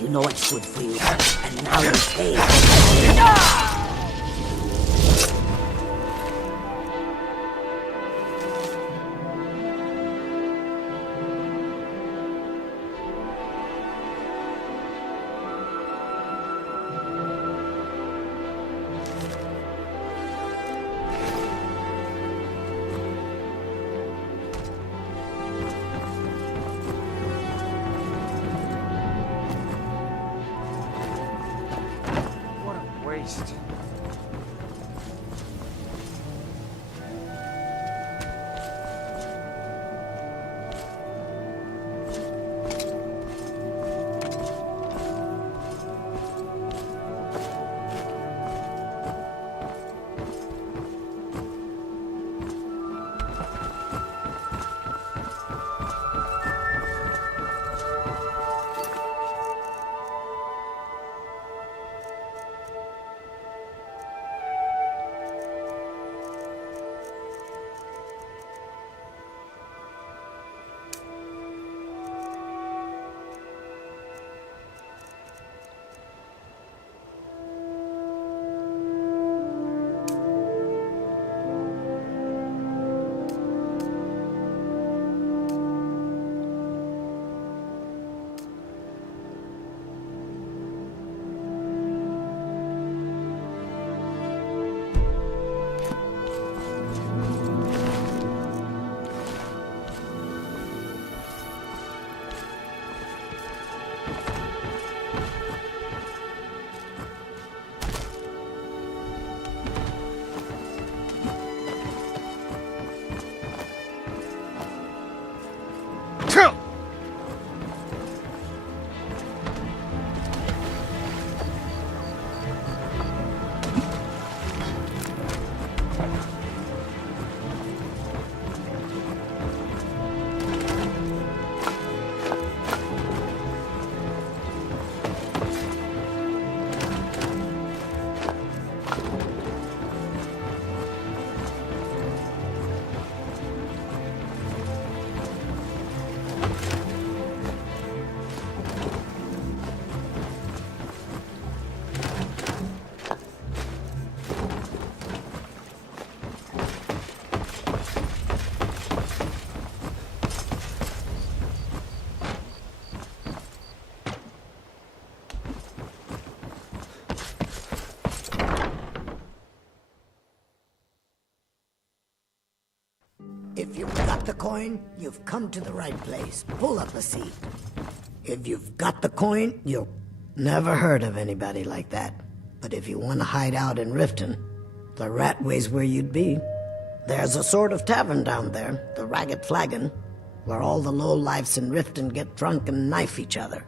You know it's good for you, and now you pay. What a waste. If you've got the coin, you've come to the right place. Pull up a seat. If you've got the coin, you'll never heard of anybody like that. But if you want to hide out in Riften, the Ratway's where you'd be. There's a sort of tavern down there, the Ragged Flagon, where all the lowlifes in Riften get drunk and knife each other.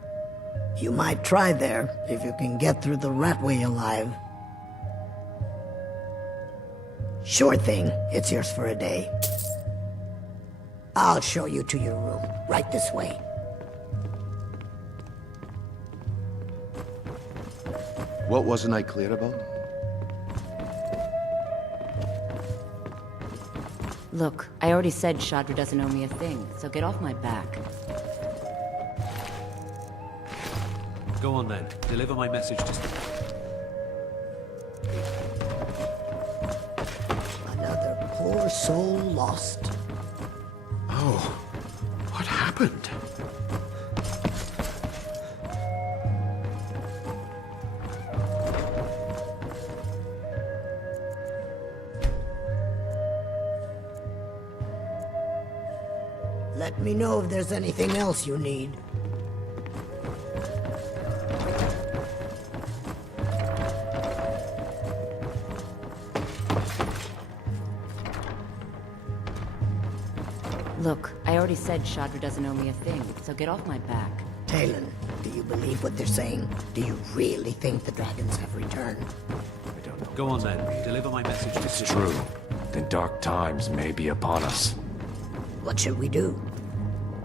You might try there, if you can get through the Ratway alive. Sure thing, it's yours for a day. I'll show you to your room, right this way. What wasn't I clear about? Look, I already said Shadra doesn't owe me a thing, so get off my back. Go on then. Deliver my message to... Another poor soul lost. Oh, what happened? Let me know if there's anything else you need. Look, I already said Shadra doesn't owe me a thing, so get off my back. Talon, do you believe what they're saying? Do you really think the dragons have returned? I don't know. Go on then. Deliver my message to... It's true. Then dark times may be upon us. What should we do?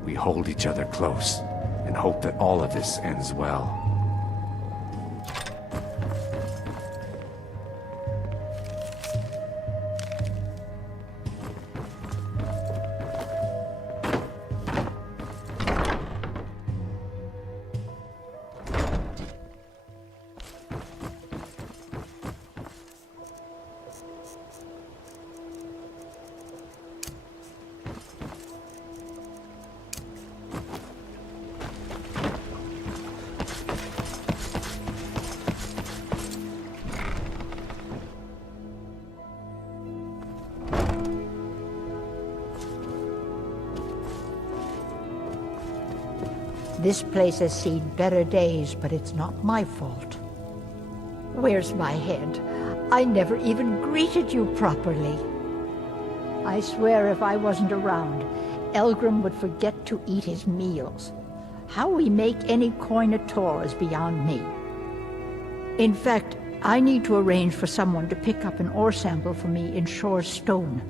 We hold each other close and hope that all of this ends well. This place has seen better days, but it's not my fault. Where's my head? I never even greeted you properly. I swear if I wasn't around, Elgrim would forget to eat his meals. How we make any coin at all is beyond me. In fact, I need to arrange for someone to pick up an ore sample for me in Shore's stone.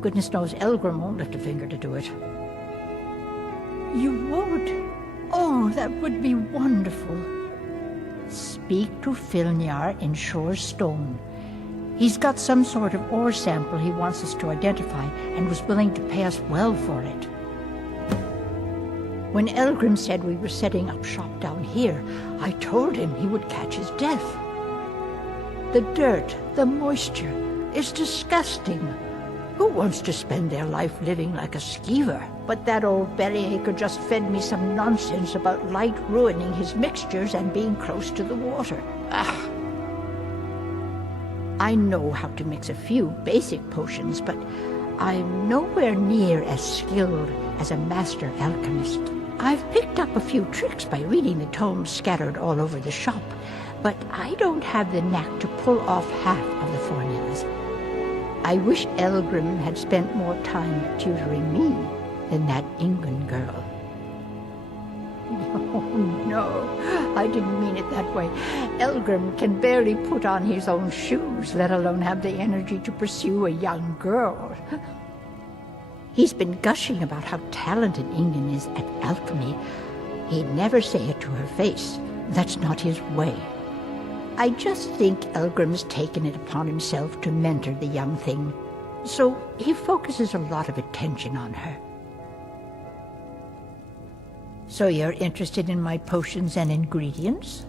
Goodness knows Elgrim won't lift a finger to do it. You would? Oh, that would be wonderful. Speak to Filnyar in Shore's stone. He's got some sort of ore sample he wants us to identify and was willing to pay us well for it. When Elgrim said we were setting up shop down here, I told him he would catch his death. The dirt, the moisture, is disgusting. Who wants to spend their life living like a skeever? But that old bellyacre just fed me some nonsense about light ruining his mixtures and being close to the water. Ah! I know how to mix a few basic potions, but I'm nowhere near as skilled as a master alchemist. I've picked up a few tricks by reading the tomes scattered all over the shop, but I don't have the knack to pull off half of the formulas. I wish Elgrim had spent more time tutoring me than that Ingun girl. Oh, no, I didn't mean it that way. Elgrim can barely put on his own shoes, let alone have the energy to pursue a young girl. He's been gushing about how talented Ingun is at alchemy. He'd never say it to her face. That's not his way. I just think Elgrim's taken it upon himself to mentor the young thing, so he focuses a lot of attention on her. So you're interested in my potions and ingredients?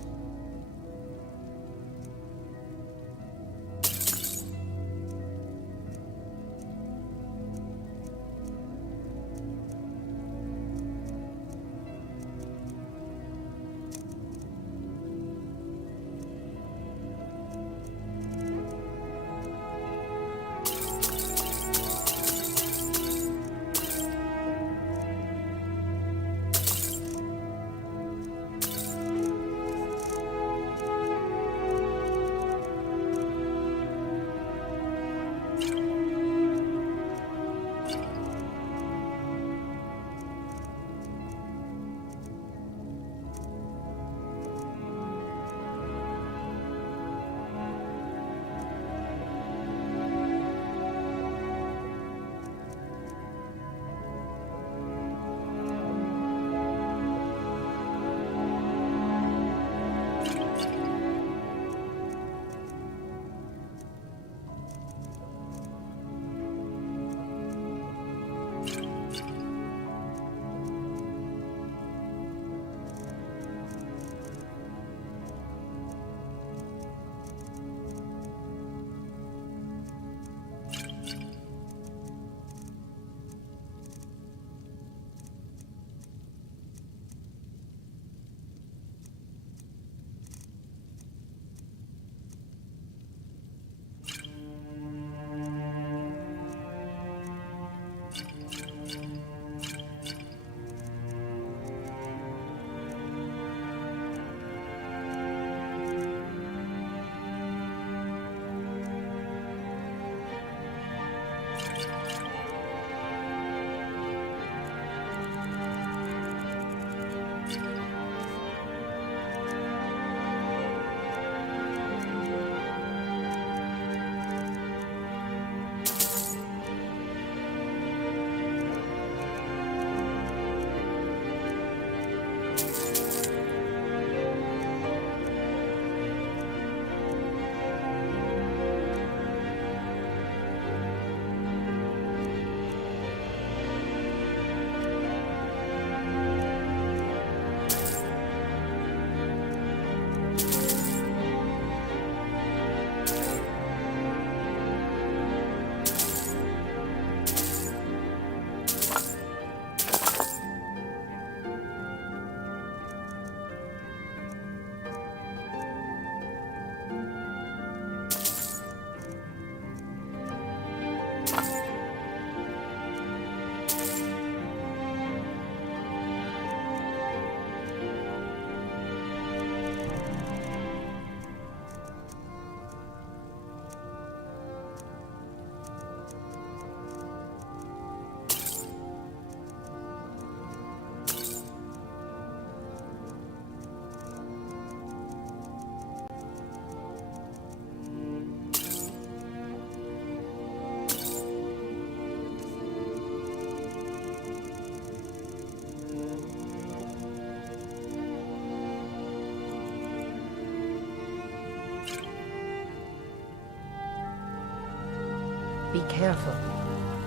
be careful.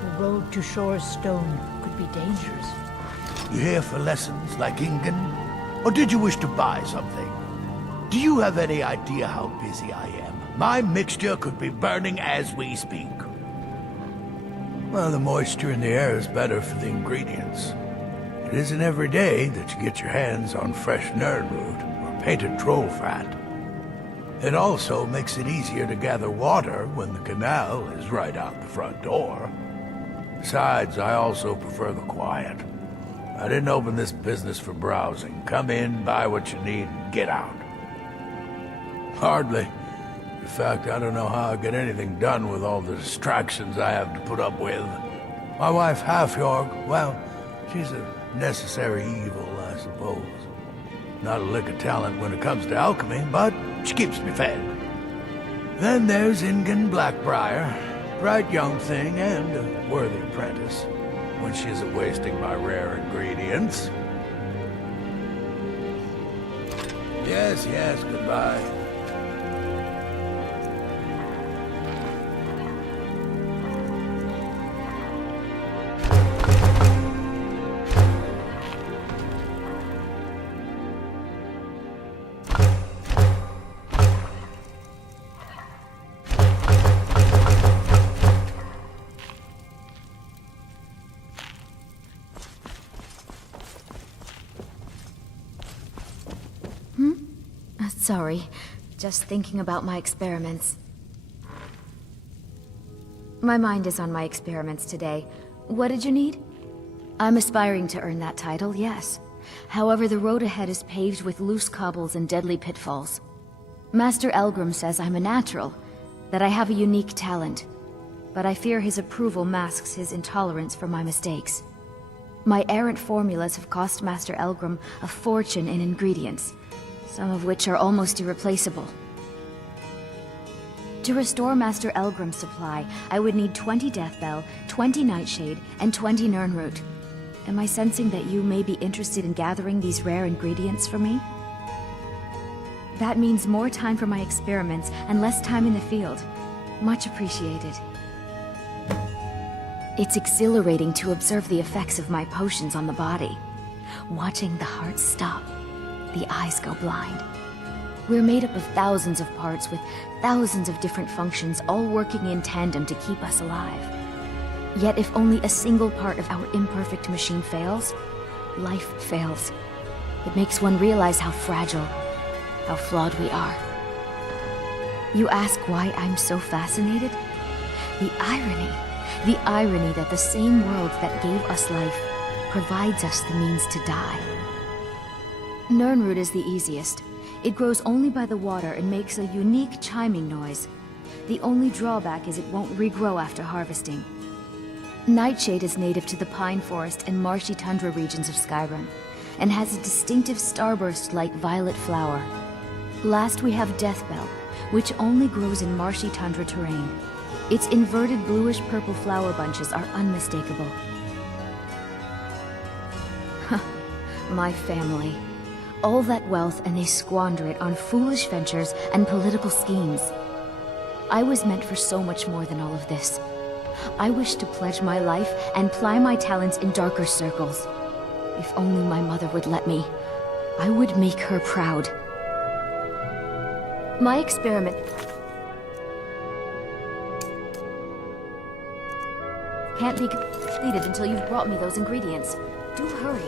The road to Shore's Stone could be dangerous. You here for lessons like Ingen? Or did you wish to buy something? Do you have any idea how busy I am? My mixture could be burning as we speak. Well, the moisture in the air is better for the ingredients. It isn't every day that you get your hands on fresh nerdroot or painted troll fat. It also makes it easier to gather water when the canal is right out the front door. Besides, I also prefer the quiet. I didn't open this business for browsing. Come in, buy what you need, and get out. Hardly. In fact, I don't know how I get anything done with all the distractions I have to put up with. My wife, Half-York, well, she's a necessary evil, I suppose. Not a lick of talent when it comes to alchemy, but she keeps me fed. Then there's Ingen Blackbriar, bright young thing and a worthy apprentice, when she isn't wasting my rare ingredients. Yes, goodbye. Sorry, just thinking about my experiments. My mind is on my experiments today. What did you need? I'm aspiring to earn that title, yes. However, the road ahead is paved with loose cobbles and deadly pitfalls. Master Elgrim says I'm a natural, that I have a unique talent, but I fear his approval masks his intolerance for my mistakes. My errant formulas have cost Master Elgrim a fortune in ingredients, some of which are almost irreplaceable. To restore Master Elgrim's supply, I would need 20 Deathbell, 20 Nightshade, and 20 Nirnroot. Am I sensing that you may be interested in gathering these rare ingredients for me? That means more time for my experiments and less time in the field. Much appreciated. It's exhilarating to observe the effects of my potions on the body. Watching the heart stop, the eyes go blind. We're made up of thousands of parts with thousands of different functions, all working in tandem to keep us alive. Yet if only a single part of our imperfect machine fails, life fails. It makes one realize how fragile, how flawed we are. You ask why I'm so fascinated? The irony that the same world that gave us life provides us the means to die. Nirnroot is the easiest. It grows only by the water and makes a unique chiming noise. The only drawback is it won't regrow after harvesting. Nightshade is native to the pine forest and marshy tundra regions of Skyrim, and has a distinctive starburst-like violet flower. Last we have Deathbell, which only grows in marshy tundra terrain. Its inverted bluish-purple flower bunches are unmistakable. My family. All that wealth and they squander it on foolish ventures and political schemes. I was meant for so much more than all of this. I wish to pledge my life and ply my talents in darker circles. If only my mother would let me, I would make her proud. My experiment can't be completed until you've brought me those ingredients. Do hurry.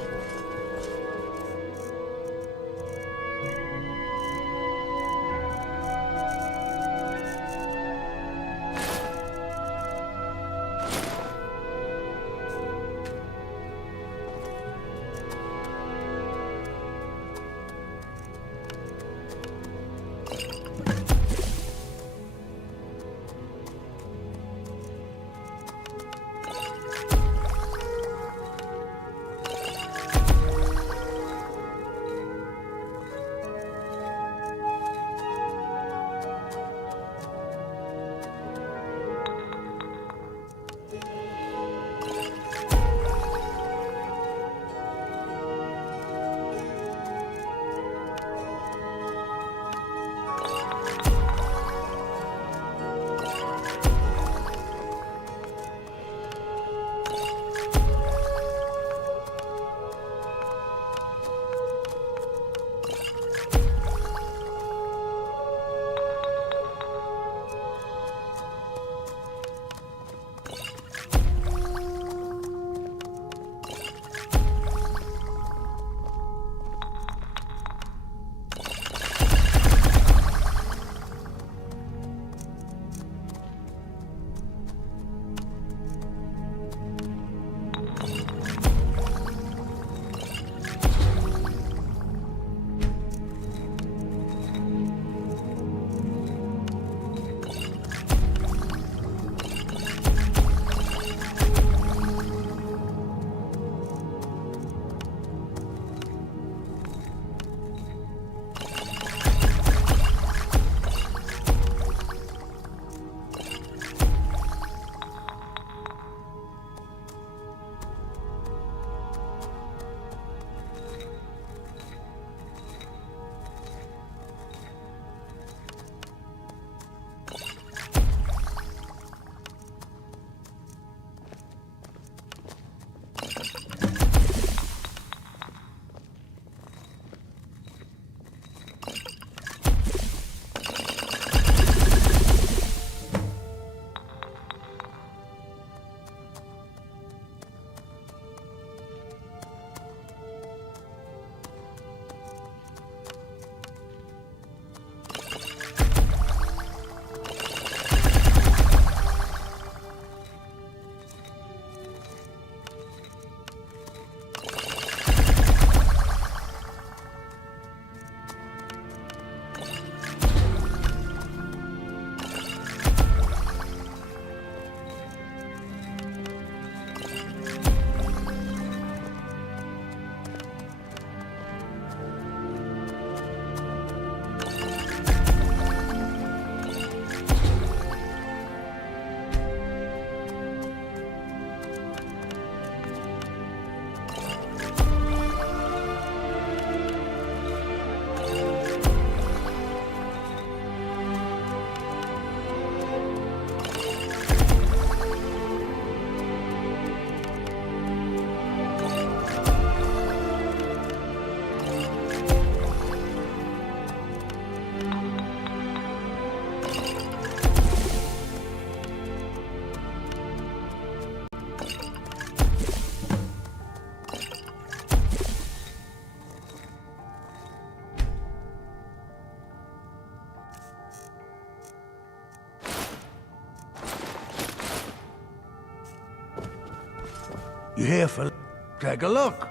You here for... Take a look.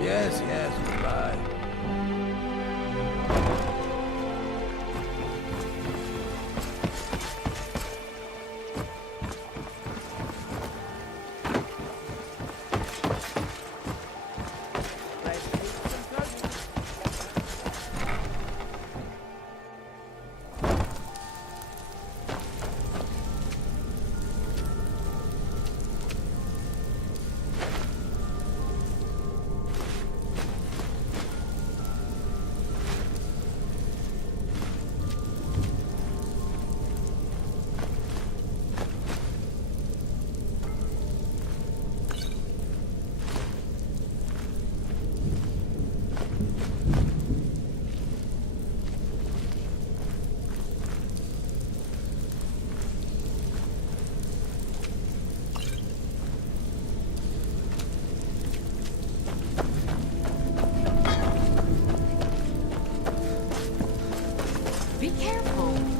Yes, yes, goodbye. Be careful.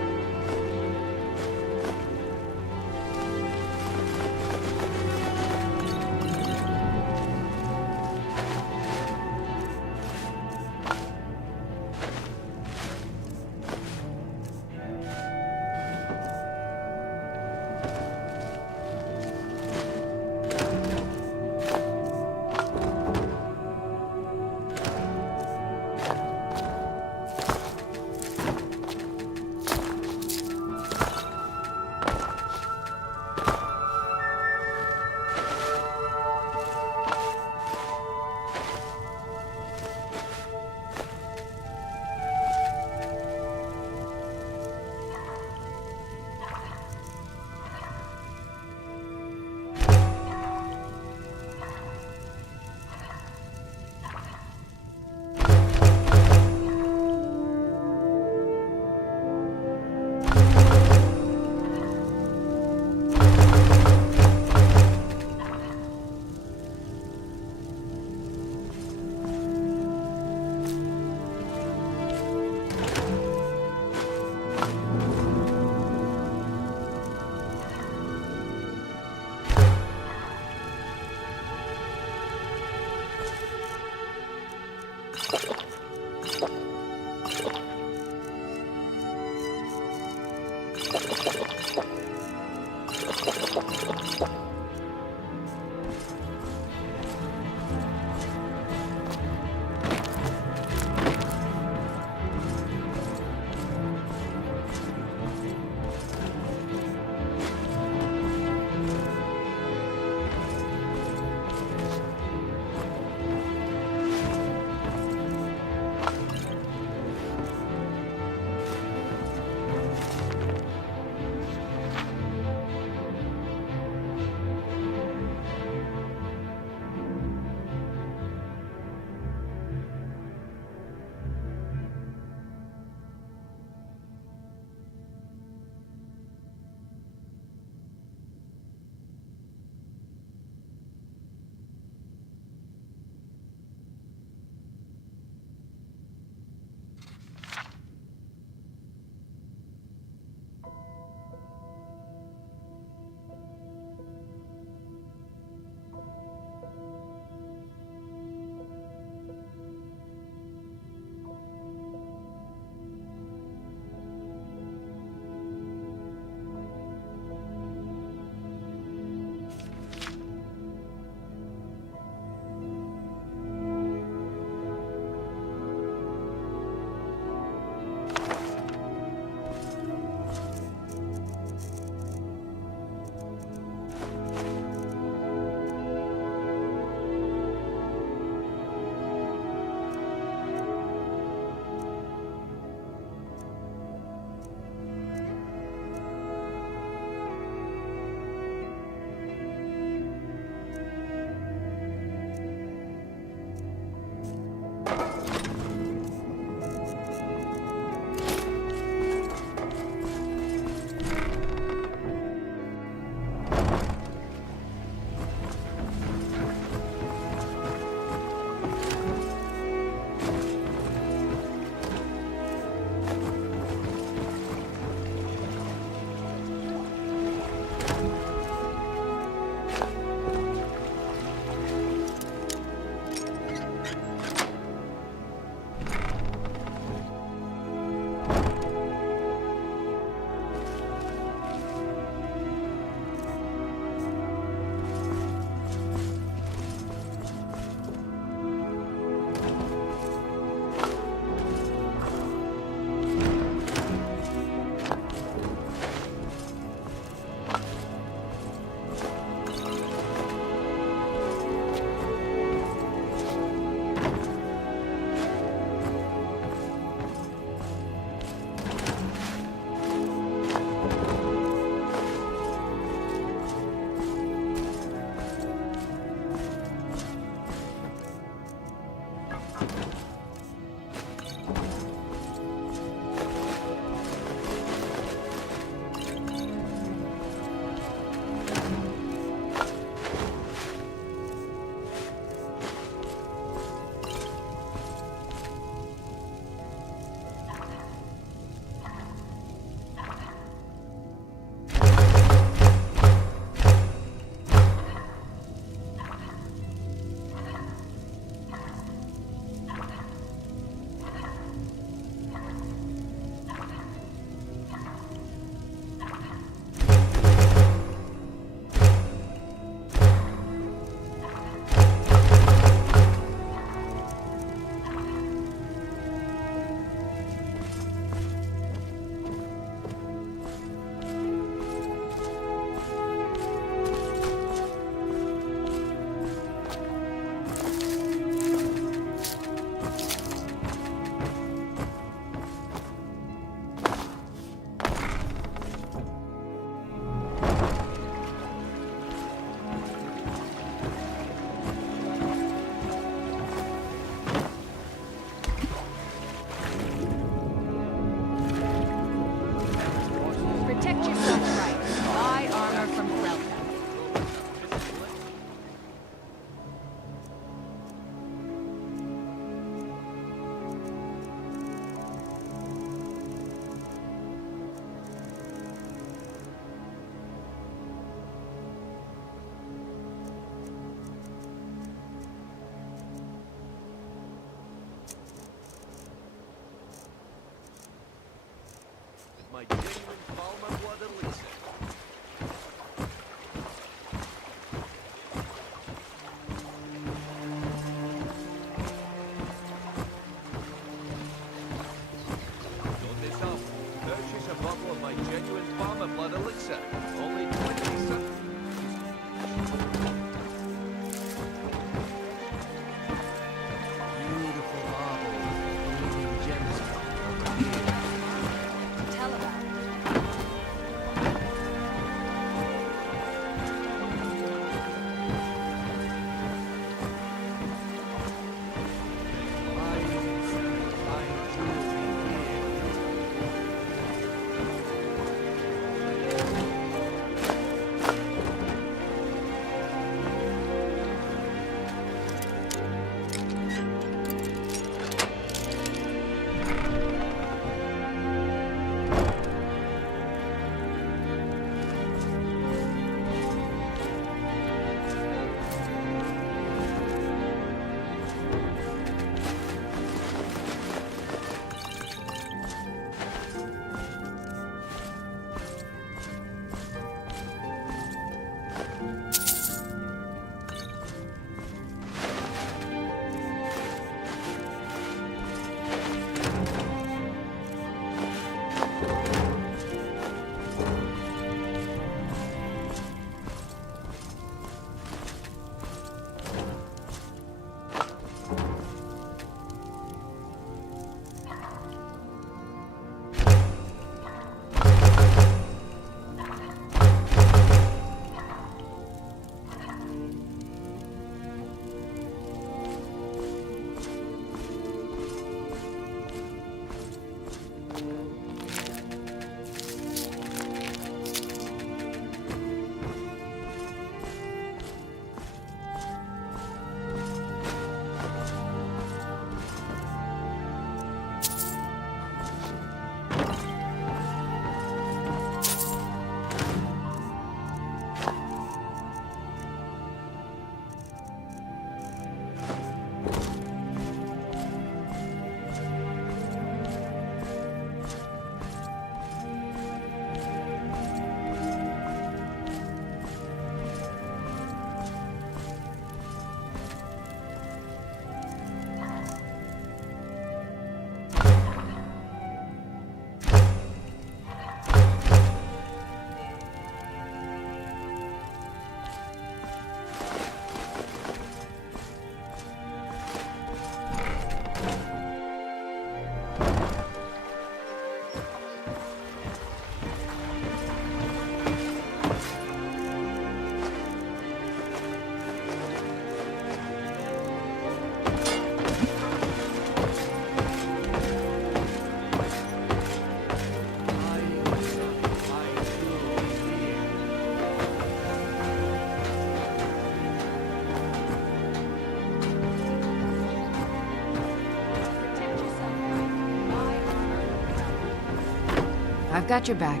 got your back.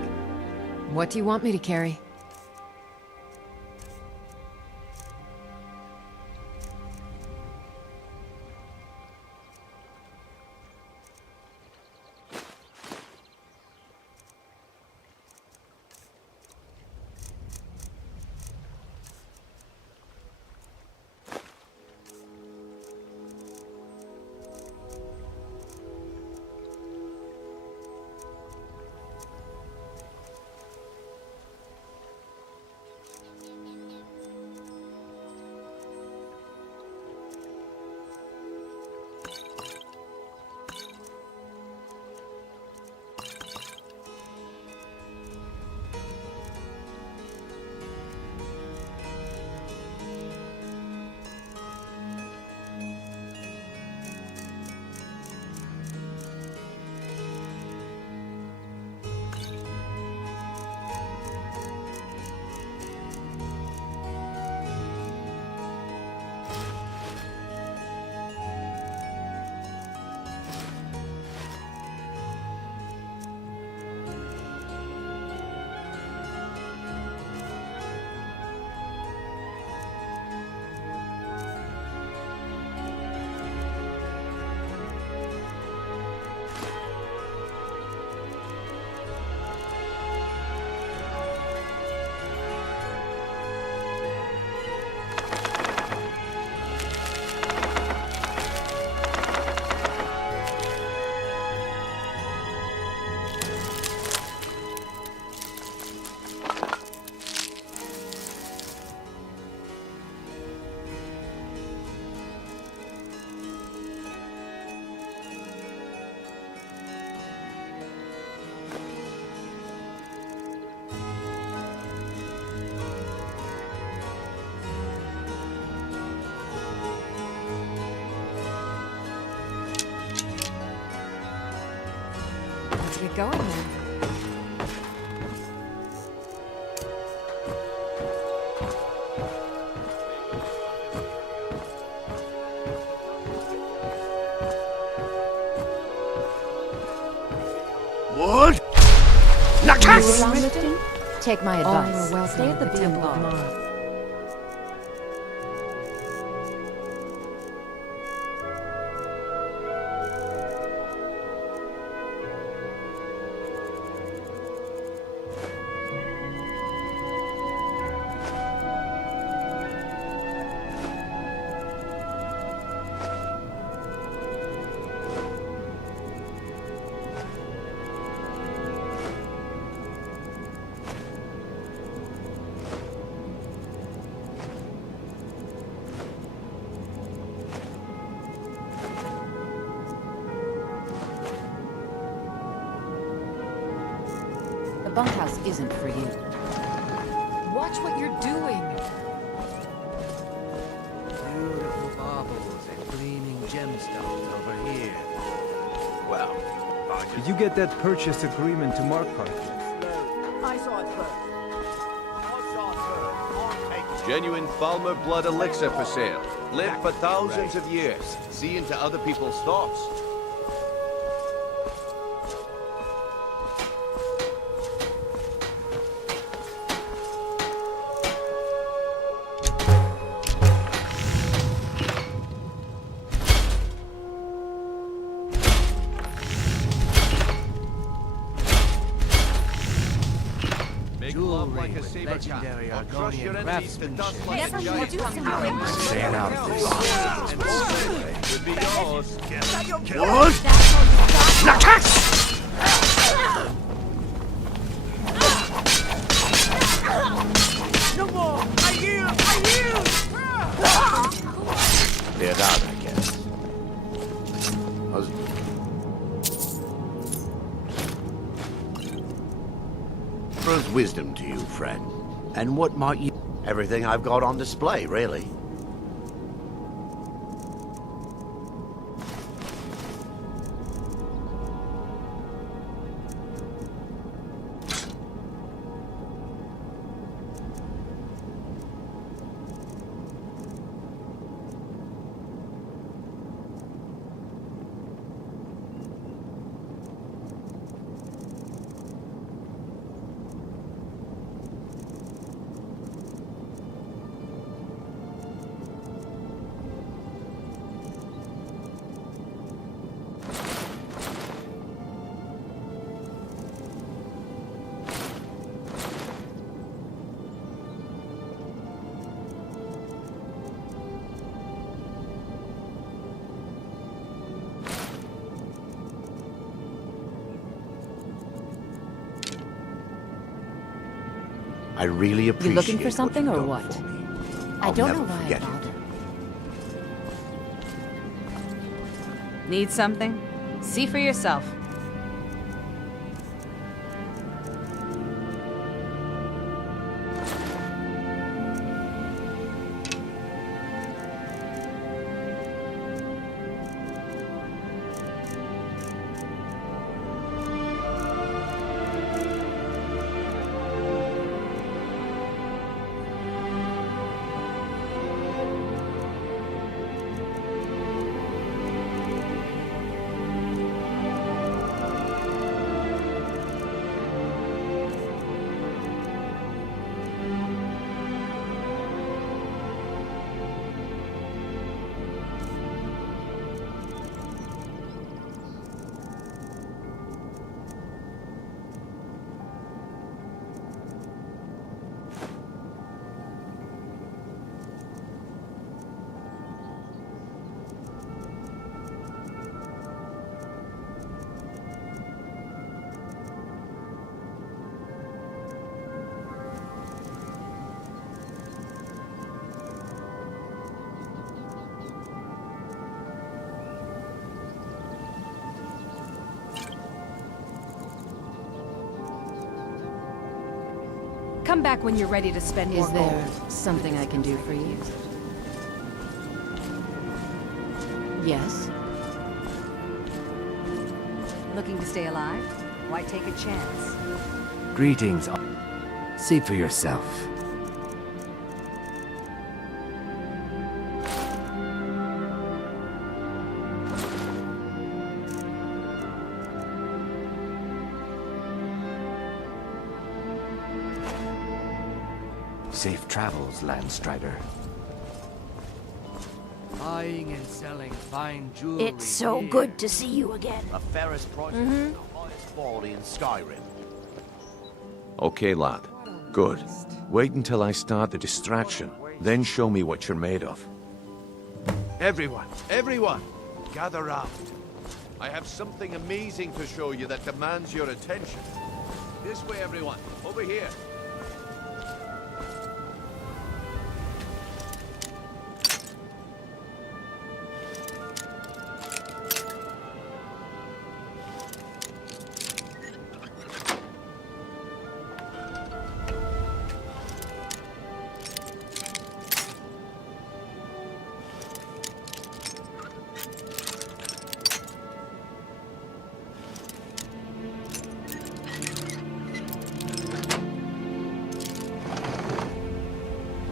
What do you want me to carry? Let's get going then. What? Take my All advice. are welcome Stay at the Temple of bar. Mars. The bunkhouse isn't for you. Watch what you're doing! Beautiful baubles and gleaming gemstones over here. Well, Did you get that purchase agreement to Markarth? I saw it first. I saw it first. I'll take it. Genuine Falmer blood elixir for sale. Live for thousands of years. See into other people's thoughts. Make love like a saber cat. legendary Or crush your Argonian enemies to dust like Never a knew giant. you something. Stand out of this. And all this would be yours. What? No more! I yield! I yield! Cleared out, I guess. Emperor's wisdom to you, friend. And what might you... Everything I've got on display, really. I really appreciate You looking for what something you've or done what? for me. I I'll don't never know why I forget it. bother. Need something? See for yourself. Come back when you're ready to spend more Is there gold. something I can do for you? Yes? Looking to stay alive? Why take a chance? Greetings. See for yourself. Safe travels, Landstrider. Buying and selling fine jewelry. It's so here. good to see you again. A fairest price the highest quality in Skyrim. Okay, lad. Good. Wait until I start the distraction, then show me what you're made of. Everyone, gather round. I have something amazing to show you that demands your attention. This way, everyone. Over here.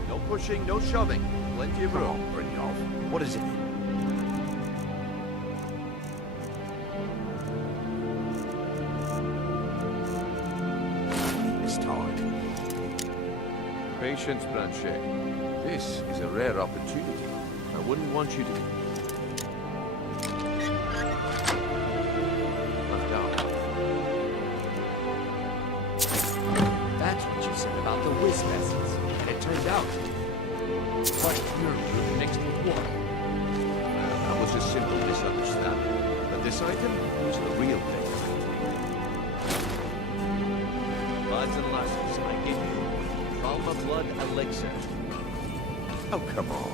No pushing, no shoving. Plenty of room. Bring it off. What is it? This time. Patience, Blanchet. This is a rare opportunity. I wouldn't want you to... Left out. That's what you said about the whiz vessels. And it turned out. Quite pure mixed with water. That was a simple misunderstanding. But this item was the real thing. Lads and lasses, I give you Alma Blood Elixir. Oh, come on.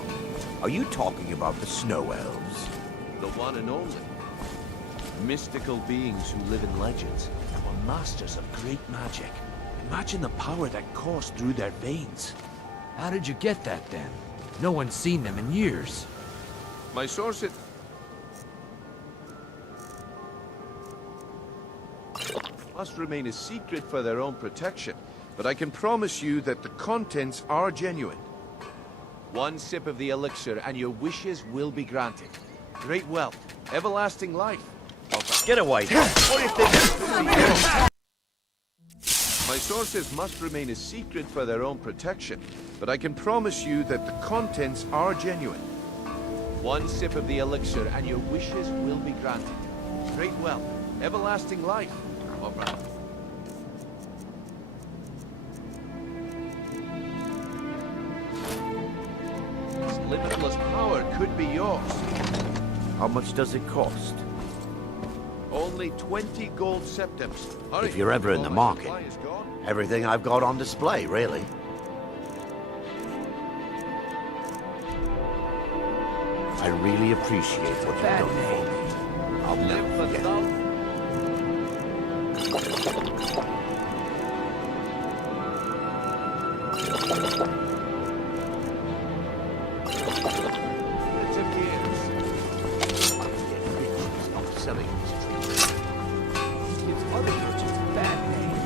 Are you talking about the Snow Elves? The one and only. Mystical beings who live in legends and were masters of great magic. Imagine the power that coursed through their veins. How did you get that then? No one's seen them in years. My sources... must remain a secret for their own protection, but I can promise you that the contents are genuine. One sip of the elixir and your wishes will be granted. Great wealth, everlasting life. Get away! What do you think? My sources must remain a secret for their own protection, but I can promise you that the contents are genuine. One sip of the elixir and your wishes will be granted. Great wealth, everlasting life. This limitless power could be yours. How much does it cost? Only 20 gold septims. Hurry. If you're ever in the All my market, supply is gone. everything I've got on display, really. I really appreciate what you've done for me. I'll never forget it. It's a gears. I can get rich not selling these trees. Gives other merchants a bad name.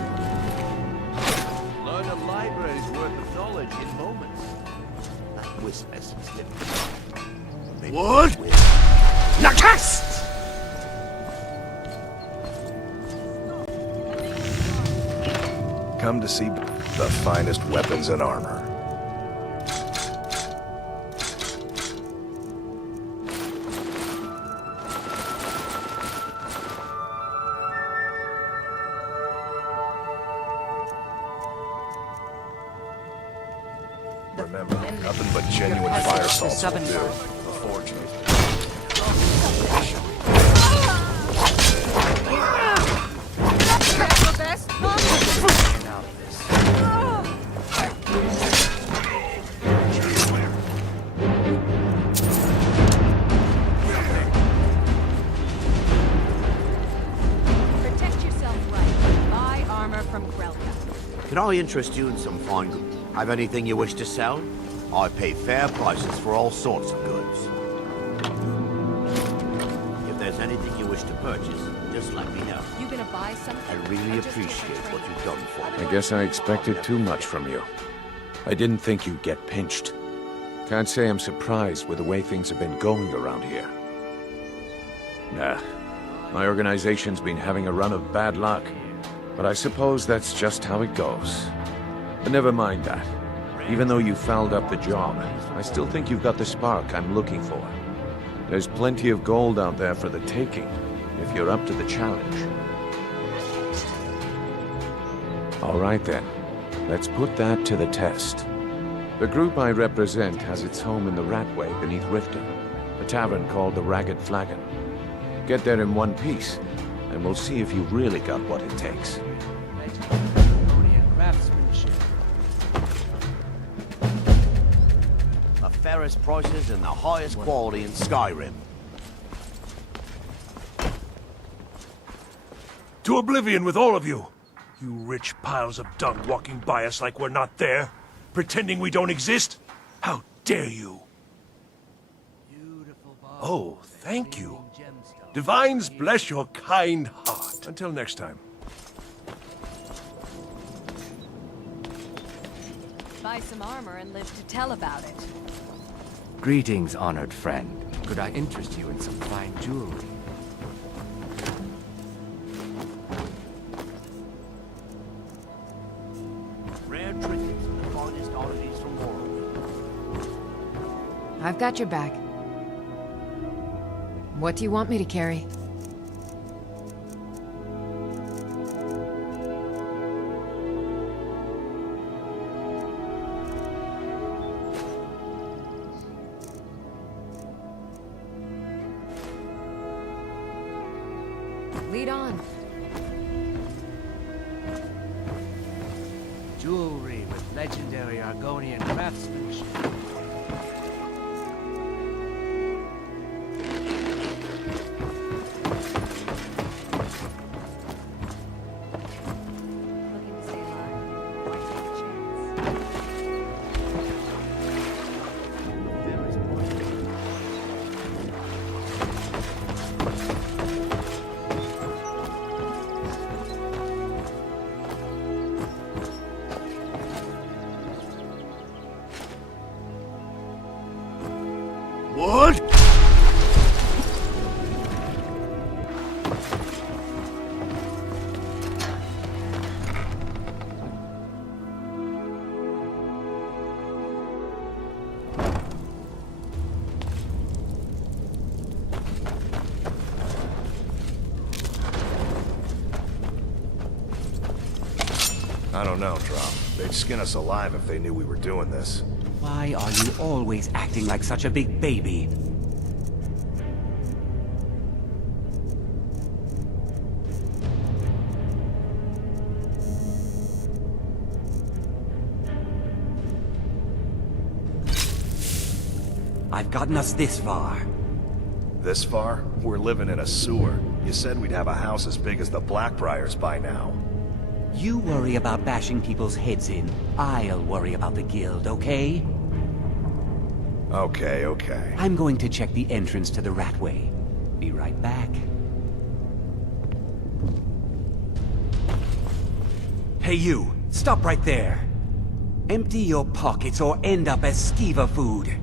Learn a library's worth of knowledge in moments. That wisp essence living. What? Nakast! Come to see the finest weapons and armor. Remember, nothing but genuine fire salts will do. The fortune. Protect yourself right. Buy armor from Grelka. Can I interest you in some fine goods? Have anything you wish to sell? I pay fair prices for all sorts of goods. If there's anything you wish to purchase, just let me know. You gonna buy something? I really appreciate what you've done for me. I guess I expected too much from you. I didn't think you'd get pinched. Can't say I'm surprised with the way things have been going around here. Nah, my organization's been having a run of bad luck. But I suppose that's just how it goes. But never mind that. Even though you fouled up the job, I still think you've got the spark I'm looking for. There's plenty of gold out there for the taking, if you're up to the challenge. All right then, let's put that to the test. The group I represent has its home in the Ratway beneath Riften, a tavern called the Ragged Flagon. Get there in one piece, and we'll see if you've really got what it takes. Craftsmanship. The fairest prices and the highest quality in Skyrim. To oblivion with all of you! You rich piles of dung walking by us like we're not there, pretending we don't exist? How dare you! Oh, thank you. Divines bless your kind heart. Until next time. Buy some armor and live to tell about it. Greetings, honored friend. Could I interest you in some fine jewelry? Rare trinkets and the finest oddities from Morrowind. I've got your back. What do you want me to carry? Lead on. Jewelry with legendary Argonian craftsmanship. Looking to stay alive? Why take a chance? What? I don't know, Drop. They'd skin us alive if they knew we were doing this. Why are you always acting like such a big baby? I've gotten us this far. This far? We're living in a sewer. You said we'd have a house as big as the Blackbriars by now. You worry about bashing people's heads in. I'll worry about the guild, okay? Okay, okay. I'm going to check the entrance to the Ratway. Be right back. Hey you! Stop right there! Empty your pockets or end up as skeever food.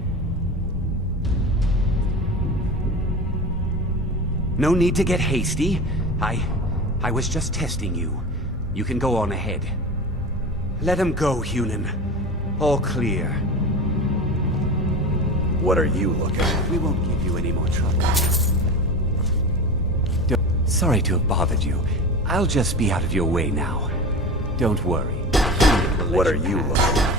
No need to get hasty. I was just testing you. You can go on ahead. Let him go, Hunan. All clear. What are you looking at? We won't give you any more trouble. Sorry to have bothered you. I'll just be out of your way now. Don't worry. What are you looking at?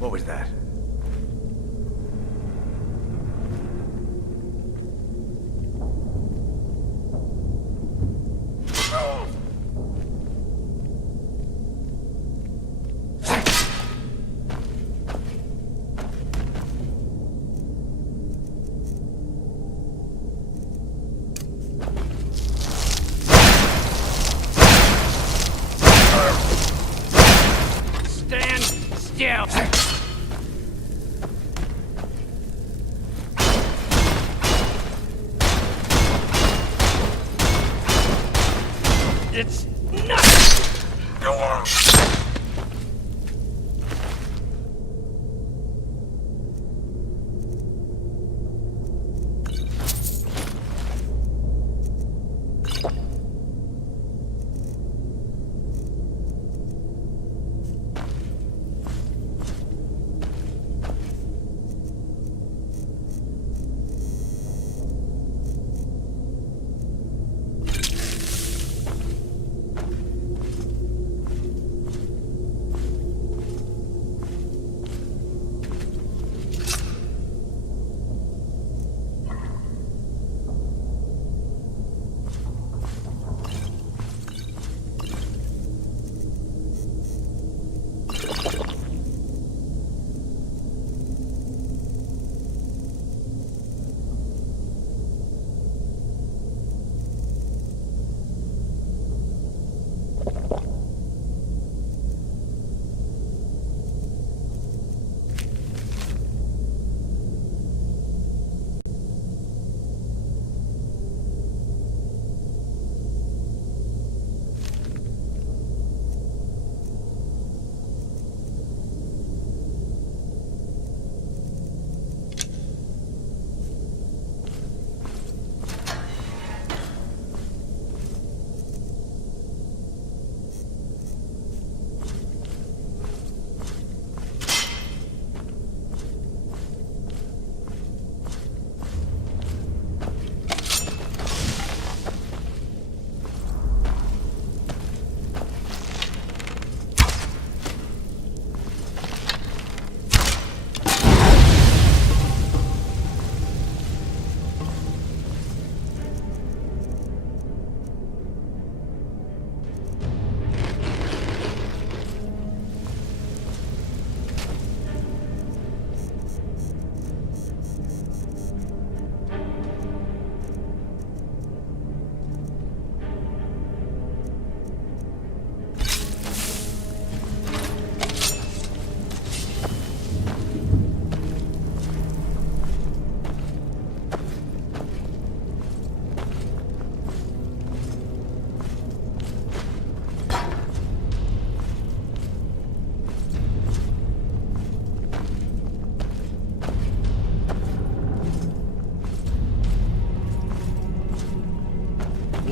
What was that? Stand still! It's not...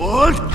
What?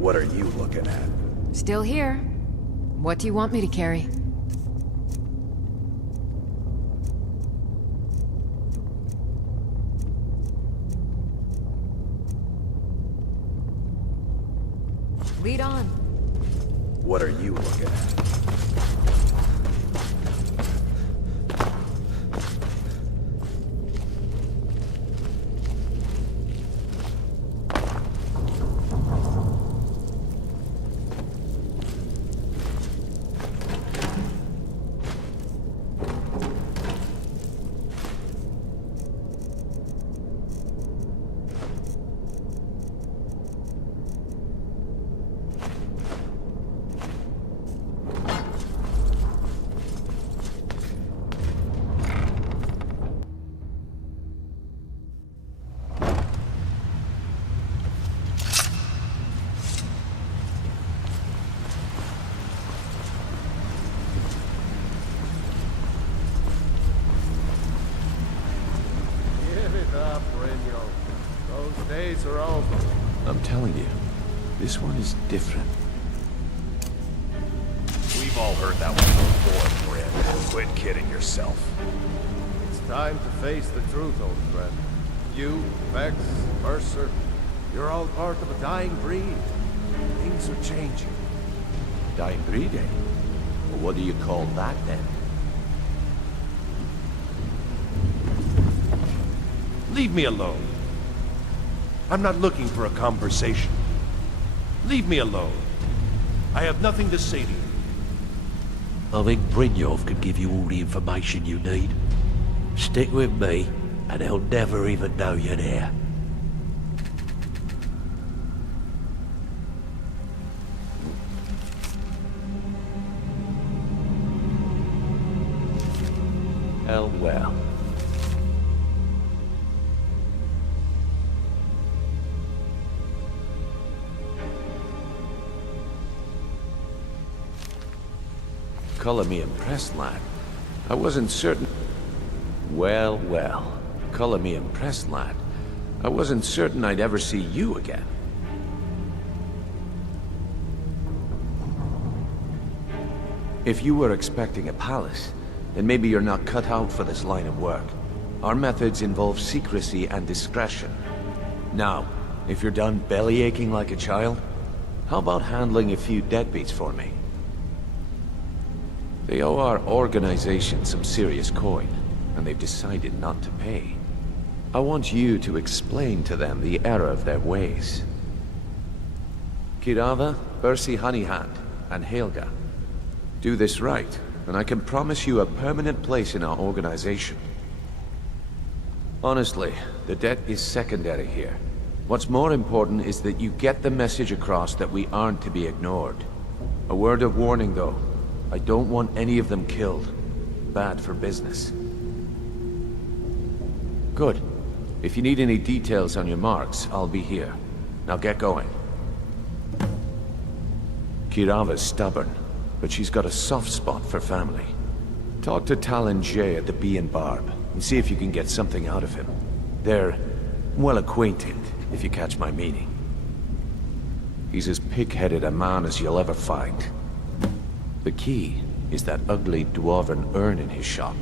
What are you looking at? Still here. What do you want me to carry? Lead on. What are you looking at? Days are over. I'm telling you, this one is different. We've all heard that one before, friend. Quit kidding yourself. It's time to face the truth, old friend. You, Vex, Mercer, you're all part of a dying breed. Things are changing. Dying breed, eh? Well, what do you call that, then? Leave me alone. I'm not looking for a conversation. Leave me alone. I have nothing to say to you. I think Brynjolf can give you all the information you need. Stick with me, and they'll never even know you're there. Well. Color me impressed, lad. I wasn't certain... Well. Color me impressed, lad. I wasn't certain I'd ever see you again. If you were expecting a palace, then maybe you're not cut out for this line of work. Our methods involve secrecy and discretion. Now, if you're done bellyaching like a child, how about handling a few deadbeats for me? They owe our organization some serious coin, and they've decided not to pay. I want you to explain to them the error of their ways. Kirava, Bersi Honeyhand, and Helga. Do this right, and I can promise you a permanent place in our organization. Honestly, the debt is secondary here. What's more important is that you get the message across that we aren't to be ignored. A word of warning, though. I don't want any of them killed. Bad for business. Good. If you need any details on your marks, I'll be here. Now get going. Kirava's stubborn, but she's got a soft spot for family. Talk to Talon Jay at the Bee and Barb, and see if you can get something out of him. They're well acquainted, if you catch my meaning. He's as pig-headed a man as you'll ever find. The key is that ugly dwarven urn in his shop.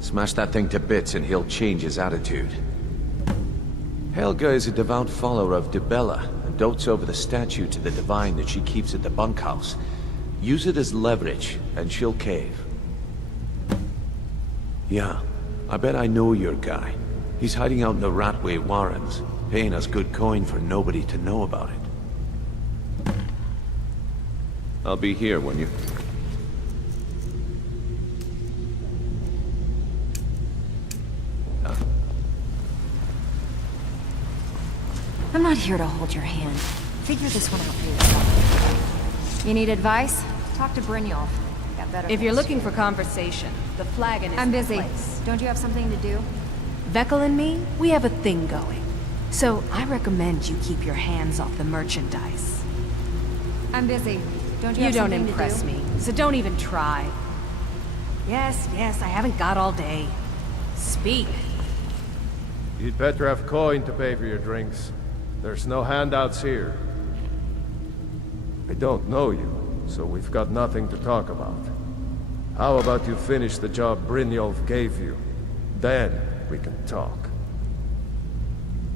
Smash that thing to bits and he'll change his attitude. Helga is a devout follower of Dibella and dotes over the statue to the divine that she keeps at the bunkhouse. Use it as leverage and she'll cave. Yeah, I bet I know your guy. He's hiding out in the Ratway Warrens, paying us good coin for nobody to know about it. I'll be here when you... I'm not here to hold your hand. Figure this one out for yourself. You need advice? Talk to Brynjolf. Got better If you're things looking to for do. conversation, the flagon is I'm the busy. place. Don't you have something to do? Vekel and me, we have a thing going. So I recommend you keep your hands off the merchandise. I'm busy. Don't you You have don't something impress to do? me, so don't even try. Yes, I haven't got all day. Speak. You'd better have coin to pay for your drinks. There's no handouts here. I don't know you, so we've got nothing to talk about. How about you finish the job Brynjolf gave you? Then we can talk.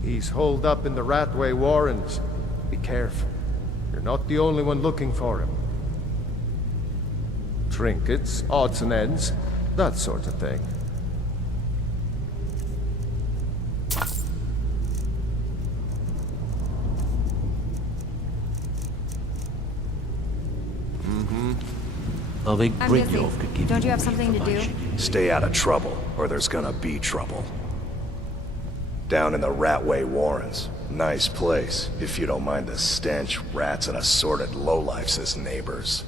He's holed up in the Ratway Warrens. Be careful. You're not the only one looking for him. Trinkets, odds and ends, that sort of thing. I think I'm busy. Brynjolf could give Don't you have more something to do? information. Stay out of trouble, or there's gonna be trouble. Down in the Ratway Warrens. Nice place, if you don't mind the stench, rats, and assorted lowlifes as neighbors.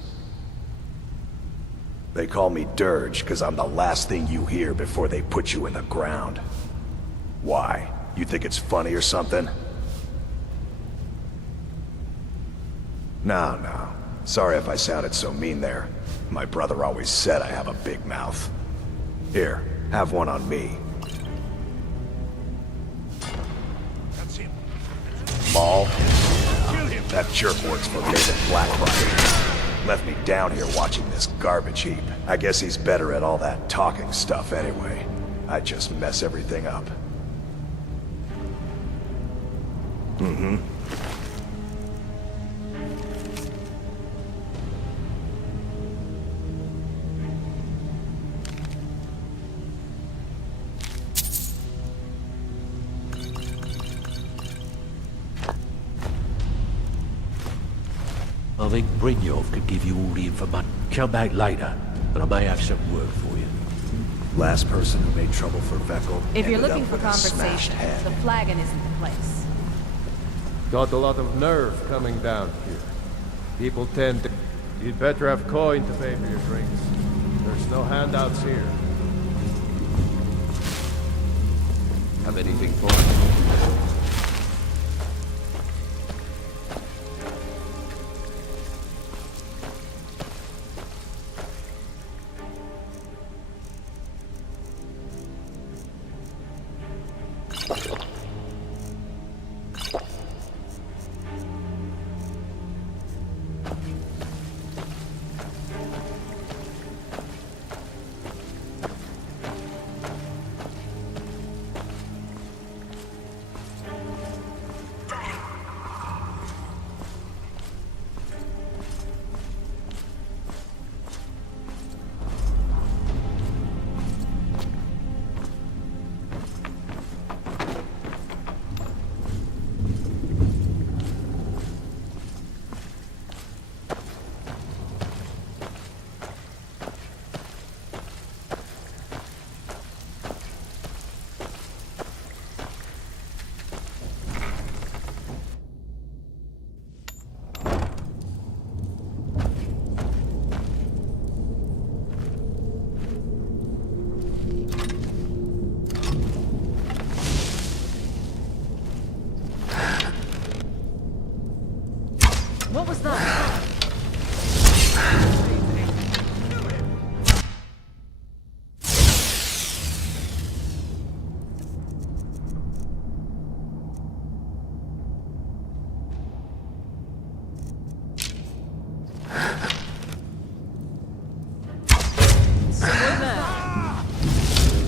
They call me Dirge, because I'm the last thing you hear before they put you in the ground. Why? You think it's funny or something? No. Sorry if I sounded so mean there. My brother always said I have a big mouth. Here, have one on me. Maul? That jerk works for David Blackbriar. Left me down here watching this garbage heap. I guess he's better at all that talking stuff anyway. I just mess everything up. Mm-hmm. I think Brynjolf could give you all the information. Come back later, and I may have some work for you. Last person who made trouble for Veckel If you're ended looking up for with a smashed conversation, head. the flagon isn't the place. Got a lot of nerve coming down here. People tend to... You'd better have coin to pay for your drinks. There's no handouts here. Have anything for me? What was that?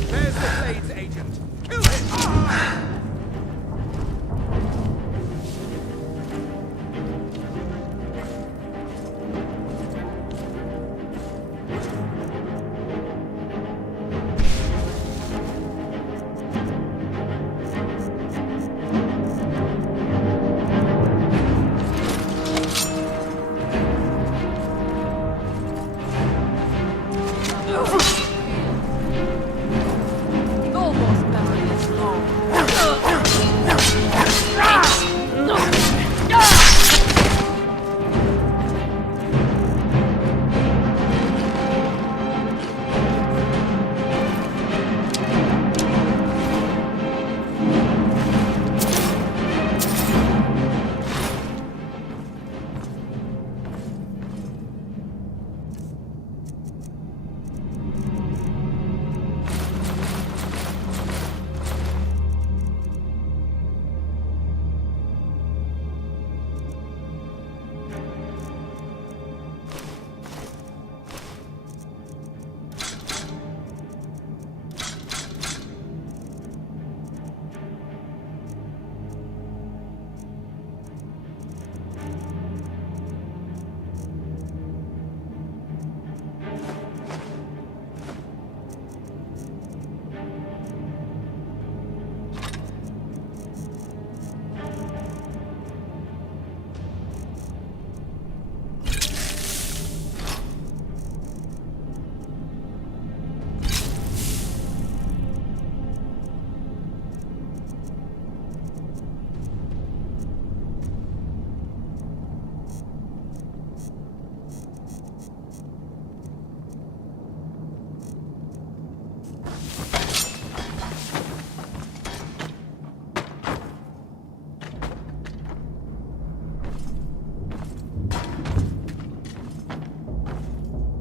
There's the Blades agent. Kill it! Almost memory is long.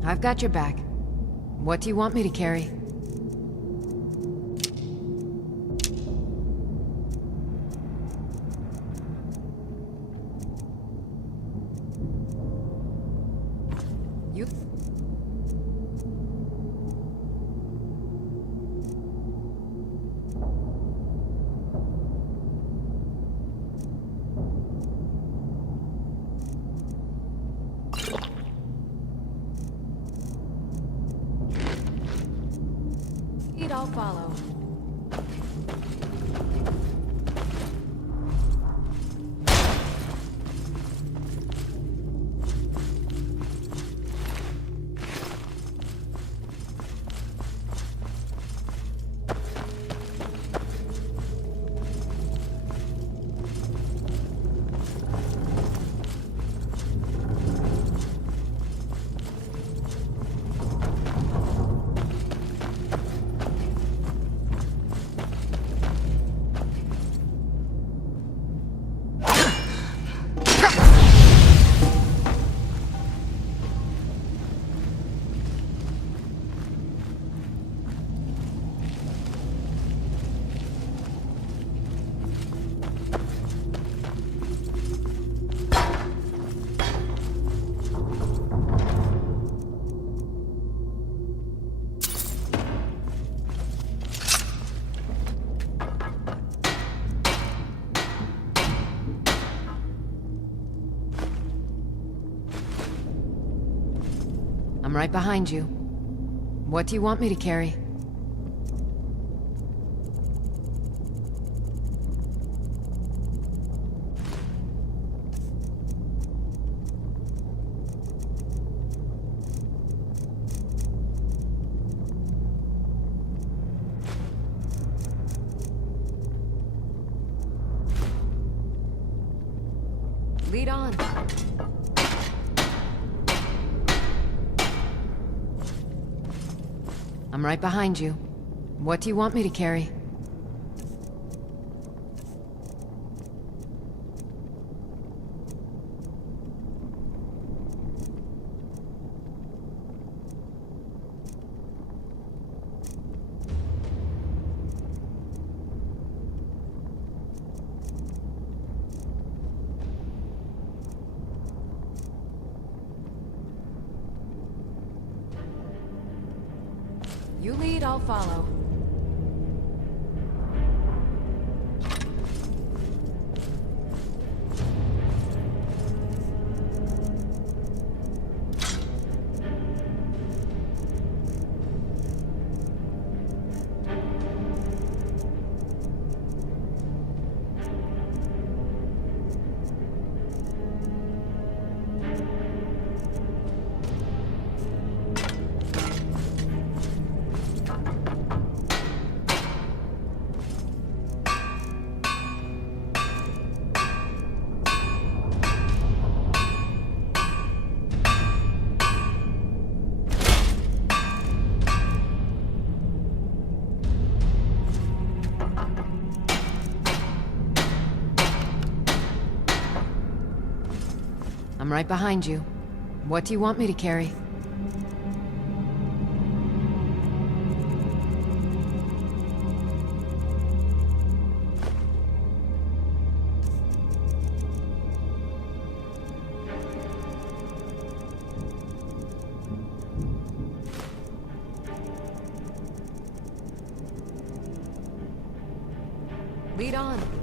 I've got your back. What do you want me to carry? You... I'll follow. I'm right behind you. What do you want me to carry? Lead on. I'm right behind you. What do you want me to carry? You lead, I'll follow. I'm right behind you. What do you want me to carry? Lead on.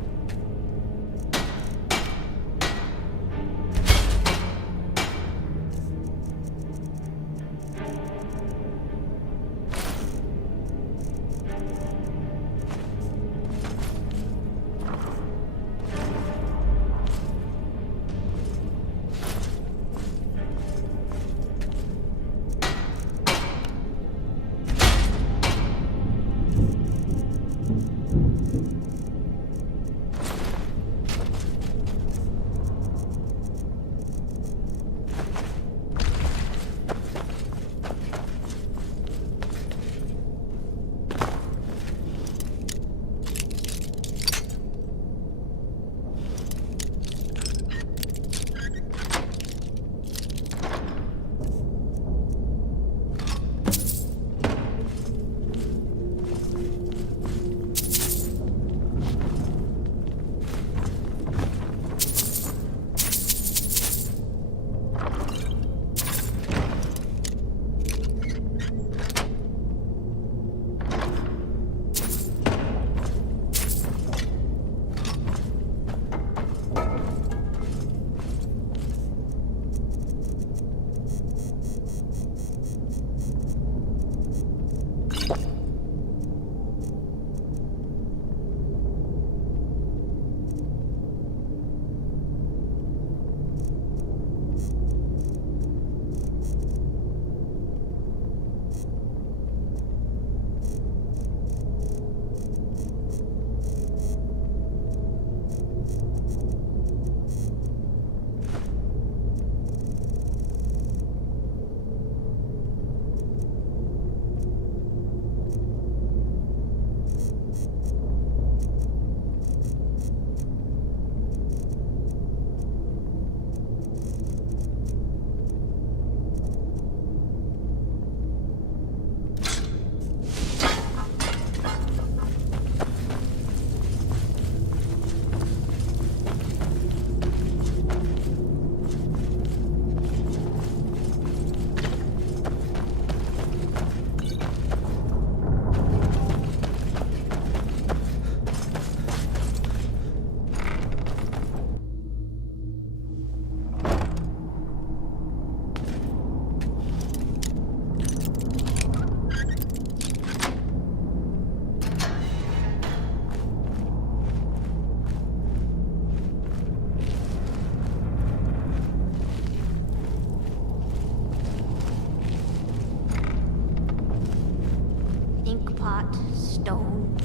pot, stone.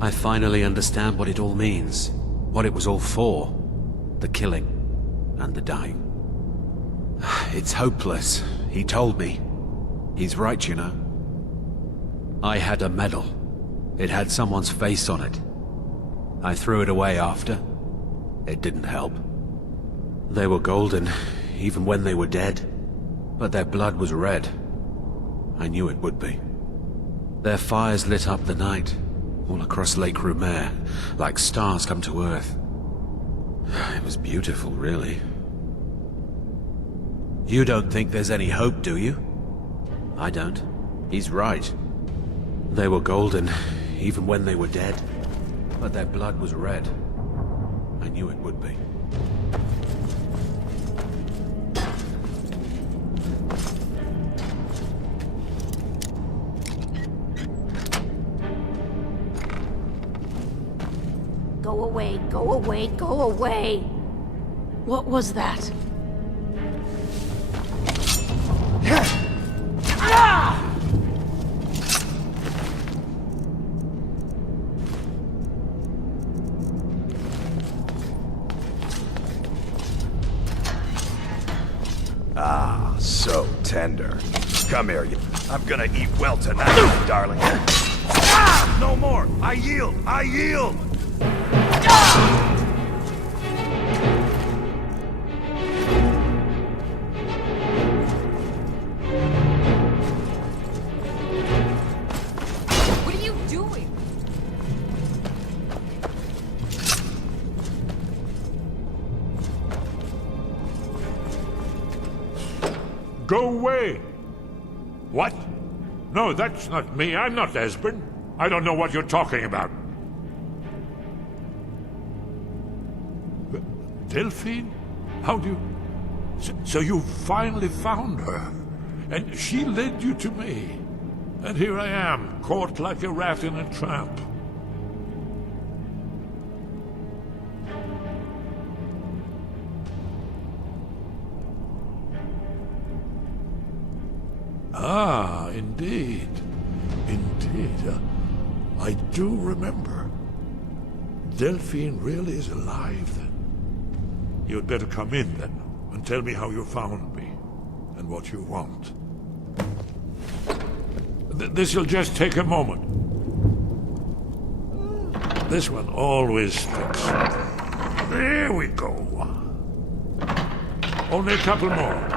I finally understand what it all means. What it was all for. The killing. And the dying. It's hopeless. He told me. He's right, you know. I had a medal. It had someone's face on it. I threw it away after. It didn't help. They were golden, even when they were dead. But their blood was red. I knew it would be. Their fires lit up the night, all across Lake Rumer, like stars come to Earth. It was beautiful, really. You don't think there's any hope, do you? I don't. He's right. They were golden, even when they were dead. But their blood was red. I knew it would be. Go away, go away, go away! What was that? Ah, so tender. Come here, you. I'm gonna eat well tonight, darling. Ah! No more! I yield! I yield! What are you doing? Go away! What? No, that's not me. I'm not Esbern. I don't know what you're talking about. Delphine? How do you... So you finally found her, and she led you to me. And here I am, caught like a rat in a trap. Ah, indeed. Indeed. I do remember. Delphine really is alive, then. You'd better come in, then, and tell me how you found me, and what you want. This'll just take a moment. This one always sticks. There we go. Only a couple more.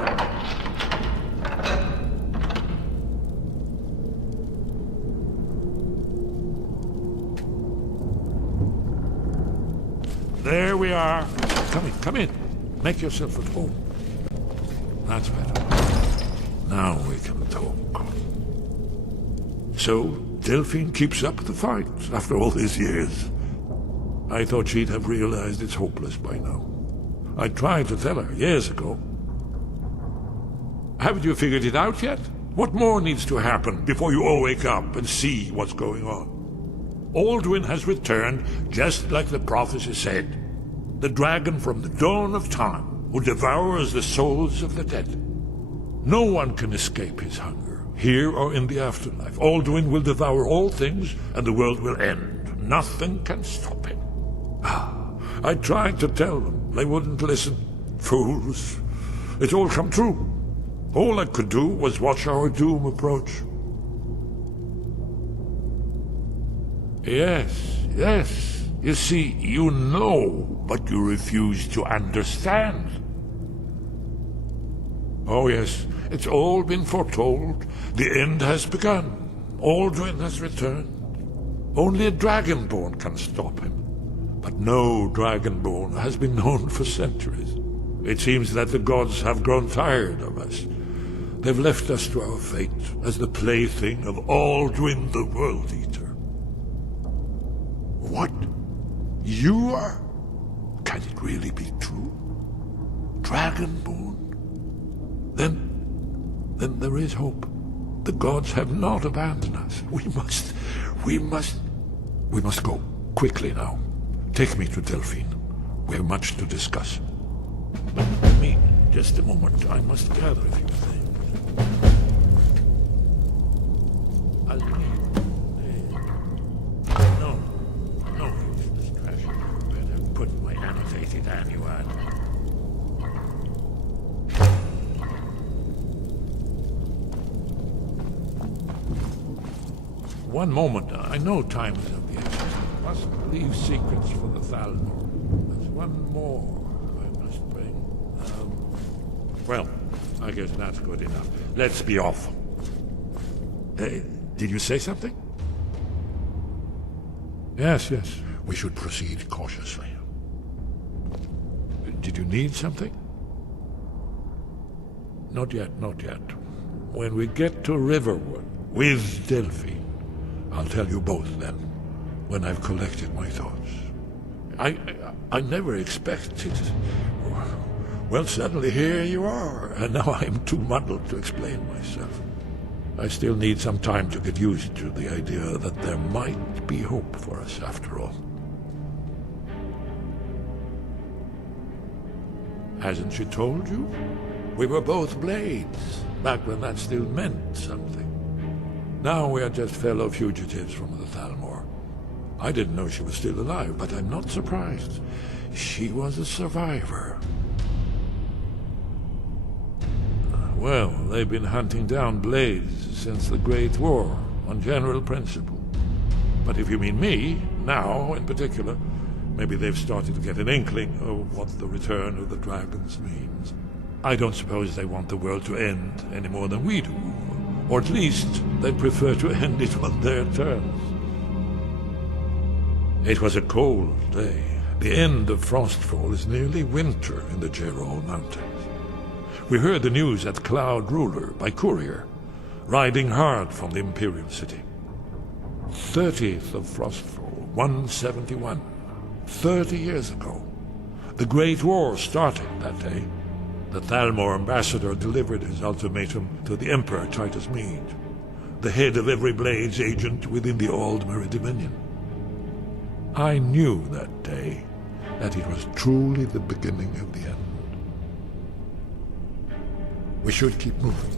There we are. Come in, come in. Make yourself at home. That's better. Now we can talk. So, Delphine keeps up the fight after all these years. I thought she'd have realized it's hopeless by now. I tried to tell her years ago. Haven't you figured it out yet? What more needs to happen before you all wake up and see what's going on? Alduin has returned just like the prophecy said. The dragon from the dawn of time who devours the souls of the dead. No one can escape his hunger, here or in the afterlife. Alduin will devour all things and the world will end. Nothing can stop him. I tried to tell them. They wouldn't listen. Fools. It's all come true. All I could do was watch our doom approach. Yes, yes. You see, you know, but you refuse to understand. Oh yes, it's all been foretold. The end has begun. Alduin has returned. Only a Dragonborn can stop him. But no Dragonborn has been known for centuries. It seems that the gods have grown tired of us. They've left us to our fate as the plaything of Alduin the World Eater. What? You are? Can it really be true? Dragonborn? Then there is hope. The gods have not abandoned us. We must go. Quickly now. Take me to Delphine. We have much to discuss. But just a moment. I must gather a few things. I'll need one moment. I know time is of the essence. I must leave secrets for the Thalmor. There's one more I must bring. Well, I guess that's good enough. Let's be off. Did you say something? Yes. We should proceed cautiously. Did you need something? Not yet. When we get to Riverwood with Delphine, I'll tell you both then, when I've collected my thoughts. I never expected... Well, suddenly here you are, and now I'm too muddled to explain myself. I still need some time to get used to the idea that there might be hope for us after all. Hasn't she told you? We were both blades, back when that still meant something. Now we are just fellow fugitives from the Thalmor. I didn't know she was still alive, but I'm not surprised. She was a survivor. Well, they've been hunting down blades since the Great War, on general principle. But if you mean me, now in particular, maybe they've started to get an inkling of what the return of the dragons means. I don't suppose they want the world to end any more than we do. Or at least they'd prefer to end it on their terms. It was a cold day. The end of Frostfall is nearly winter in the Gerol Mountains. We heard the news at Cloud Ruler by courier, riding hard from the Imperial City. 30th of Frostfall, 171. 30 years ago. The Great War started that day. The Thalmor ambassador delivered his ultimatum to the Emperor Titus Mede, the head of every Blades agent within the Aldmeri Dominion. I knew that day that it was truly the beginning of the end. We should keep moving.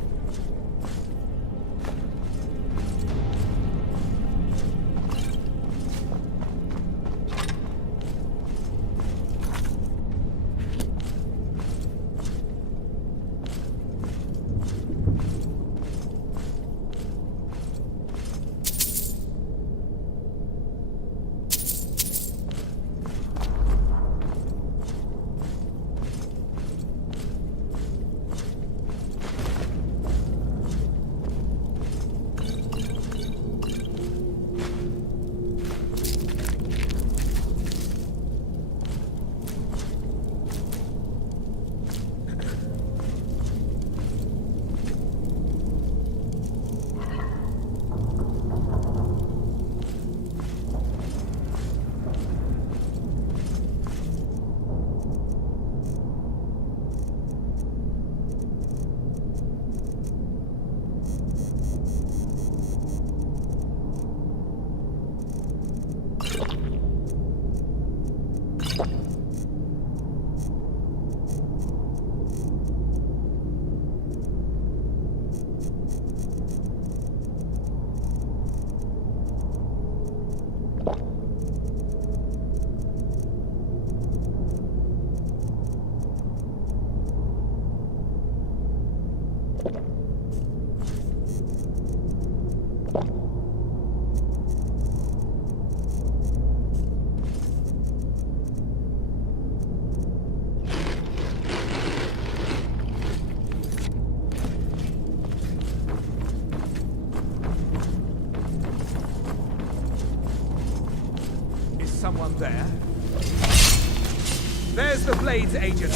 Someone there? There's the Blades agent.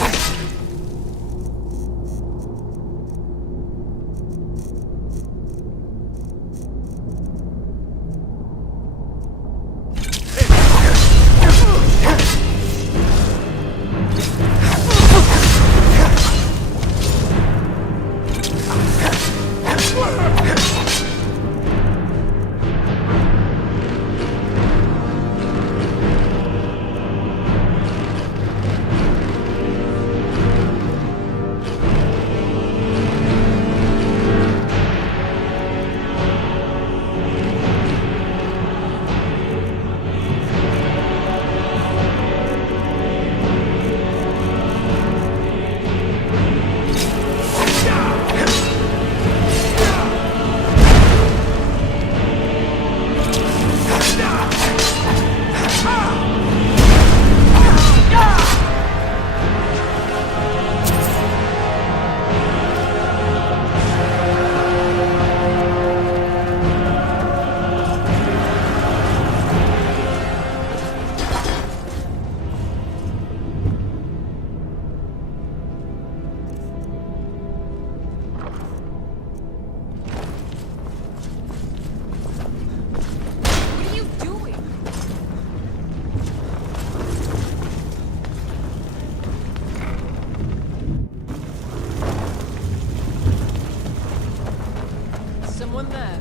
someone there.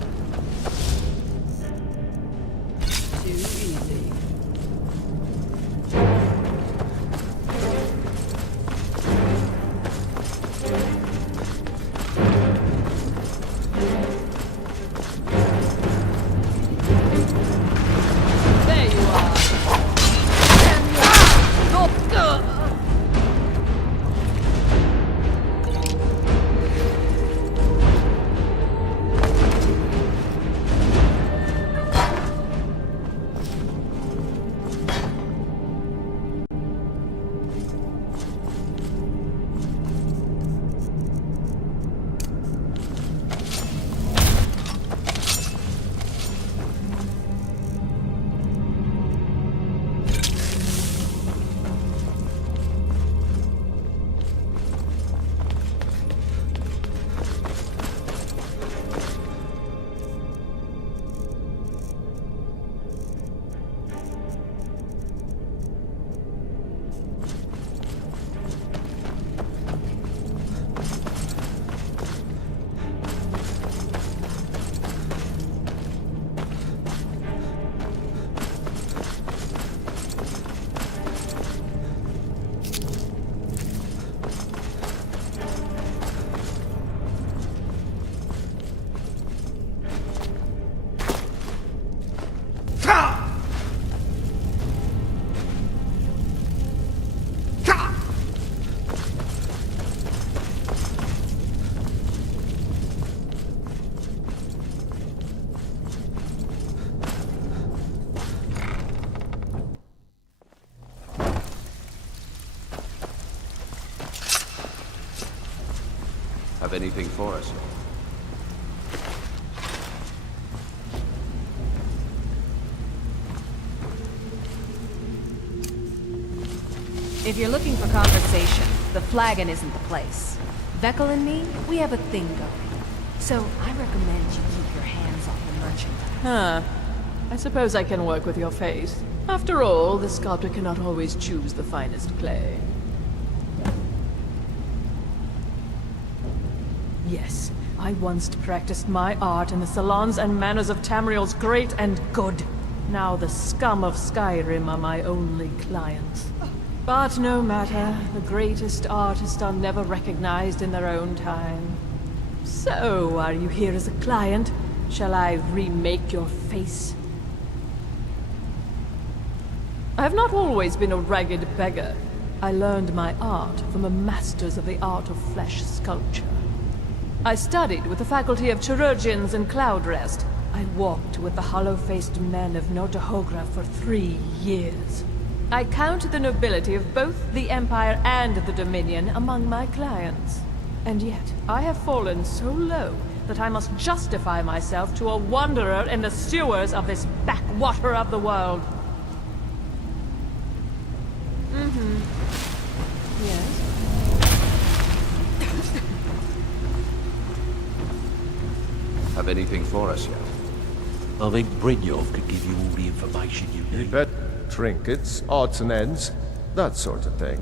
Too easy. There you are. Have anything for us? If you're looking for conversation, the flagon isn't the place. Vekel and me, we have a thing going. So I recommend you keep your hands off the merchandise. Huh. I suppose I can work with your face. After all, the sculptor cannot always choose the finest clay. Yes, I once practiced my art in the salons and manners of Tamriel's great and good. Now the scum of Skyrim are my only clients. But no matter, the greatest artists are never recognized in their own time. So, are you here as a client? Shall I remake your face? I have not always been a ragged beggar. I learned my art from the masters of the art of flesh sculpture. I studied with the faculty of chirurgeons and Cloudrest. I walked with the hollow-faced men of Notahogra for 3 years. I count the nobility of both the Empire and the Dominion among my clients. And yet, I have fallen so low that I must justify myself to a wanderer in the sewers of this backwater of the world. Yes? Have anything for us yet? I think Brynjolf could give you all the information you need. Bet trinkets, odds and ends, that sort of thing.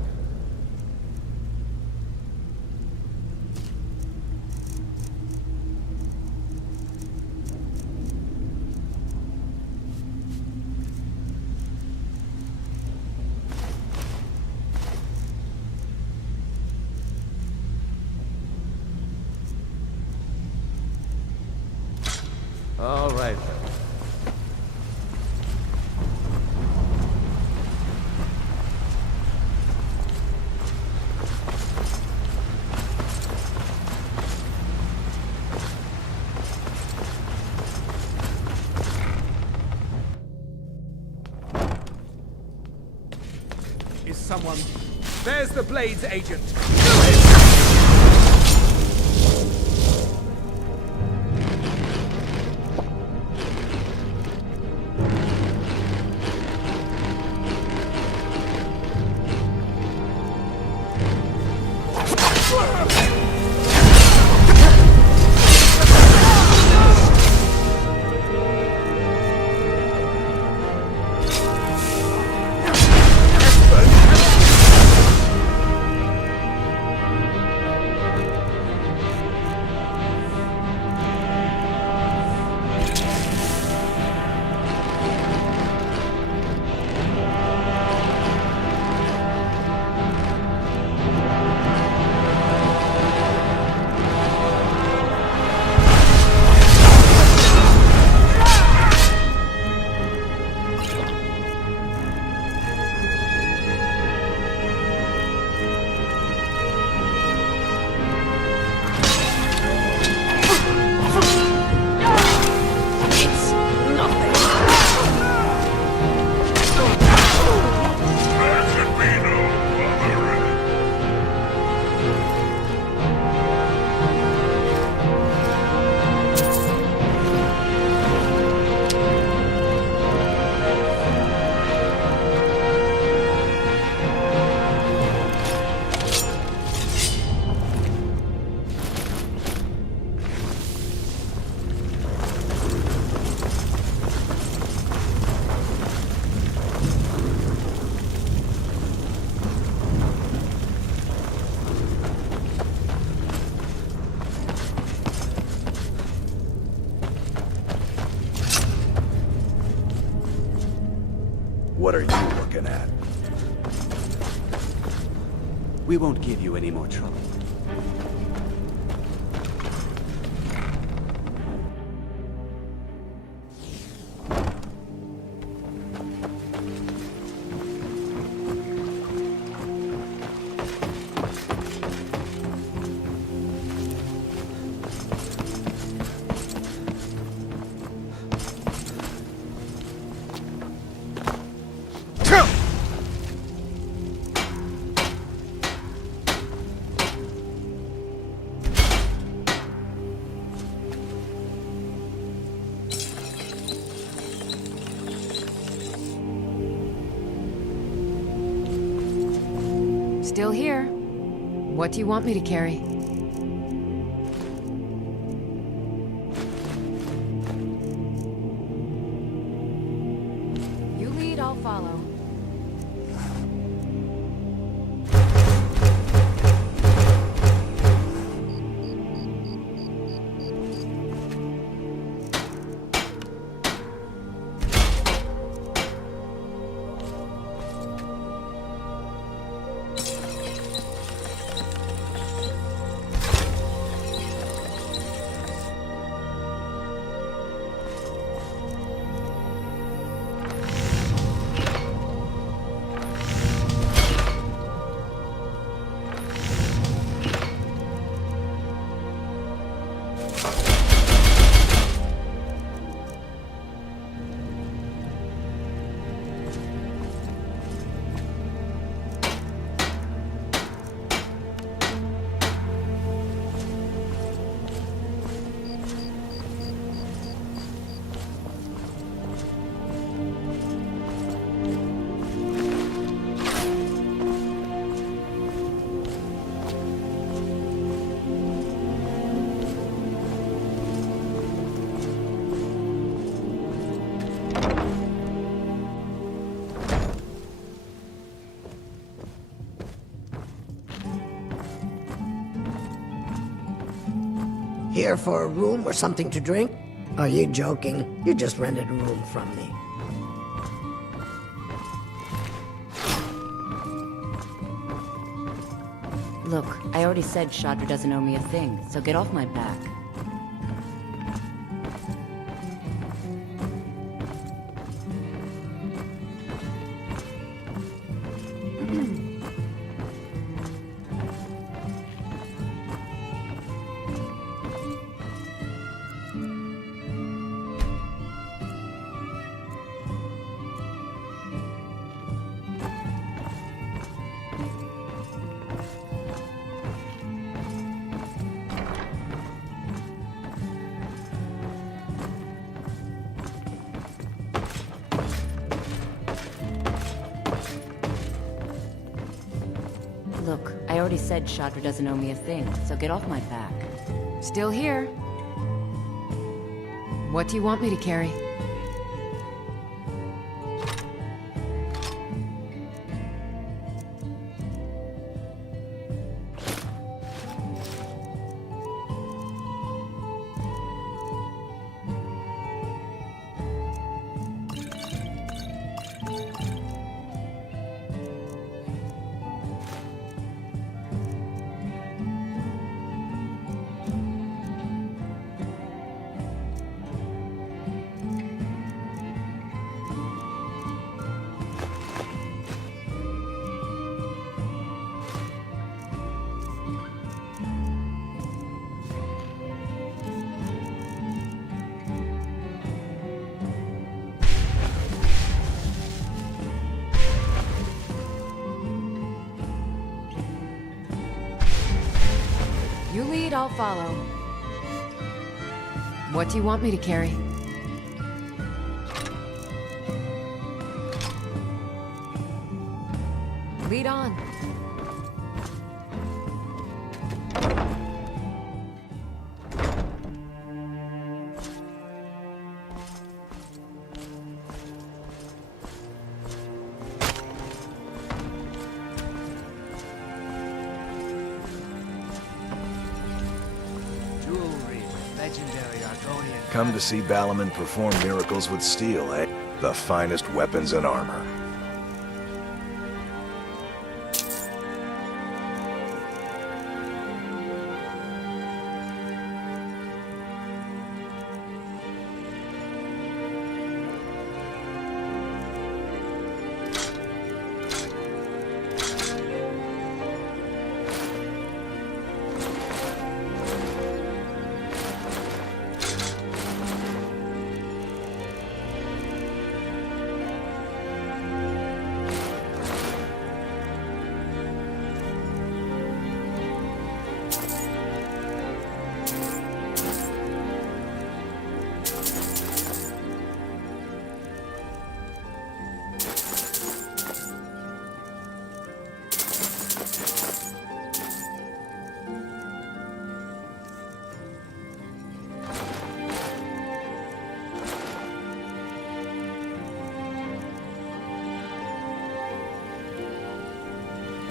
All right. Is someone... There's the Blades agent! What are you looking at? We won't give you any more trouble. Still here. What do you want me to carry? You lead, I'll follow. Here for a room or something to drink? Are you joking? You just rented a room from me. Look, I already said Chandra doesn't owe me a thing, so get off my back. Look, I already said Chandra doesn't owe me a thing, so get off my back. Still here. What do you want me to carry? You lead, I'll follow. What do you want me to carry? Lead on. Come to see Balaman perform miracles with steel, eh? The finest weapons and armor.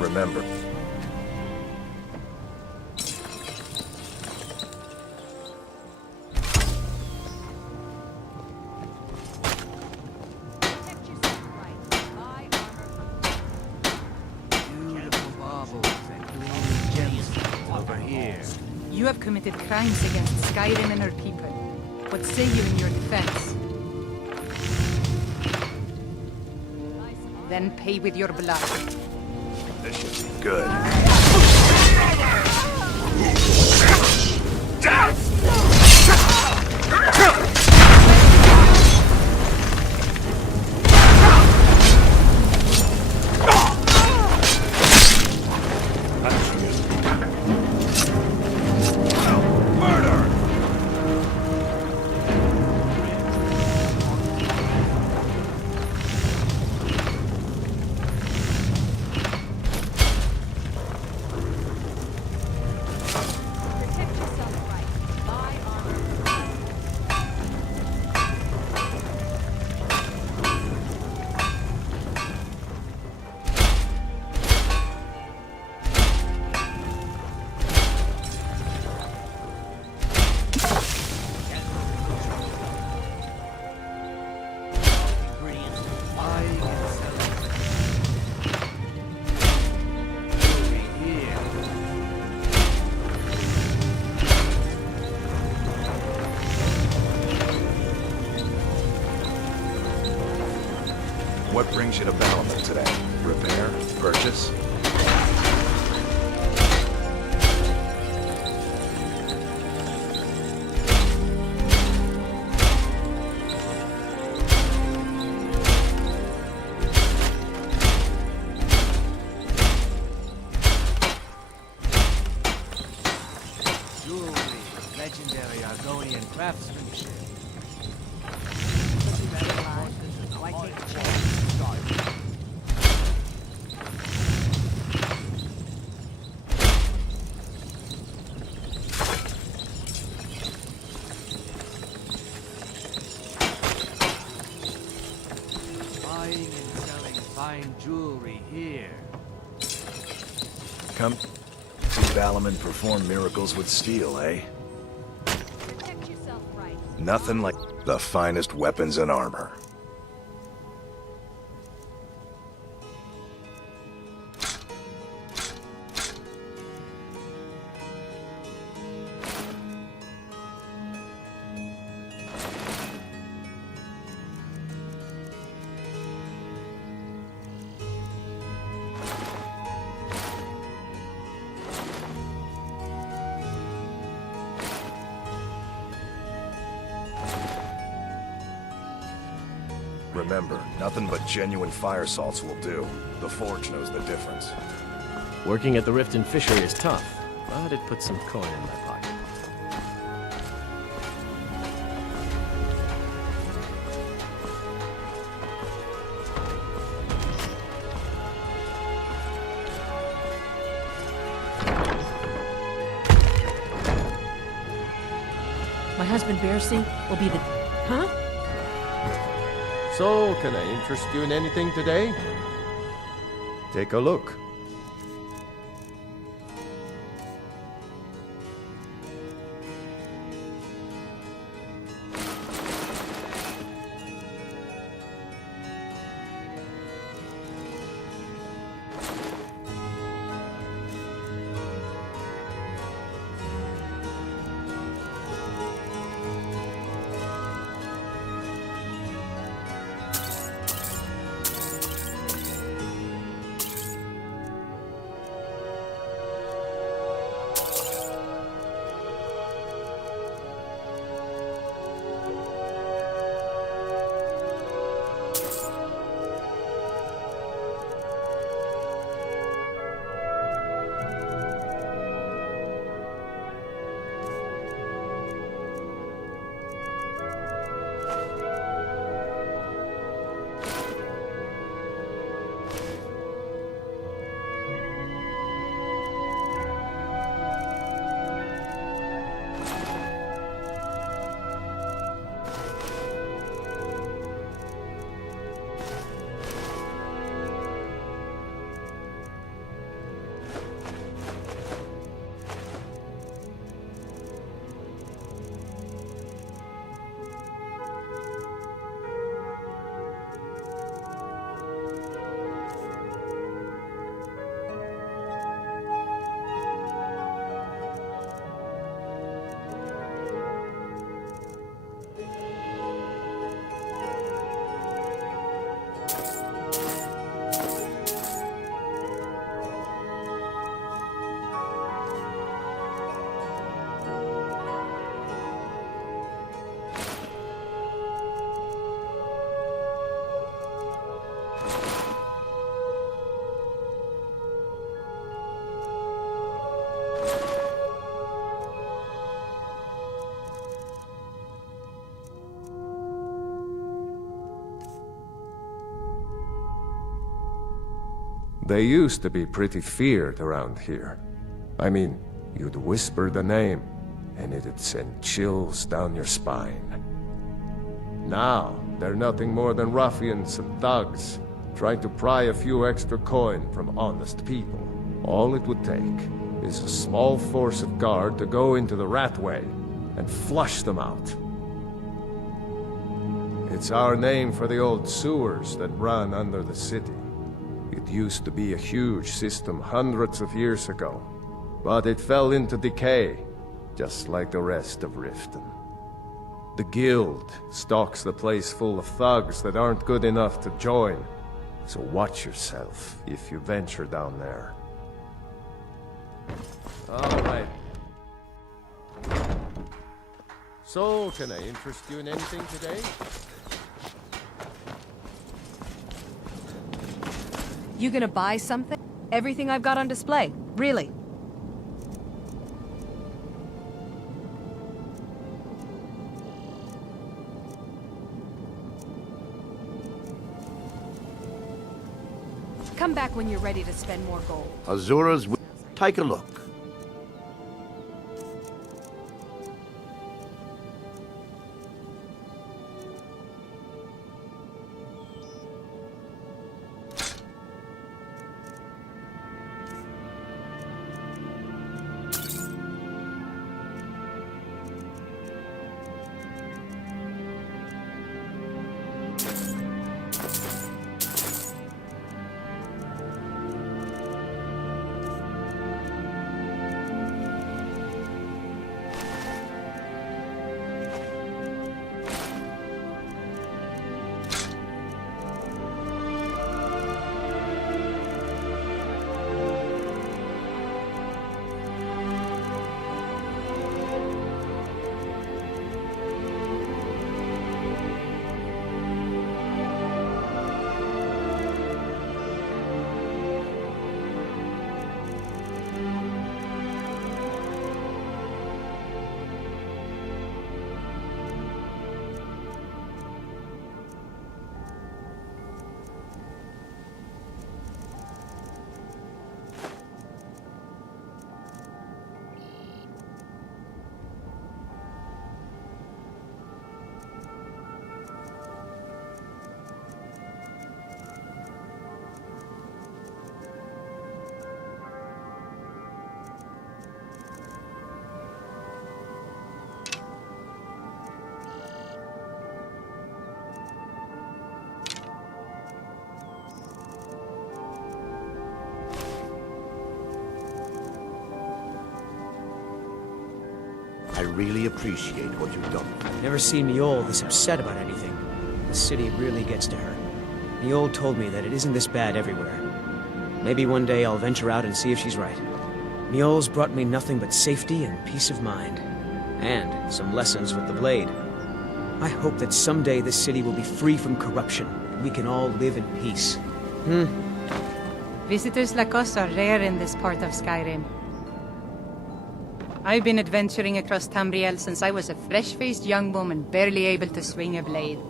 Remember. You have committed crimes against Skyrim and her people. What say you in your defense? Then pay with your blood. This should be good. What brings you to Battlement today? Repair? Purchase? Jewelry, legendary Argonian craftsmanship. Why take a chance? Buying and selling fine jewelry here. Come see Battlement perform miracles with steel, eh? Protect yourself right. Nothing like the finest weapons and armor. Remember, nothing but genuine fire salts will do. The Forge knows the difference. Working at the Riften Fishery is tough, but it puts some coin in my pocket. My husband Bercy will be the... Huh? So, can I interest you in anything today? Take a look. They used to be pretty feared around here. I mean, you'd whisper the name, and it'd send chills down your spine. Now, they're nothing more than ruffians and thugs, trying to pry a few extra coin from honest people. All it would take is a small force of guard to go into the Ratway and flush them out. It's our name for the old sewers that run under the city. It used to be a huge system hundreds of years ago, but it fell into decay, just like the rest of Riften. The Guild stocks the place full of thugs that aren't good enough to join, so watch yourself if you venture down there. All right. So, can I interest you in anything today? You gonna buy something? Everything I've got on display, really. Come back when you're ready to spend more gold. Azura's... Take a look. I really appreciate what you've done. Never seen Mjol this upset about anything. The city really gets to her. Mjol told me that it isn't this bad everywhere. Maybe one day I'll venture out and see if she's right. Mjol's brought me nothing but safety and peace of mind. And some lessons with the blade. I hope that someday this city will be free from corruption, and we can all live in peace. Visitors like us are rare in this part of Skyrim. I've been adventuring across Tamriel since I was a fresh-faced young woman barely able to swing a blade.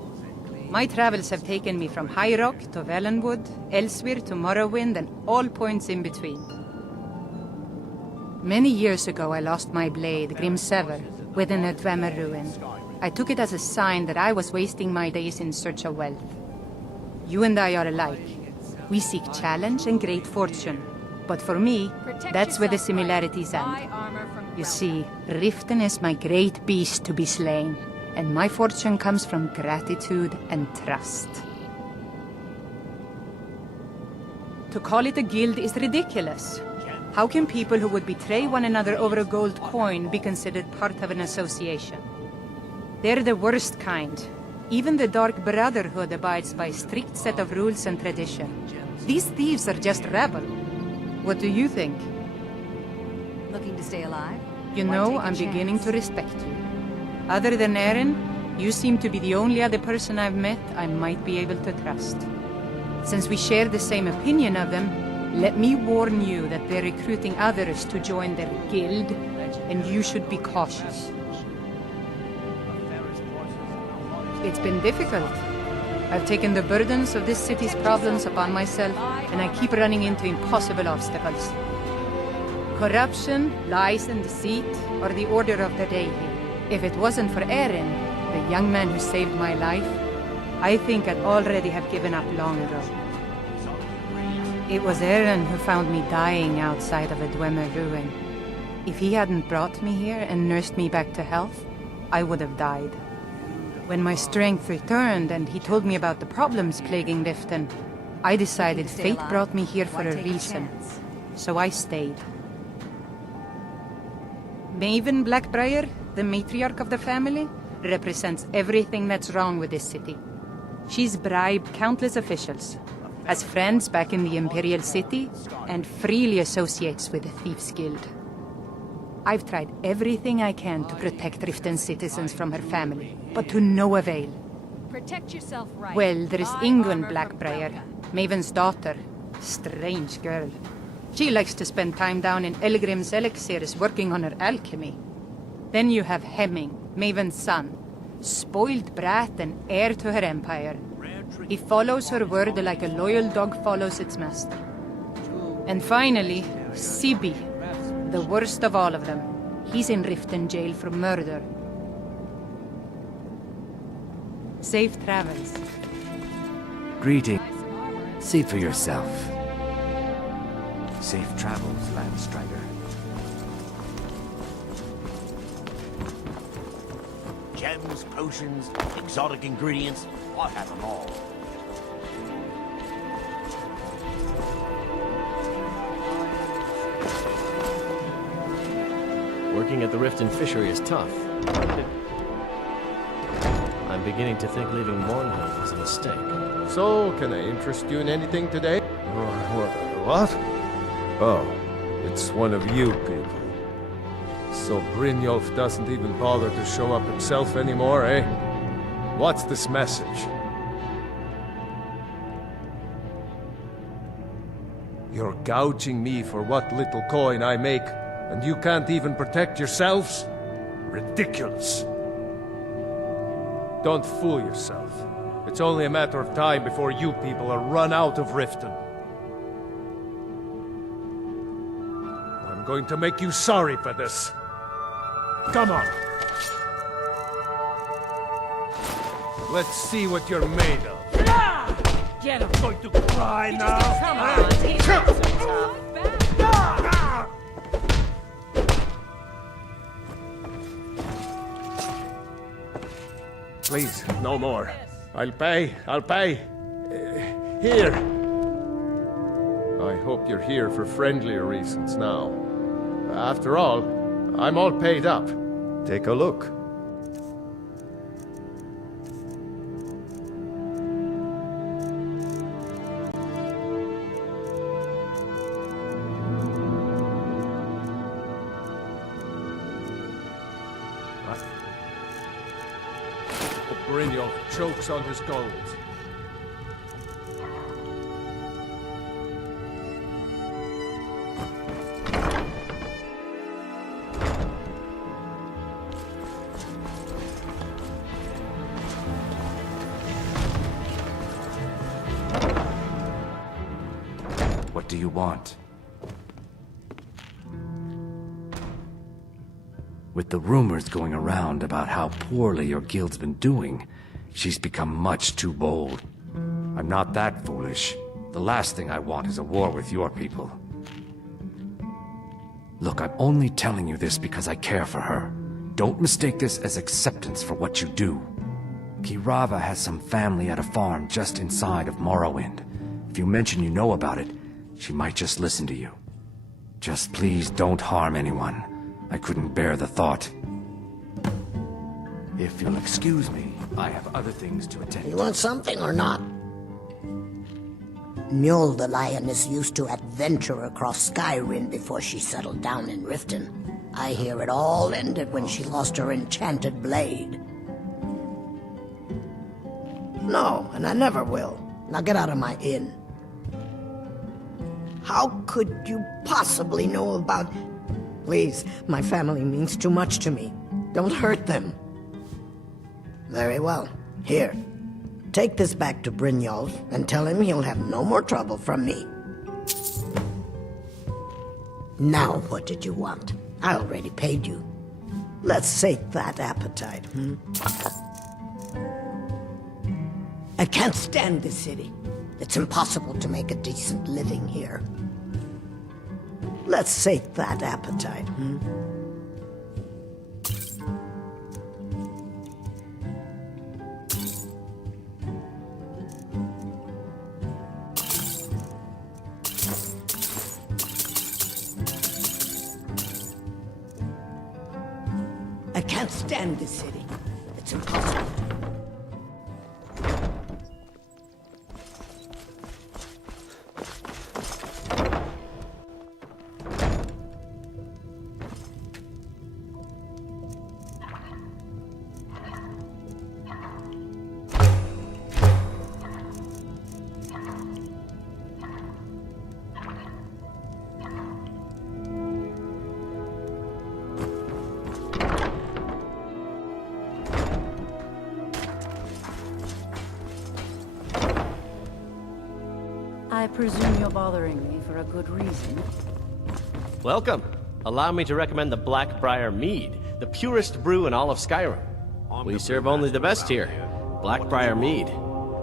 My travels have taken me from High Rock to Valenwood, Elsewhere to Morrowind, and all points in between. Many years ago I lost my blade, Grimsever, within a Dwemer ruin. I took it as a sign that I was wasting my days in search of wealth. You and I are alike. We seek challenge and great fortune. But for me, that's where the similarities end. You see, Riften is my great beast to be slain, and my fortune comes from gratitude and trust. To call it a guild is ridiculous. How can people who would betray one another over a gold coin be considered part of an association? They're the worst kind. Even the Dark Brotherhood abides by a strict set of rules and tradition. These thieves are just rebel. What do you think? Looking to stay alive? You know, I'm beginning to respect you. Other than Erin, you seem to be the only other person I've met I might be able to trust. Since we share the same opinion of them, let me warn you that they're recruiting others to join their guild, and you should be cautious. It's been difficult. I've taken the burdens of this city's problems upon myself, and I keep running into impossible obstacles. Corruption, lies, and deceit are the order of the day here. If it wasn't for Eren, the young man who saved my life, I think I'd already have given up long ago. It was Eren who found me dying outside of a Dwemer ruin. If he hadn't brought me here and nursed me back to health, I would have died. When my strength returned and he told me about the problems plaguing Riften, I decided fate brought me here for a reason. So I stayed. Maven Blackbriar, the matriarch of the family, represents everything that's wrong with this city. She's bribed countless officials, has friends back in the Imperial City, and freely associates with the Thieves Guild. I've tried everything I can to protect Riften's citizens from her family, but to no avail. Protect yourself right. Well, there is Ingun Blackbriar, Maven's daughter. Strange girl. She likes to spend time down in Elgrim's elixirs working on her alchemy. Then you have Hemming, Maven's son. Spoiled brat and heir to her empire. He follows her word like a loyal dog follows its master. And finally, Sibi, the worst of all of them. He's in Riften jail for murder. Safe travels. Greeting. See for yourself. Safe travels, Landstrider. Gems, potions, exotic ingredients, I have them all. Working at the Riften fishery is tough. I'm beginning to think leaving Mournhold was a mistake. So, can I interest you in anything today? What? Oh, it's one of you people. So Brynjolf doesn't even bother to show up himself anymore, eh? What's this message? You're gouging me for what little coin I make, and you can't even protect yourselves? Ridiculous. Don't fool yourself. It's only a matter of time before you people are run out of Riften. I'm going to make you sorry for this. Come on. Let's see what you're made of. Get him! I'm going to cry now! Come on, he's not so tough. Please, no more. I'll pay. Here. I hope you're here for friendlier reasons now. After all, I'm all paid up. Take a look. Brynjolf chokes on his gold. What do you want? With the rumors going around about how poorly your guild's been doing, she's become much too bold. I'm not that foolish. The last thing I want is a war with your people. Look, I'm only telling you this because I care for her. Don't mistake this as acceptance for what you do. Kirava has some family at a farm just inside of Morrowind. If you mention you know about it, she might just listen to you. Just please don't harm anyone. I couldn't bear the thought. If you'll excuse me, I have other things to attend to. You want something or not? Mjol the lioness used to adventure across Skyrim before she settled down in Riften. I hear it all ended when she lost her enchanted blade. No, and I never will. Now get out of my inn. How could you possibly know about... Please, my family means too much to me. Don't hurt them. Very well. Here. Take this back to Brynjolf and tell him he'll have no more trouble from me. Now what did you want? I already paid you. Let's sate that appetite, I can't stand this city. It's impossible to make a decent living here. Let's sate that appetite, I can't stand this city. It's impossible. I presume you're bothering me for a good reason. Welcome. Allow me to recommend the Blackbriar Mead, the purest brew in all of Skyrim. We serve only the best here. Blackbriar Mead.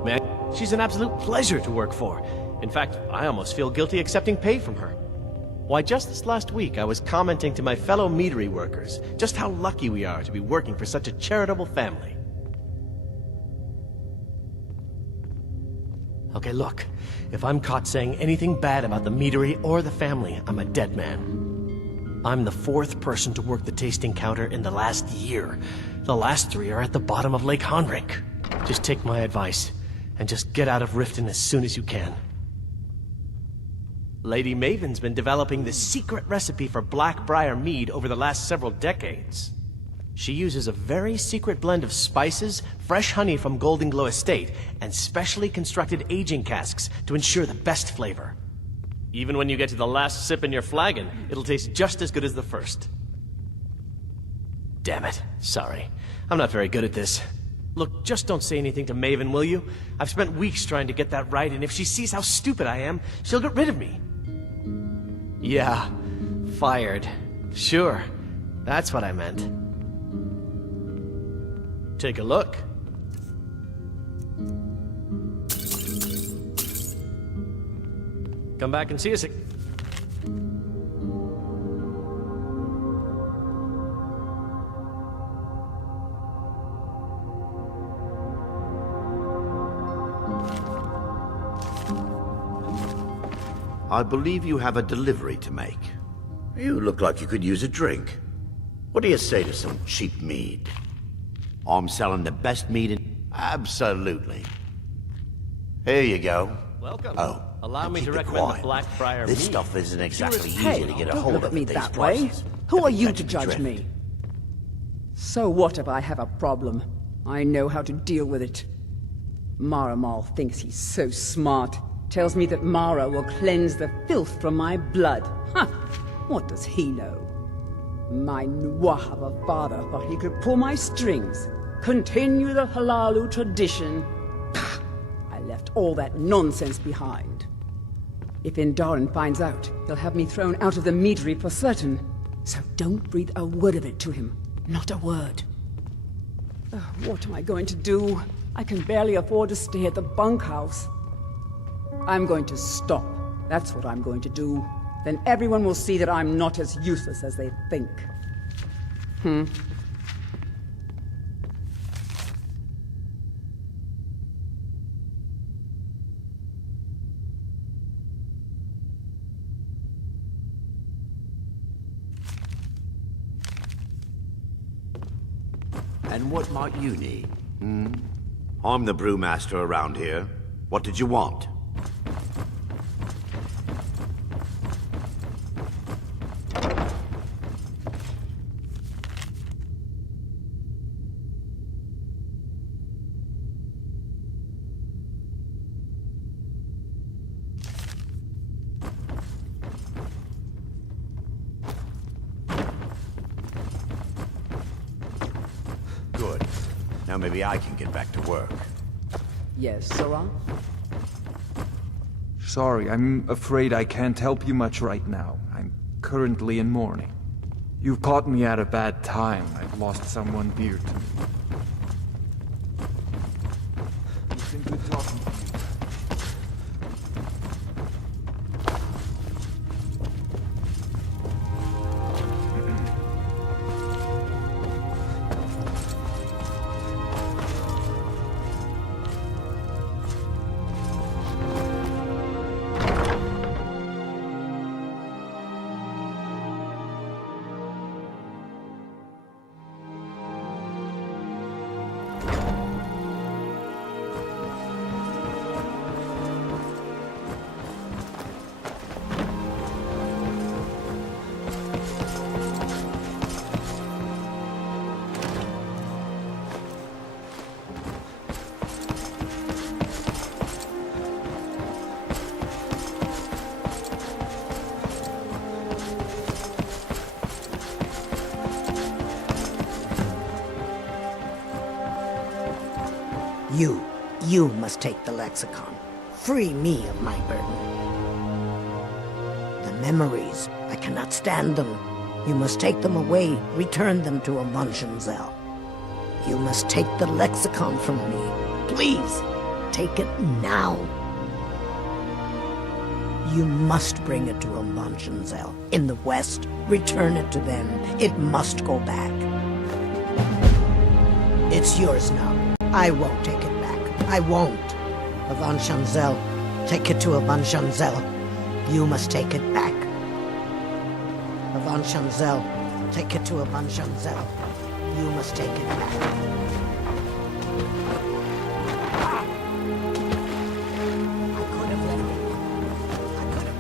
Man, she's an absolute pleasure to work for. In fact, I almost feel guilty accepting pay from her. Why, just this last week, I was commenting to my fellow meadery workers just how lucky we are to be working for such a charitable family. Okay, look. If I'm caught saying anything bad about the meadery or the family, I'm a dead man. I'm the 4th person to work the tasting counter in the last year. The last 3 are at the bottom of Lake Honrink. Just take my advice, and just get out of Riften as soon as you can. Lady Maven's been developing the secret recipe for Blackbriar Mead over the last several decades. She uses a very secret blend of spices, fresh honey from Golden Glow Estate, and specially constructed aging casks to ensure the best flavor. Even when you get to the last sip in your flagon, it'll taste just as good as the first. Damn it. Sorry. I'm not very good at this. Look, just don't say anything to Maven, will you? I've spent weeks trying to get that right, and if she sees how stupid I am, she'll get rid of me. Yeah, fired. Sure. That's what I meant. Take a look. Come back and see us. I believe you have a delivery to make. You look like you could use a drink. What do you say to some cheap mead? I'm selling the best mead in... Absolutely. Here you go. Welcome. Oh, allow me to keep it recommend quiet. the Blackbriar This Mead. stuff isn't exactly Hey, easy to get a Don't hold look of at me at these that way. prices. Who are you Catch to me judge drift. me? So what if I have a problem? I know how to deal with it. Maramal thinks he's so smart. Tells me that Mara will cleanse the filth from my blood. Huh! What does he know? My Nwah of a father thought he could pull my strings. Continue the Halalu tradition. Pah! I left all that nonsense behind. If Indarin finds out, he'll have me thrown out of the meadery for certain. So don't breathe a word of it to him. Not a word. What am I going to do? I can barely afford to stay at the bunkhouse. I'm going to stop. That's what I'm going to do. Then everyone will see that I'm not as useless as they think. And what might you need? I'm the brewmaster around here. What did you want? Good. Now maybe I can get back to work. Yes, Sora? Sorry, I'm afraid I can't help you much right now. I'm currently in mourning. You've caught me at a bad time. I've lost someone dear to me. It's been good talking to you. You must take the lexicon. Free me of my burden. The memories, I cannot stand them. You must take them away, return them to Avonshanzel. You must take the lexicon from me. Please, take it now. You must bring it to Avonshanzel. In the west, return it to them. It must go back. It's yours now. I won't take it back. I won't. Avonshanzel, take it to Avonshanzel. You must take it back. Avonshanzel, take it to Avonshanzel. You must take it back. I could have left it. I could have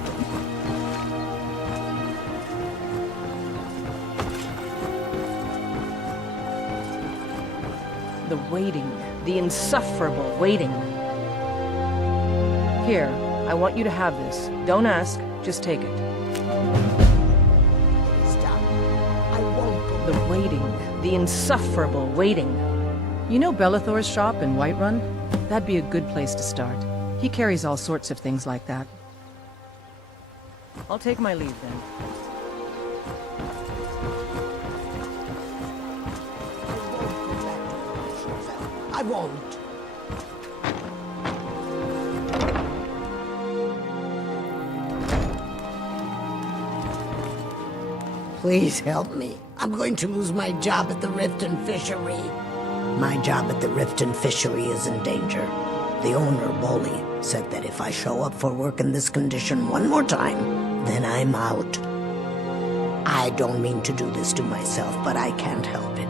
The waiting. The insufferable waiting. Here, I want you to have this. Don't ask, just take it. It's done. I won't go. The waiting. The insufferable waiting. You know Bellathor's shop in Whiterun? That'd be a good place to start. He carries all sorts of things like that. I'll take my leave then. I won't. Please help me. I'm going to lose my job at the Riften Fishery. My job at the Riften Fishery is in danger. The owner, Bolly, said that if I show up for work in this condition one more time, then I'm out. I don't mean to do this to myself, but I can't help it.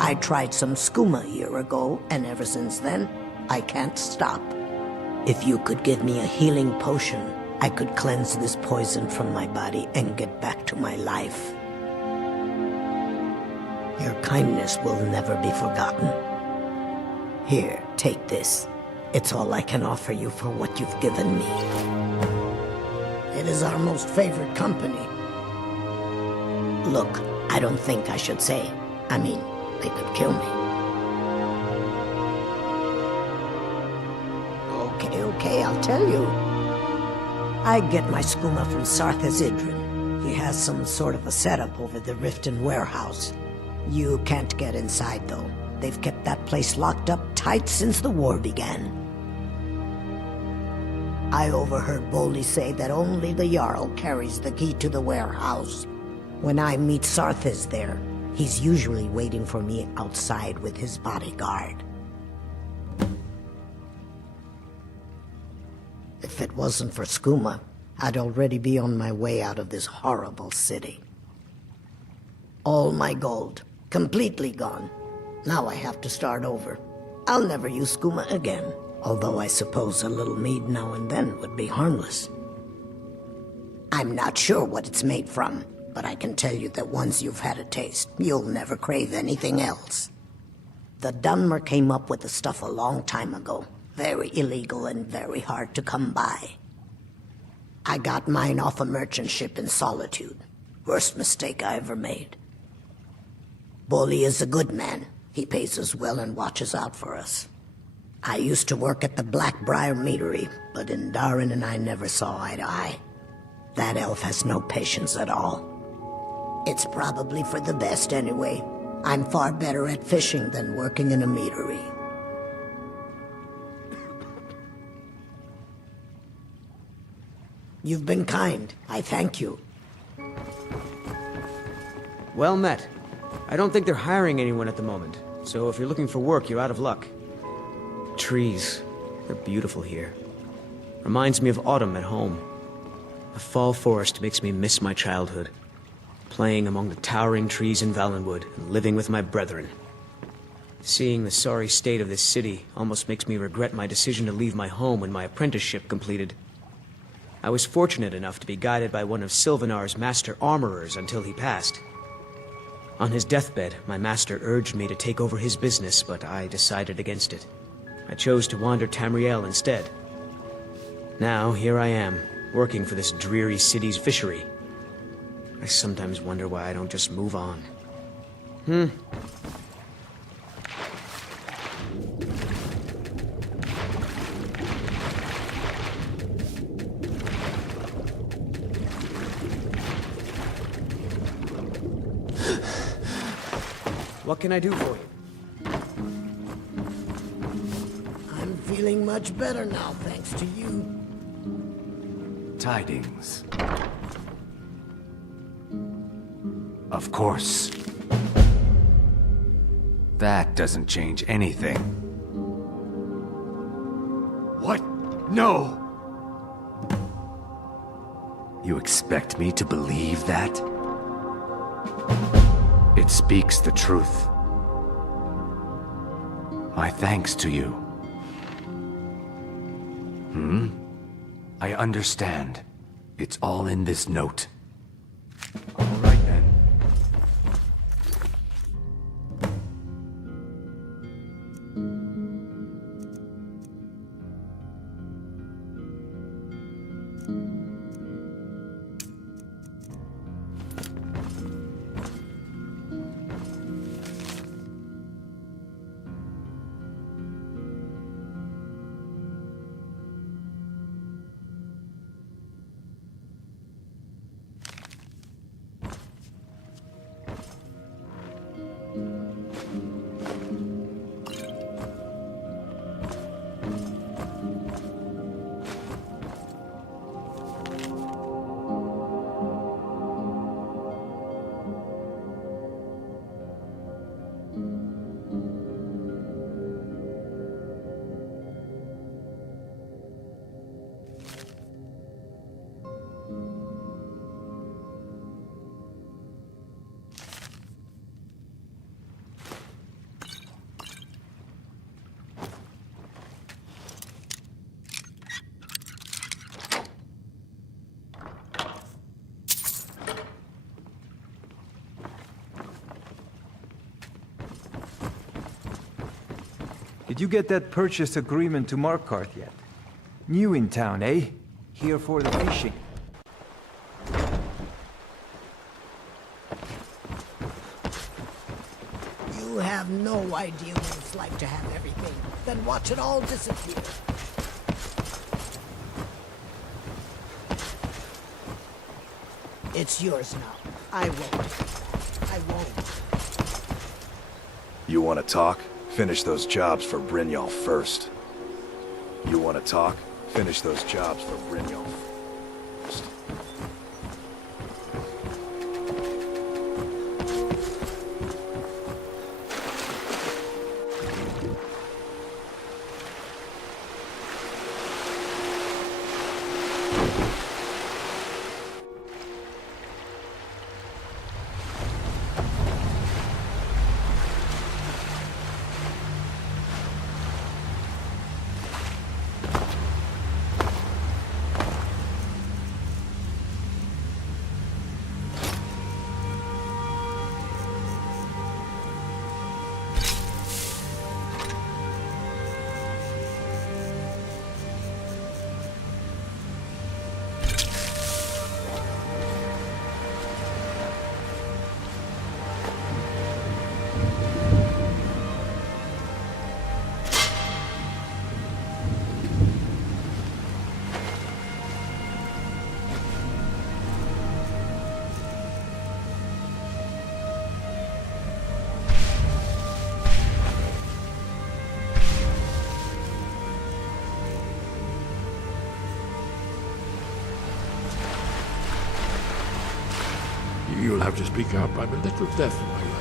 I tried some skooma a year ago, and ever since then, I can't stop. If you could give me a healing potion, I could cleanse this poison from my body and get back to my life. Your kindness will never be forgotten. Here, take this. It's all I can offer you for what you've given me. It is our most favored company. Look, I don't think I should say. I mean, they could kill me. Okay, I'll tell you. I get my skooma from Sarthas Idrin. He has some sort of a setup over the Riften warehouse. You can't get inside, though. They've kept that place locked up tight since the war began. I overheard Boldy say that only the Jarl carries the key to the warehouse. When I meet Sarthas there, he's usually waiting for me outside with his bodyguard. If it wasn't for skooma, I'd already be on my way out of this horrible city. All my gold, completely gone. Now I have to start over. I'll never use skooma again, although I suppose a little mead now and then would be harmless. I'm not sure what it's made from, but I can tell you that once you've had a taste, you'll never crave anything else. The Dunmer came up with the stuff a long time ago. Very illegal and very hard to come by. I got mine off a merchant ship in Solitude. Worst mistake I ever made. Bolly is a good man. He pays us well and watches out for us. I used to work at the Blackbriar Meadery, but Indarin and I never saw eye to eye. That elf has no patience at all. It's probably for the best anyway. I'm far better at fishing than working in a meadery. You've been kind. I thank you. Well met. I don't think they're hiring anyone at the moment, so if you're looking for work, you're out of luck. Trees. They're beautiful here. Reminds me of autumn at home. The fall forest makes me miss my childhood. Playing among the towering trees in Valenwood and living with my brethren. Seeing the sorry state of this city almost makes me regret my decision to leave my home when my apprenticeship completed. I was fortunate enough to be guided by one of Sylvanar's master armorers until he passed. On his deathbed, my master urged me to take over his business, but I decided against it. I chose to wander Tamriel instead. Now, here I am, working for this dreary city's fishery. I sometimes wonder why I don't just move on. What can I do for you? I'm feeling much better now, thanks to you. Tidings. Of course. That doesn't change anything. What? No! You expect me to believe that? It speaks the truth. My thanks to you. I understand. It's all in this note. All right then. Did you get that purchase agreement to Markarth yet? New in town, eh? Here for the fishing. You have no idea what it's like to have everything, then watch it all disappear. It's yours now. I won't. You want to talk? Finish those jobs for Brynjolf first. You want to talk? Finish those jobs for Brynjolf first. You'll have to speak up. I'm a little deaf in my language.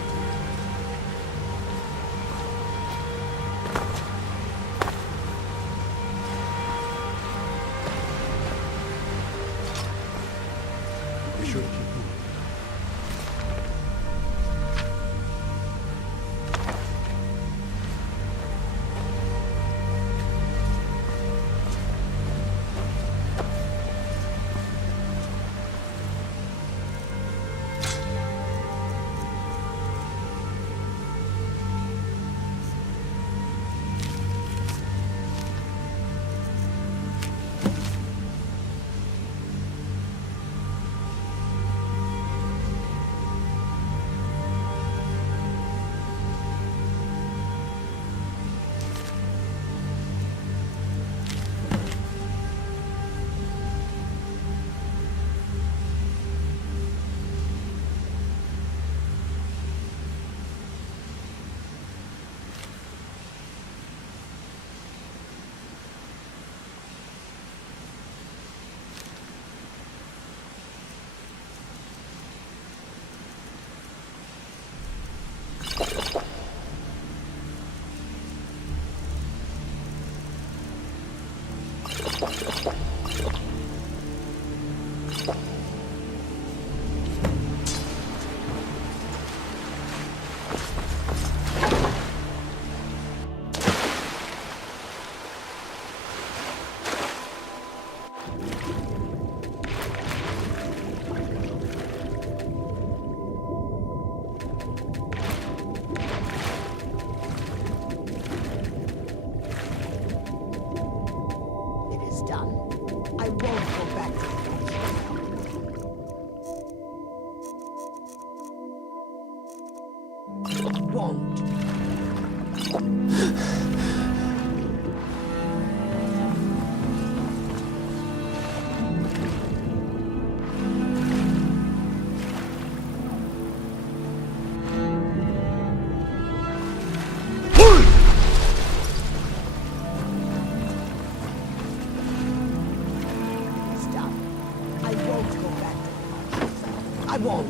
Be sure to keep moving. I won't.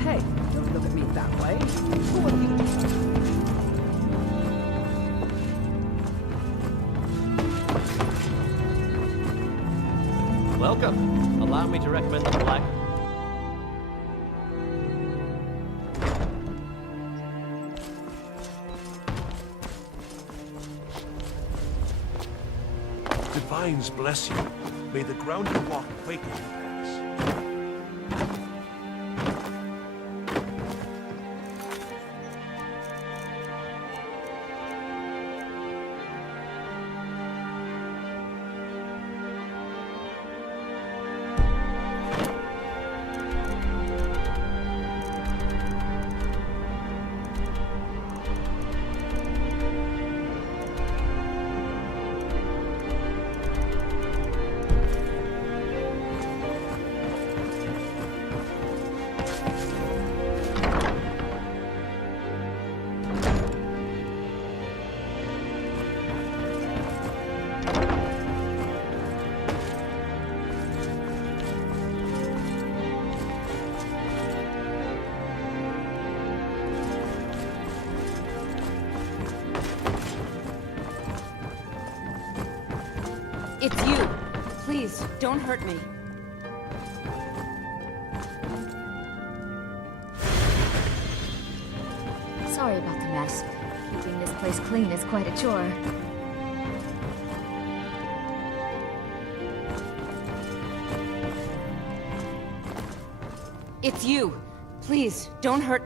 Hey, don't look at me that way. Who are you? Welcome. Allow me to recommend the black... Divines bless you. May the ground you walk quake when you pass. It's you. Please, don't hurt me. Sorry about the mess. Keeping this place clean is quite a chore. It's you. Please, don't hurt...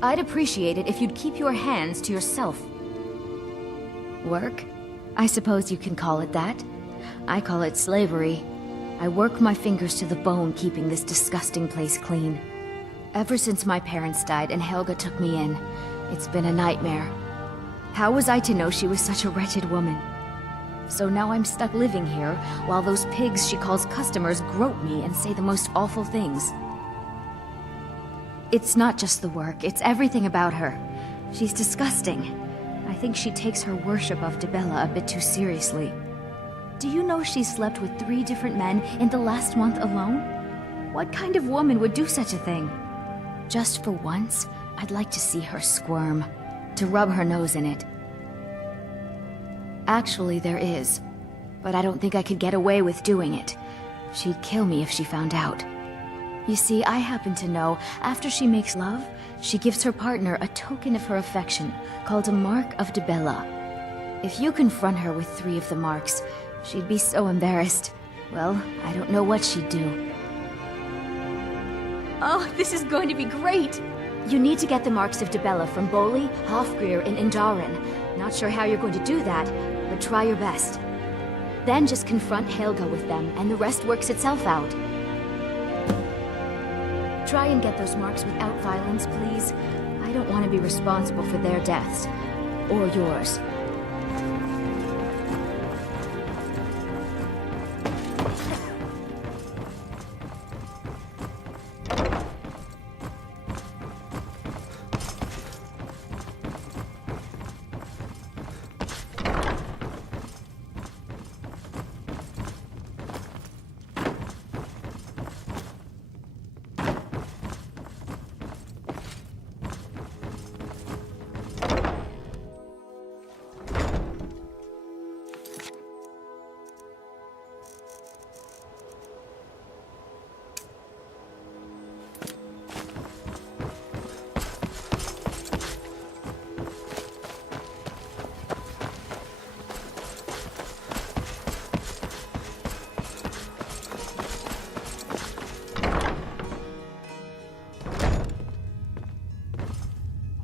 I'd appreciate it if you'd keep your hands to yourself. Work? I suppose you can call it that. I call it slavery. I work my fingers to the bone keeping this disgusting place clean. Ever since my parents died and Helga took me in, it's been a nightmare. How was I to know she was such a wretched woman? So now I'm stuck living here, while those pigs she calls customers grope me and say the most awful things. It's not just the work, it's everything about her. She's disgusting. I think she takes her worship of Dibella a bit too seriously. Do you know she slept with 3 different men in the last month alone? What kind of woman would do such a thing? Just for once, I'd like to see her squirm, to rub her nose in it. Actually, there is, but I don't think I could get away with doing it. She'd kill me if she found out. You see, I happen to know, after she makes love, she gives her partner a token of her affection, called a Mark of Dibella. If you confront her with 3 of the marks, she'd be so embarrassed. Well, I don't know what she'd do. Oh, this is going to be great! You need to get the marks of Dibella from Boli, Hofgrir, and Indaren. Not sure how you're going to do that, but try your best. Then just confront Helga with them, and the rest works itself out. Try and get those marks without violence, please. I don't want to be responsible for their deaths. Or yours.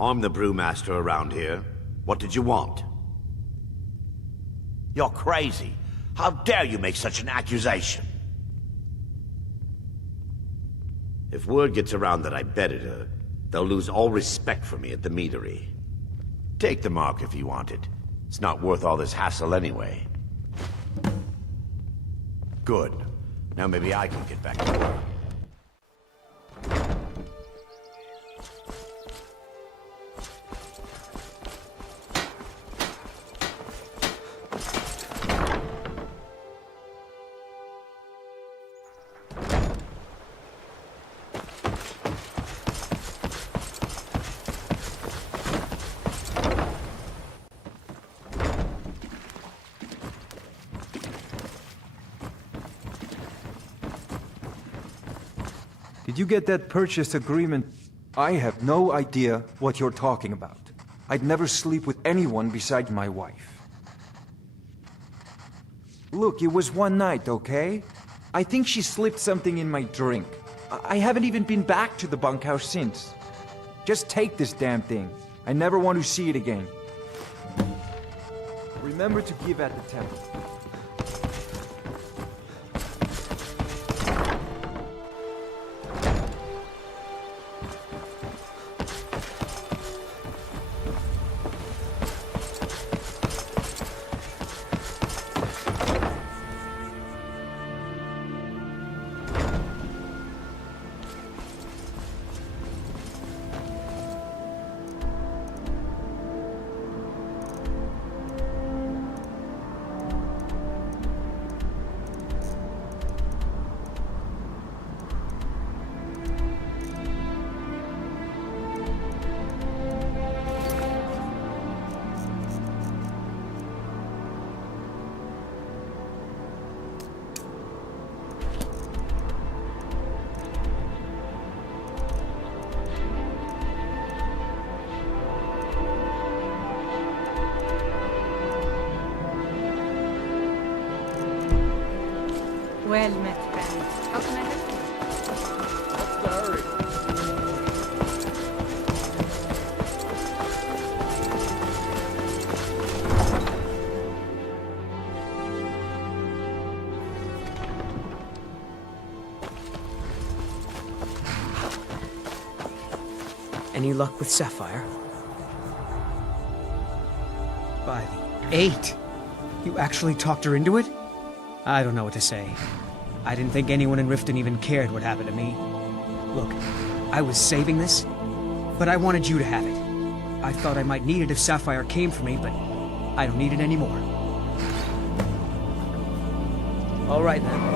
I'm the brewmaster around here. What did you want? You're crazy. How dare you make such an accusation? If word gets around that I bedded her, they'll lose all respect for me at the meadery. Take the mark if you want it. It's not worth all this hassle anyway. Good. Now maybe I can get back to work. Did you get that purchase agreement? I have no idea what you're talking about. I'd never sleep with anyone besides my wife. Look, it was one night, okay? I think she slipped something in my drink. I haven't even been back to the bunkhouse since. Just take this damn thing. I never want to see it again. Remember to give at the temple. Well met, friend. How can I help you? What's the hurry? Any luck with Sapphire? By the 8! You actually talked her into it? I don't know what to say. I didn't think anyone in Riften even cared what happened to me. Look, I was saving this, but I wanted you to have it. I thought I might need it if Sapphire came for me, but I don't need it anymore. All right, then.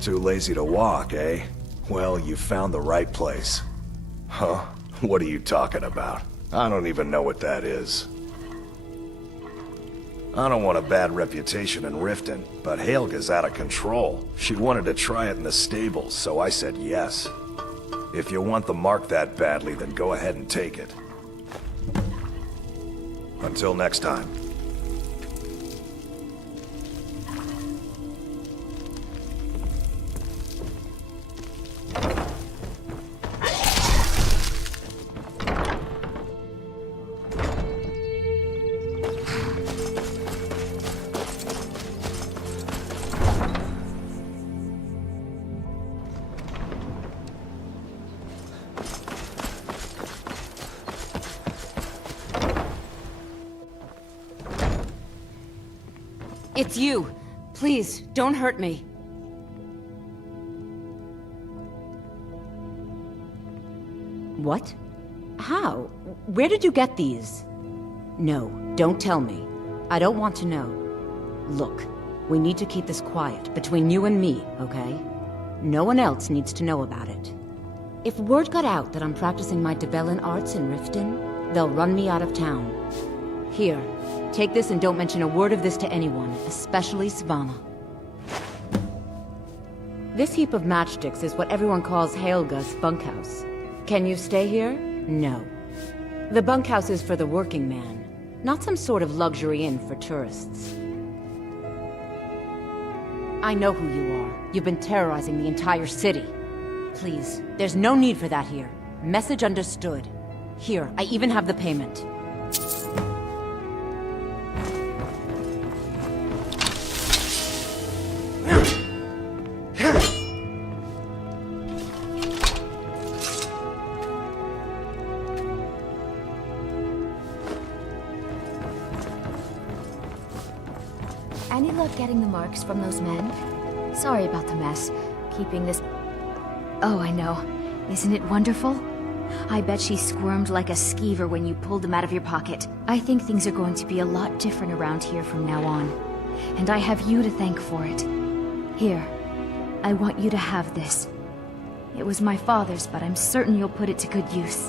Too lazy to walk, eh? Well, you found the right place. Huh? What are you talking about? I don't even know what that is. I don't want a bad reputation in Riften, but Helga's out of control. She wanted to try it in the stables, so I said yes. If you want the mark that badly, then go ahead and take it. Until next time. It's you. Please, don't hurt me. What? How? Where did you get these? No, don't tell me. I don't want to know. Look, we need to keep this quiet, between you and me, okay? No one else needs to know about it. If word got out that I'm practicing my Debellan arts in Riften, they'll run me out of town. Here, take this and don't mention a word of this to anyone, especially Svanna. This heap of matchsticks is what everyone calls Helga's bunkhouse. Can you stay here? No. The bunkhouse is for the working man, not some sort of luxury inn for tourists. I know who you are. You've been terrorizing the entire city. Please, there's no need for that here. Message understood. Here, I even have the payment. Any luck getting the marks from those men? Sorry about the mess. Keeping this... Oh, I know. Isn't it wonderful? I bet she squirmed like a skeever when you pulled them out of your pocket. I think things are going to be a lot different around here from now on. And I have you to thank for it. Here, I want you to have this. It was my father's, but I'm certain you'll put it to good use.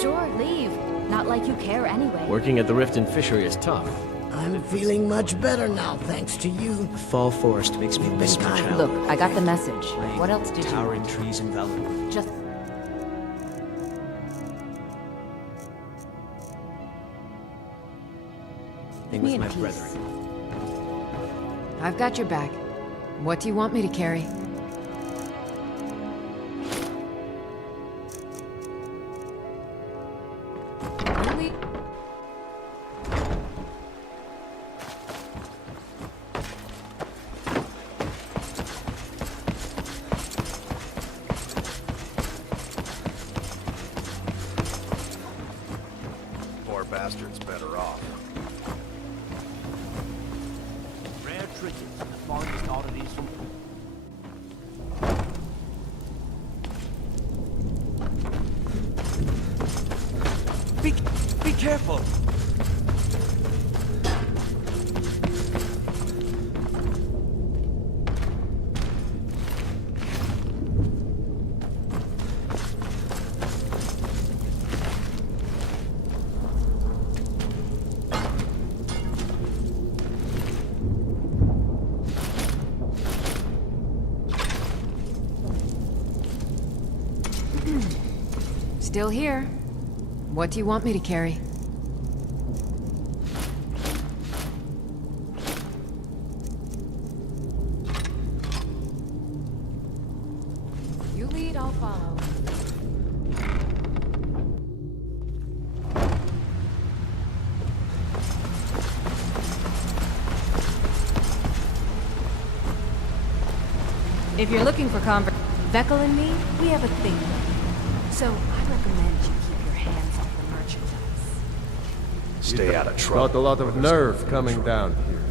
Sure, leave. Not like you care anyway. Working at the Riften fishery is tough. I'm feeling much better now, thanks to you. The fall forest makes me miss my childhood. Look, I got the message. What else did you Towering want? trees and Valor. Just... Thing me with in my peace. brethren. I've got your back. What do you want me to carry? Really? Poor bastard's better off. Rare trinkets and the farthest oddities from... Be careful! Still here. What do you want me to carry? You lead, I'll follow. If you're looking for Vekel and me, we have a thing going. So I recommend you keep your hands off the merchandise. Stay out of trouble. Got a lot of nerve coming down here.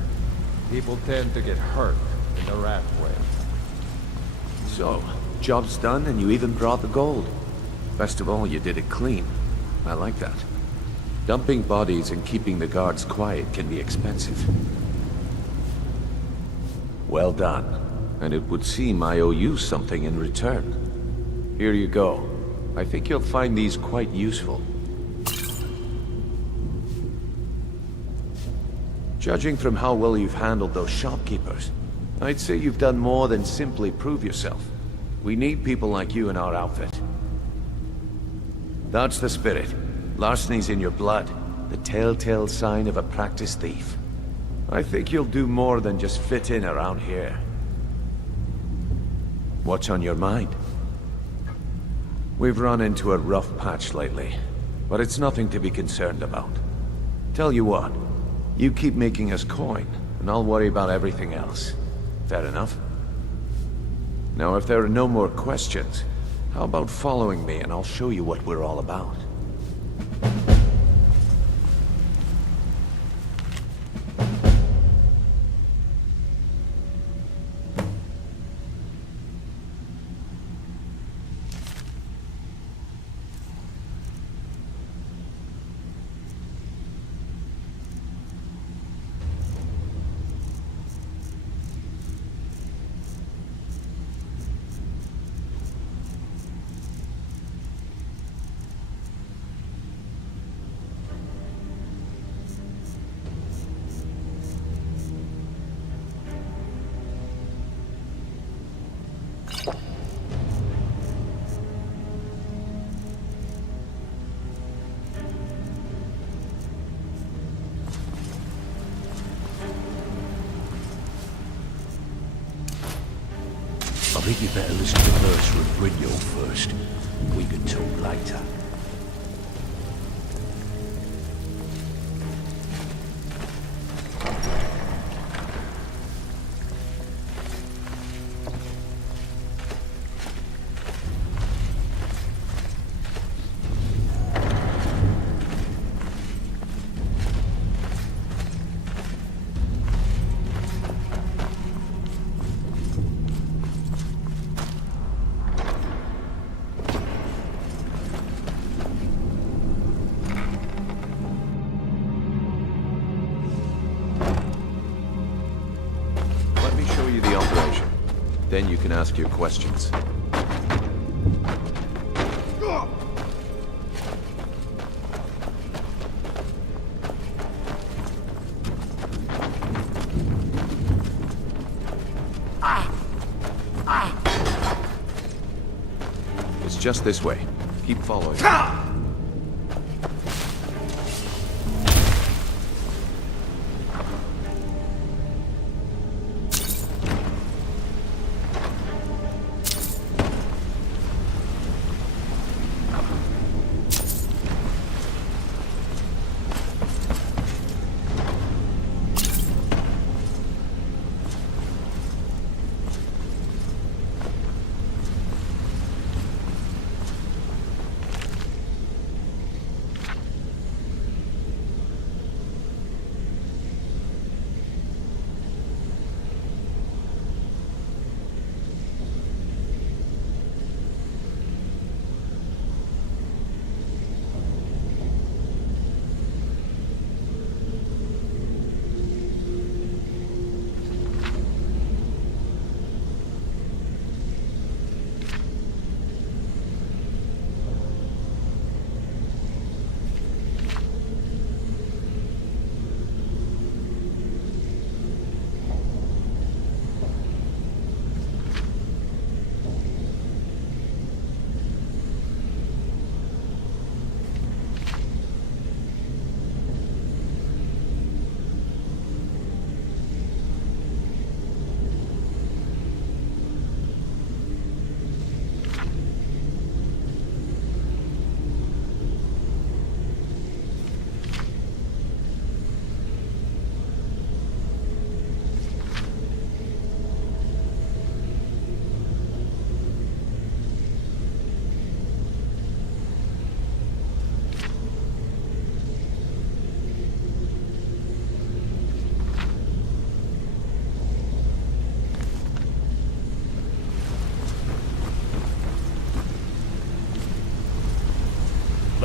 People tend to get hurt in the rat way. So, job's done and you even brought the gold. Best of all, you did it clean. I like that. Dumping bodies and keeping the guards quiet can be expensive. Well done. And it would seem I owe you something in return. Here you go. I think you'll find these quite useful. Judging from how well you've handled those shopkeepers, I'd say you've done more than simply prove yourself. We need people like you in our outfit. That's the spirit. Larceny's in your blood, the telltale sign of a practiced thief. I think you'll do more than just fit in around here. What's on your mind? We've run into a rough patch lately, but it's nothing to be concerned about. Tell you what, you keep making us coin, and I'll worry about everything else. Fair enough? Now, if there are no more questions, how about following me and I'll show you what we're all about? I think you better listen to Mercer and Brynjolf first. We can talk later. Then you can ask your questions. It's just this way. Keep following.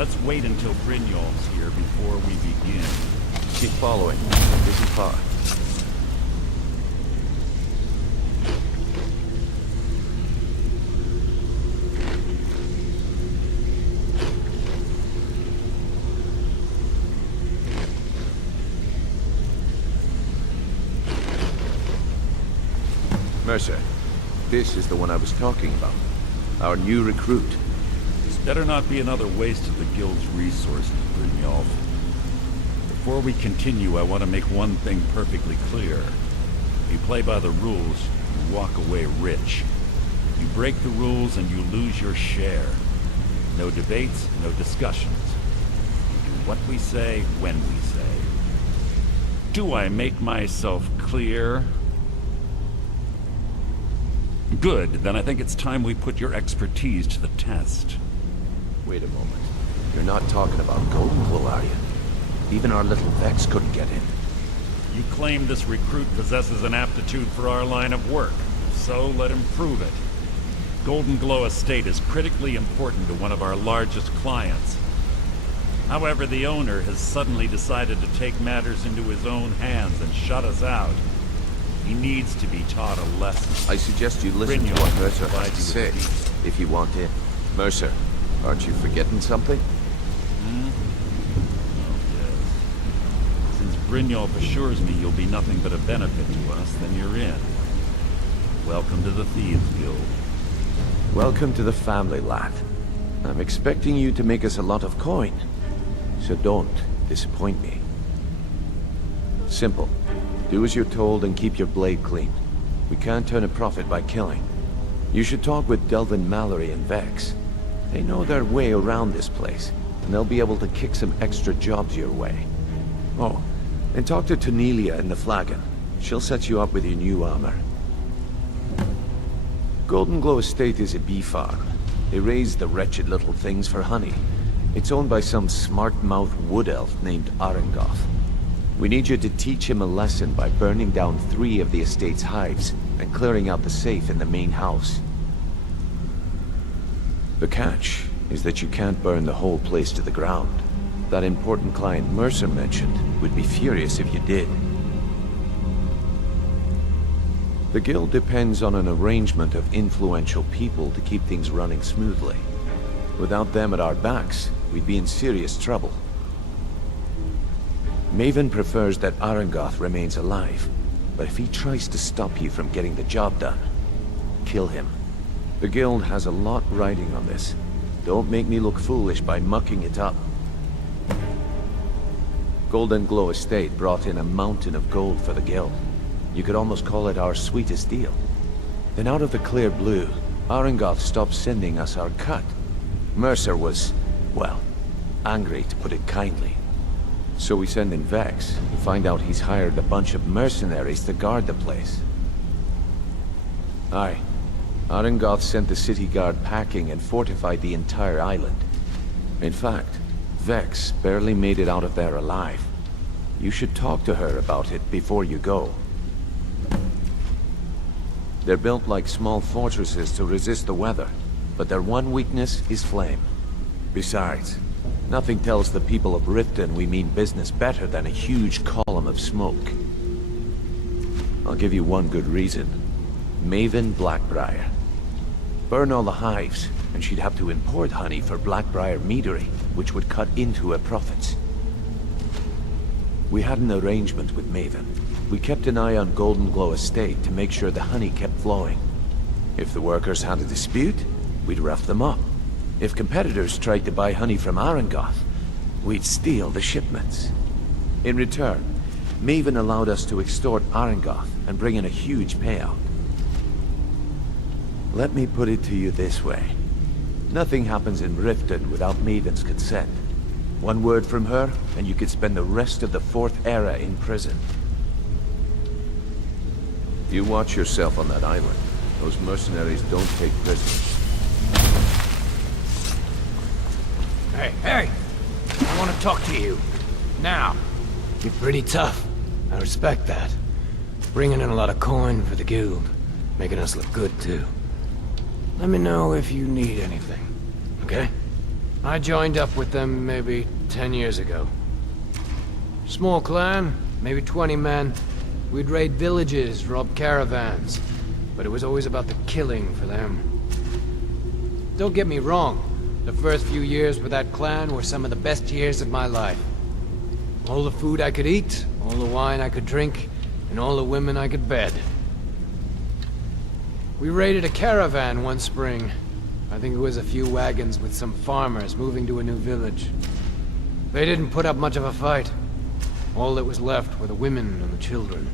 Let's wait until Brynjolf's here before we begin. Keep following. It isn't far. Mercer, this is the one I was talking about. Our new recruit. This better not be another waste of the Guild's resources, Brynjolf. Before we continue, I want to make one thing perfectly clear. If you play by the rules, you walk away rich. You break the rules and you lose your share. No debates, no discussions. We do what we say, when we say. Do I make myself clear? Good, then I think it's time we put your expertise to the test. Wait a moment. You're not talking about Golden Glow, are you? Even our little Vex couldn't get in. You claim this recruit possesses an aptitude for our line of work. If so, let him prove it. Golden Glow Estate is critically important to one of our largest clients. However, the owner has suddenly decided to take matters into his own hands and shut us out. He needs to be taught a lesson. I suggest you listen to what Mercer has to say, if you want in. Mercer, aren't you forgetting something? Oh, yes. Since Brynjolf assures me you'll be nothing but a benefit to us, then you're in. Welcome to the Thieves Guild. Welcome to the family, lad. I'm expecting you to make us a lot of coin. So don't disappoint me. Simple. Do as you're told and keep your blade clean. We can't turn a profit by killing. You should talk with Delvin Mallory and Vex. They know their way around this place, and they'll be able to kick some extra jobs your way. Oh, and talk to Cornelia in the Flagon. She'll set you up with your new armor. Golden Glow Estate is a bee farm. They raise the wretched little things for honey. It's owned by some smart-mouthed wood elf named Arengoth. We need you to teach him a lesson by burning down 3 of the estate's hives and clearing out the safe in the main house. The catch is that you can't burn the whole place to the ground. That important client Mercer mentioned would be furious if you did. The guild depends on an arrangement of influential people to keep things running smoothly. Without them at our backs, we'd be in serious trouble. Maven prefers that Arengoth remains alive, but if he tries to stop you from getting the job done, kill him. The guild has a lot riding on this. Don't make me look foolish by mucking it up. Golden Glow Estate brought in a mountain of gold for the guild. You could almost call it our sweetest deal. Then out of the clear blue, Arengoth stopped sending us our cut. Mercer was, well, angry to put it kindly. So we send in Vex and find out he's hired a bunch of mercenaries to guard the place. Aye. Arengoth sent the city guard packing and fortified the entire island. In fact, Vex barely made it out of there alive. You should talk to her about it before you go. They're built like small fortresses to resist the weather, but their one weakness is flame. Besides, nothing tells the people of Riften we mean business better than a huge column of smoke. I'll give you one good reason. Maven Blackbriar. Burn all the hives, and she'd have to import honey for Blackbriar meadery, which would cut into her profits. We had an arrangement with Maven. We kept an eye on Golden Glow Estate to make sure the honey kept flowing. If the workers had a dispute, we'd rough them up. If competitors tried to buy honey from Arengoth, we'd steal the shipments. In return, Maven allowed us to extort Arengoth and bring in a huge payout. Let me put it to you this way. Nothing happens in Riften without Maven's consent. One word from her, and you could spend the rest of the 4th era in prison. You watch yourself on that island. Those mercenaries don't take prisoners. Hey! I want to talk to you. Now. You're pretty tough. I respect that. Bringing in a lot of coin for the guild. Making us look good, too. Let me know if you need anything, okay? I joined up with them maybe 10 years ago. Small clan, maybe 20 men. We'd raid villages, rob caravans. But it was always about the killing for them. Don't get me wrong. The first few years with that clan were some of the best years of my life. All the food I could eat, all the wine I could drink, and all the women I could bed. We raided a caravan one spring. I think it was a few wagons with some farmers moving to a new village. They didn't put up much of a fight. All that was left were the women and the children.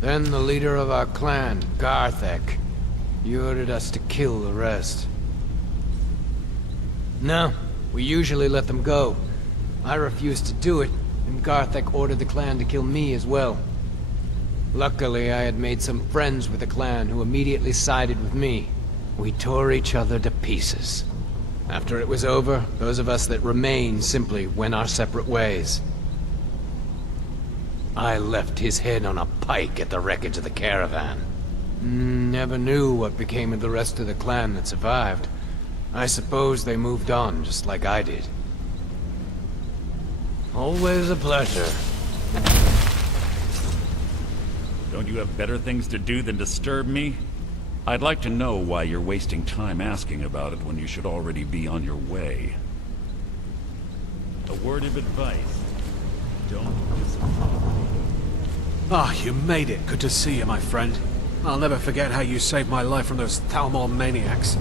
Then the leader of our clan, Garthek, he ordered us to kill the rest. No, we usually let them go. I refused to do it, and Garthek ordered the clan to kill me as well. Luckily, I had made some friends with the clan who immediately sided with me. We tore each other to pieces. After it was over, those of us that remained simply went our separate ways. I left his head on a pike at the wreckage of the caravan. Never knew what became of the rest of the clan that survived. I suppose they moved on just like I did. Always a pleasure. Don't you have better things to do than disturb me? I'd like to know why you're wasting time asking about it when you should already be on your way. A word of advice. Don't disappoint me. Ah, you made it. Good to see you, my friend. I'll never forget how you saved my life from those Thalmor maniacs.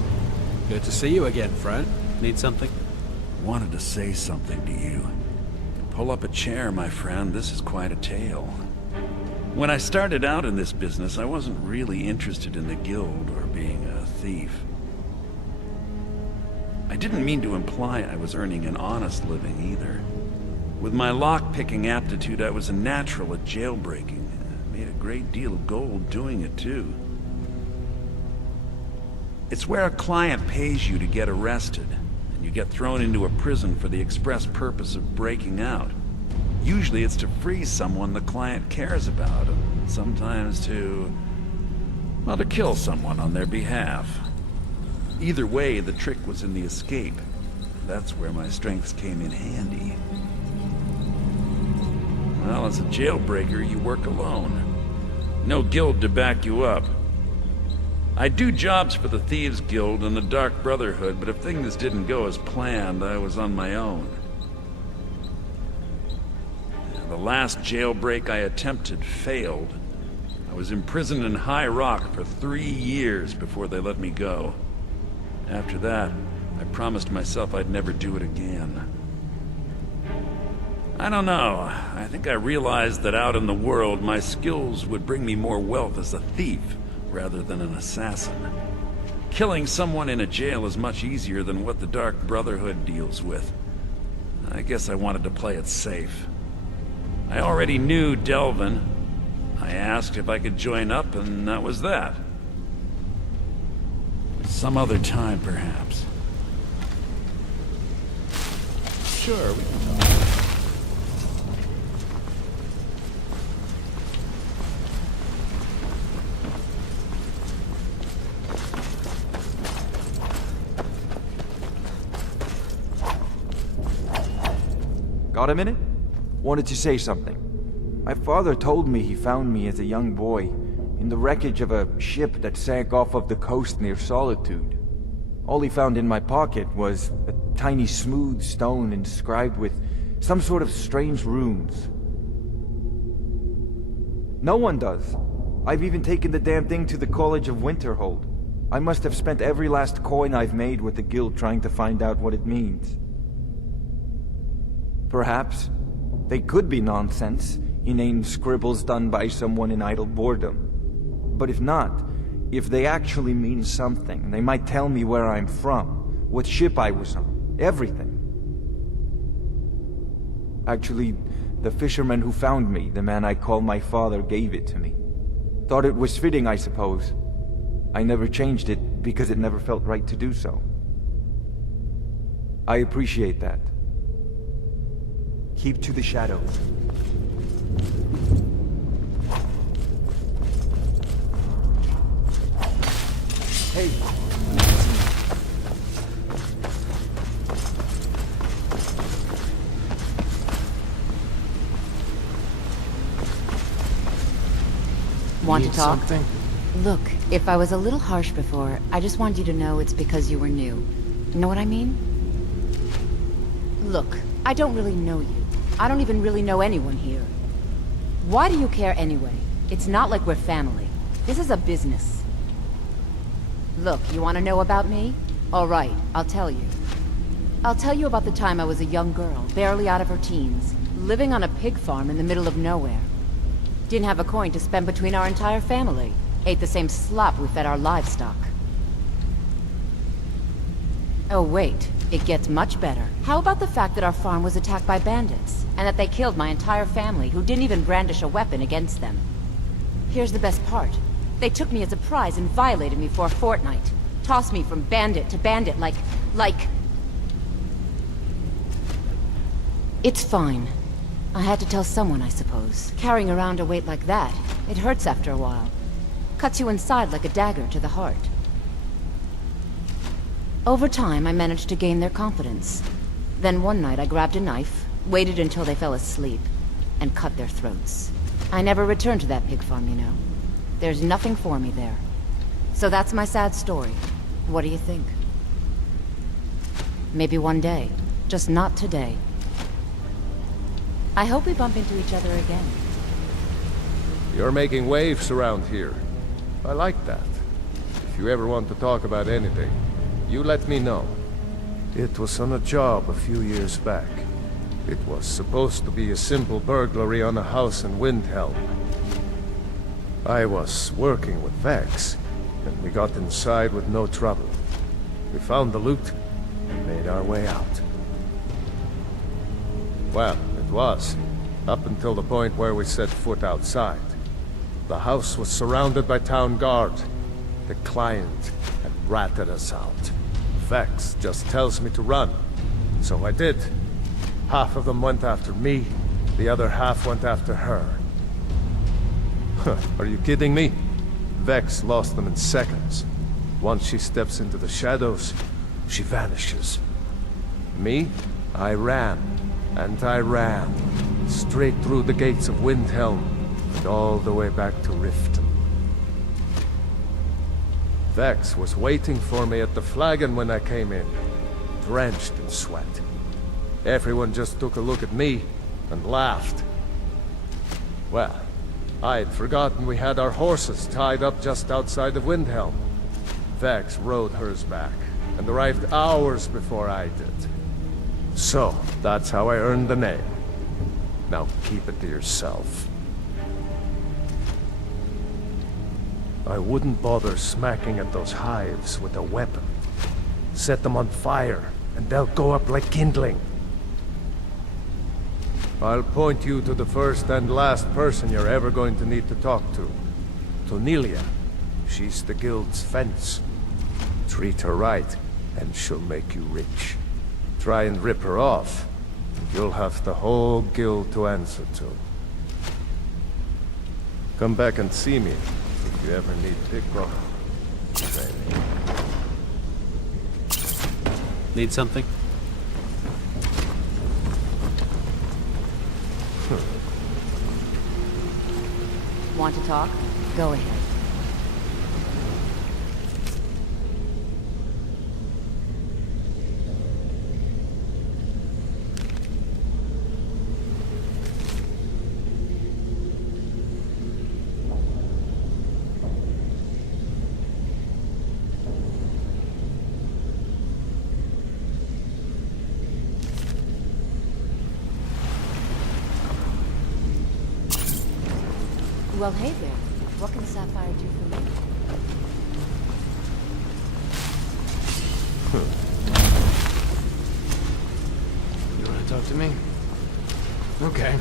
Good to see you again, friend. Need something? Wanted to say something to you. Pull up a chair, my friend. This is quite a tale. When I started out in this business, I wasn't really interested in the guild or being a thief. I didn't mean to imply I was earning an honest living either. With my lock-picking aptitude, I was a natural at jailbreaking. I made a great deal of gold doing it, too. It's where a client pays you to get arrested, and you get thrown into a prison for the express purpose of breaking out. Usually it's to free someone the client cares about, and sometimes to kill someone on their behalf. Either way, the trick was in the escape. That's where my strengths came in handy. Well, as a jailbreaker, you work alone. No guild to back you up. I do jobs for the Thieves Guild and the Dark Brotherhood, but if things didn't go as planned, I was on my own. The last jailbreak I attempted failed. I was imprisoned in High Rock for 3 years before they let me go. After that, I promised myself I'd never do it again. I don't know. I think I realized that out in the world, my skills would bring me more wealth as a thief rather than an assassin. Killing someone in a jail is much easier than what the Dark Brotherhood deals with. I guess I wanted to play it safe. I already knew Delvin. I asked if I could join up, and that was that. Some other time, perhaps. Sure, we can talk. Got a minute? Wanted to say something. My father told me he found me as a young boy in the wreckage of a ship that sank off of the coast near Solitude. All he found in my pocket was a tiny smooth stone inscribed with some sort of strange runes. No one does. I've even taken the damn thing to the College of Winterhold. I must have spent every last coin I've made with the guild trying to find out what it means. Perhaps they could be nonsense, inane scribbles done by someone in idle boredom. But if not, if they actually mean something, they might tell me where I'm from, what ship I was on, everything. Actually, the fisherman who found me, the man I call my father, gave it to me. Thought it was fitting, I suppose. I never changed it because it never felt right to do so. I appreciate that. Keep to the shadows. Hey. Want Need to talk? something? Look, if I was a little harsh before, I just want you to know it's because you were new. You know what I mean? Look, I don't really know you. I don't even really know anyone here. Why do you care anyway? It's not like we're family. This is a business. Look, you want to know about me? All right, I'll tell you. I'll tell you about the time I was a young girl, barely out of her teens, living on a pig farm in the middle of nowhere. Didn't have a coin to spend between our entire family. Ate the same slop we fed our livestock. Oh wait, it gets much better. How about the fact that our farm was attacked by bandits, and that they killed my entire family who didn't even brandish a weapon against them? Here's the best part. They took me as a prize and violated me for a fortnight. Tossed me from bandit to bandit like... It's fine. I had to tell someone, I suppose. Carrying around a weight like that, it hurts after a while. Cuts you inside like a dagger to the heart. Over time, I managed to gain their confidence. Then one night I grabbed a knife, waited until they fell asleep, and cut their throats. I never returned to that pig farm, you know. There's nothing for me there. So that's my sad story. What do you think? Maybe one day. Just not today. I hope we bump into each other again. You're making waves around here. I like that. If you ever want to talk about anything, you let me know. It was on a job a few years back. It was supposed to be a simple burglary on a house in Windhelm. I was working with Vex, and we got inside with no trouble. We found the loot, and made our way out. Well, it was, up until the point where we set foot outside. The house was surrounded by town guard. The client had ratted us out. Vex just tells me to run, so I did. Half of them went after me, the other half went after her. Are you kidding me? Vex lost them in seconds. Once she steps into the shadows, she vanishes. Me? I ran, and I ran, straight through the gates of Windhelm, and all the way back to Riften. Vex was waiting for me at the flagon when I came in, drenched in sweat. Everyone just took a look at me and laughed. Well, I'd forgotten we had our horses tied up just outside of Windhelm. Vex rode hers back, and arrived hours before I did. So, that's how I earned the name. Now keep it to yourself. I wouldn't bother smacking at those hives with a weapon. Set them on fire, and they'll go up like kindling. I'll point you to the first and last person you're ever going to need to talk to. Tonelia. She's the guild's fence. Treat her right, and she'll make you rich. Try and rip her off, and you'll have the whole guild to answer to. Come back and see me if you ever need pickpocket. Need something? Want to talk? Go ahead. Well, hey there. What can Sapphire do for you? You want to talk to me? Okay.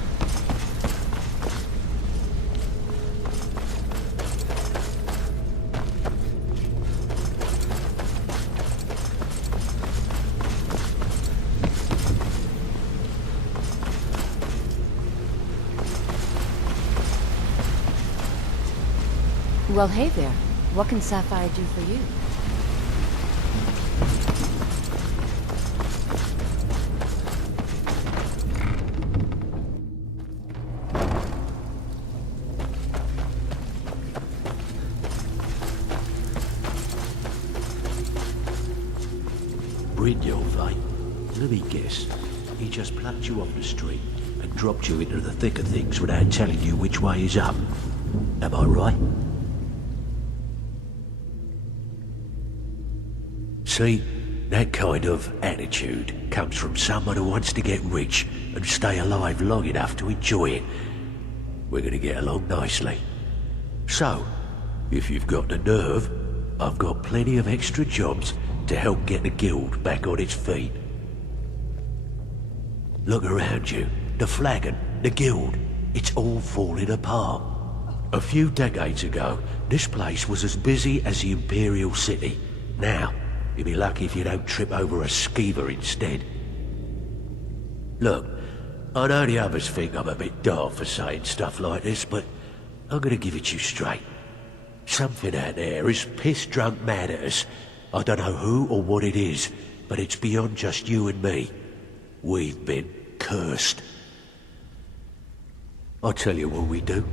Well, hey there. What can Sapphire do for you? Brynjolf, eh? Let me guess. He just plucked you off the street and dropped you into the thick of things without telling you which way is up. Am I right? See, that kind of attitude comes from someone who wants to get rich and stay alive long enough to enjoy it. We're gonna get along nicely. So, if you've got the nerve, I've got plenty of extra jobs to help get the guild back on its feet. Look around you. The flagon, the guild, it's all falling apart. A few decades ago, this place was as busy as the Imperial City. Now, you'll be lucky if you don't trip over a skeever instead. Look, I know the others think I'm a bit daft for saying stuff like this, but I'm gonna give it to you straight. Something out there is piss-drunk mad at us. I don't know who or what it is, but it's beyond just you and me. We've been cursed. I'll tell you what we do.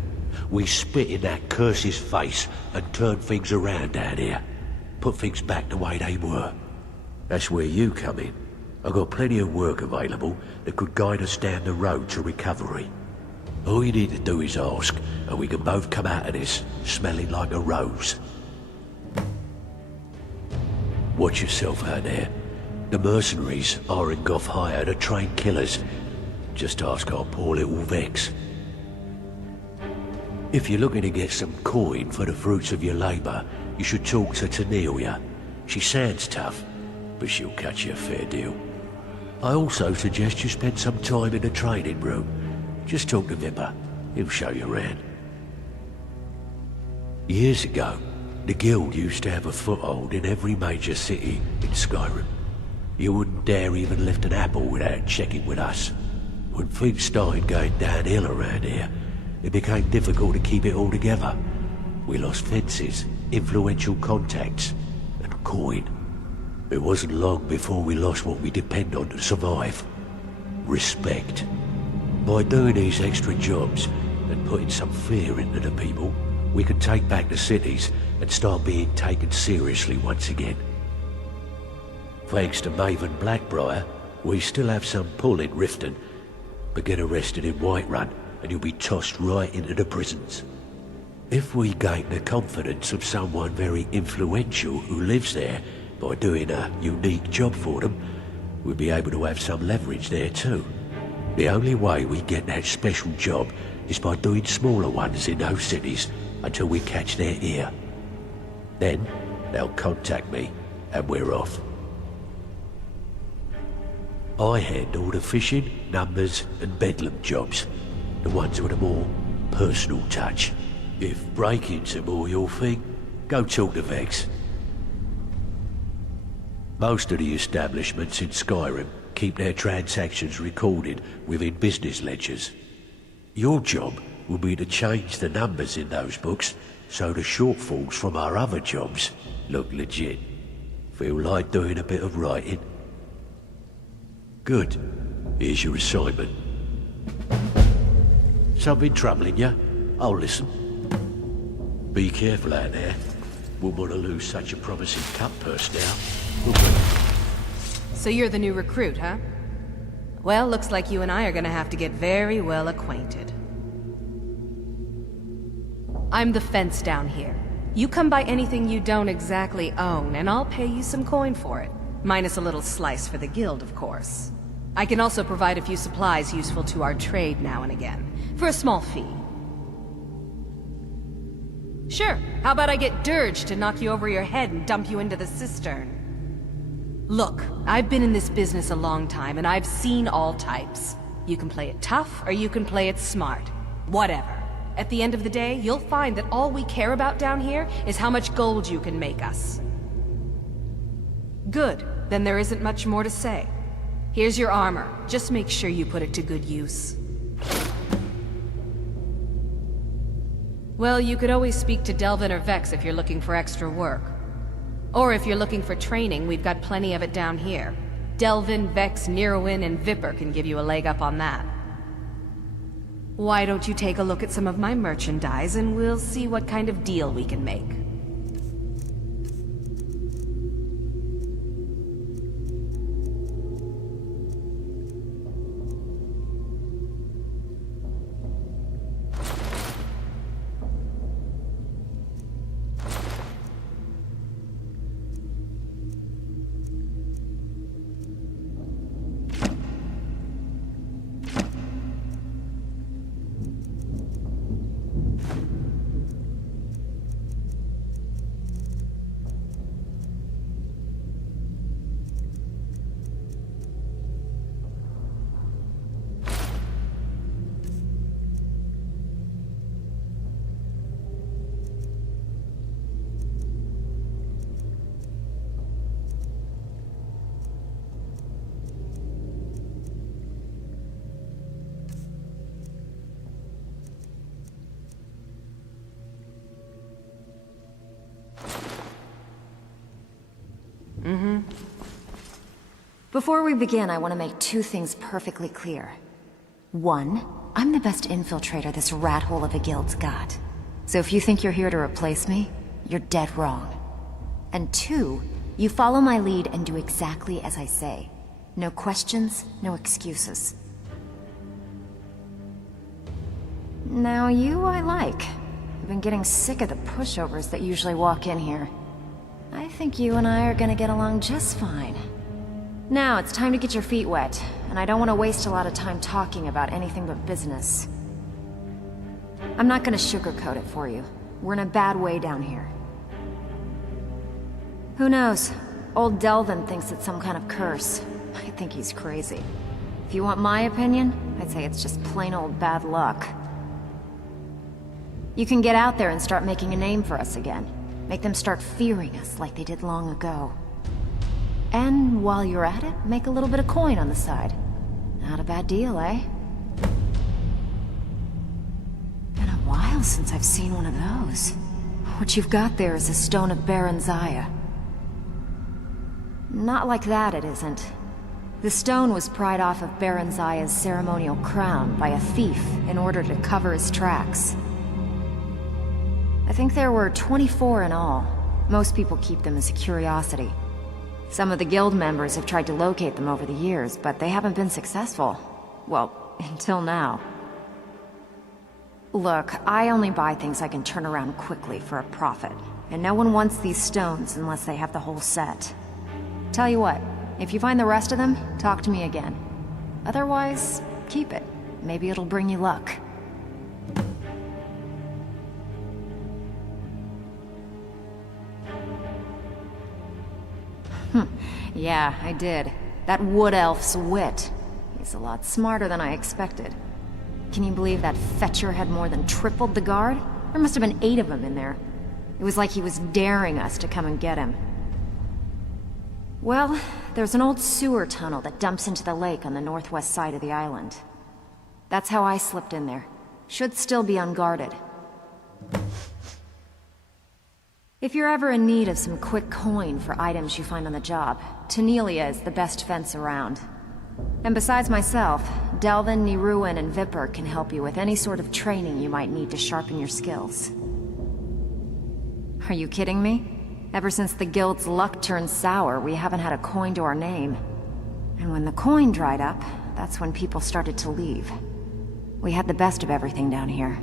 We spit in that curse's face and turn things around down here. Put things back the way they were. That's where you come in. I've got plenty of work available that could guide us down the road to recovery. All you need to do is ask, and we can both come out of this smelling like a rose. Watch yourself out there. The mercenaries are in Goth hire to train killers. Just ask our poor little Vex. If you're looking to get some coin for the fruits of your labour, you should talk to Tanelia. She sounds tough, but she'll cut you a fair deal. I also suggest you spend some time in the training room. Just talk to Vipper. He'll show you around. Years ago, the guild used to have a foothold in every major city in Skyrim. You wouldn't dare even lift an apple without checking with us. When things started going downhill around here, it became difficult to keep it all together. We lost fences, influential contacts, and coin. It wasn't long before we lost what we depend on to survive. Respect. By doing these extra jobs and putting some fear into the people, we can take back the cities and start being taken seriously once again. Thanks to Maven Blackbriar, we still have some pull in Riften, but get arrested in Whiterun and you'll be tossed right into the prisons. If we gain the confidence of someone very influential who lives there by doing a unique job for them, we'll be able to have some leverage there too. The only way we get that special job is by doing smaller ones in those cities until we catch their ear. Then they'll contact me and we're off. I handle the fishing, numbers and bedlam jobs, the ones with a more personal touch. If break-ins are more your thing, go talk to Vex. Most of the establishments in Skyrim keep their transactions recorded within business ledgers. Your job will be to change the numbers in those books so the shortfalls from our other jobs look legit. Feel like doing a bit of writing? Good. Here's your assignment. Something troubling you? I'll listen. Be careful out there. Wouldn't want to lose such a promising cut purse now, would we? So you're the new recruit, huh? Well, looks like you and I are gonna have to get very well acquainted. I'm the fence down here. You come by anything you don't exactly own, and I'll pay you some coin for it. Minus a little slice for the guild, of course. I can also provide a few supplies useful to our trade now and again, for a small fee. Sure, how about I get Dirge to knock you over your head and dump you into the cistern? Look, I've been in this business a long time, and I've seen all types. You can play it tough, or you can play it smart. Whatever. At the end of the day, you'll find that all we care about down here is how much gold you can make us. Good. Then there isn't much more to say. Here's your armor. Just make sure you put it to good use. Well, you could always speak to Delvin or Vex if you're looking for extra work. Or if you're looking for training, we've got plenty of it down here. Delvin, Vex, Neerwin, and Vipper can give you a leg up on that. Why don't you take a look at some of my merchandise and we'll see what kind of deal we can make. Before we begin, I want to make two things perfectly clear. One, I'm the best infiltrator this rat hole of a guild's got. So if you think you're here to replace me, you're dead wrong. And two, you follow my lead and do exactly as I say. No questions, no excuses. Now you I like. I've been getting sick of the pushovers that usually walk in here. I think you and I are gonna get along just fine. Now it's time to get your feet wet, and I don't want to waste a lot of time talking about anything but business. I'm not gonna sugarcoat it for you. We're in a bad way down here. Who knows? Old Delvin thinks it's some kind of curse. I think he's crazy. If you want my opinion, I'd say it's just plain old bad luck. You can get out there and start making a name for us again. Make them start fearing us like they did long ago. And while you're at it, make a little bit of coin on the side. Not a bad deal, eh? Been a while since I've seen one of those. What you've got there is a stone of Baron Zaya. Not like that, it isn't. The stone was pried off of Baron Zaya's ceremonial crown by a thief in order to cover his tracks. I think there were 24 in all. Most people keep them as a curiosity. Some of the guild members have tried to locate them over the years, but they haven't been successful. Well, until now. Look, I only buy things I can turn around quickly for a profit, and no one wants these stones unless they have the whole set. Tell you what, if you find the rest of them, talk to me again. Otherwise, keep it. Maybe it'll bring you luck. Yeah, I did. That wood elf's wit. He's a lot smarter than I expected. Can you believe that fetcher had more than tripled the guard? There must have been 8 of them in there. It was like he was daring us to come and get him. Well, there's an old sewer tunnel that dumps into the lake on the northwest side of the island. That's how I slipped in there. Should still be unguarded. If you're ever in need of some quick coin for items you find on the job, Tanelia is the best fence around. And besides myself, Delvin, Niruin, and Vipper can help you with any sort of training you might need to sharpen your skills. Are you kidding me? Ever since the guild's luck turned sour, we haven't had a coin to our name. And when the coin dried up, that's when people started to leave. We had the best of everything down here.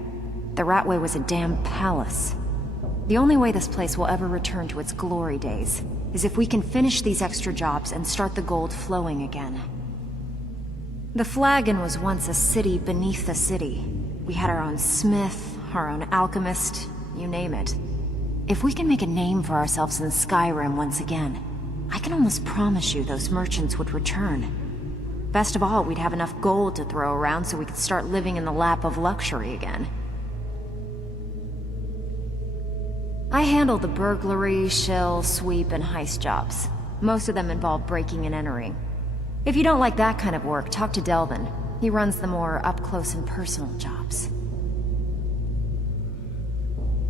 The Ratway was a damn palace. The only way this place will ever return to its glory days is if we can finish these extra jobs and start the gold flowing again. The Flagon was once a city beneath the city. We had our own smith, our own alchemist, you name it. If we can make a name for ourselves in Skyrim once again, I can almost promise you those merchants would return. Best of all, we'd have enough gold to throw around so we could start living in the lap of luxury again. I handle the burglary, shill, sweep, and heist jobs. Most of them involve breaking and entering. If you don't like that kind of work, talk to Delvin. He runs the more up-close and personal jobs.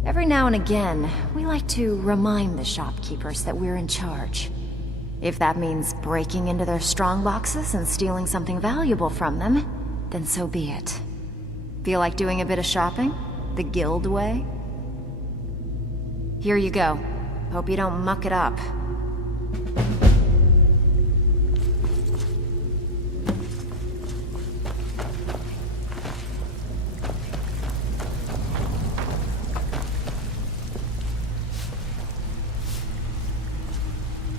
Every now and again, we like to remind the shopkeepers that we're in charge. If that means breaking into their strong boxes and stealing something valuable from them, then so be it. Feel like doing a bit of shopping? The guild way? Here you go. Hope you don't muck it up.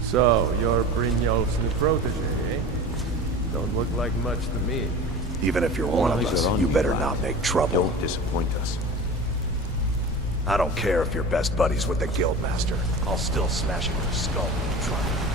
So, you're Brynjolf's new protege, eh? Don't look like much to me. Even if you're All one of eyes us, are on you you, better lad. not make trouble. Don't disappoint us. I don't care if you're best buddies with the Guildmaster. I'll still smash in your skull when you try.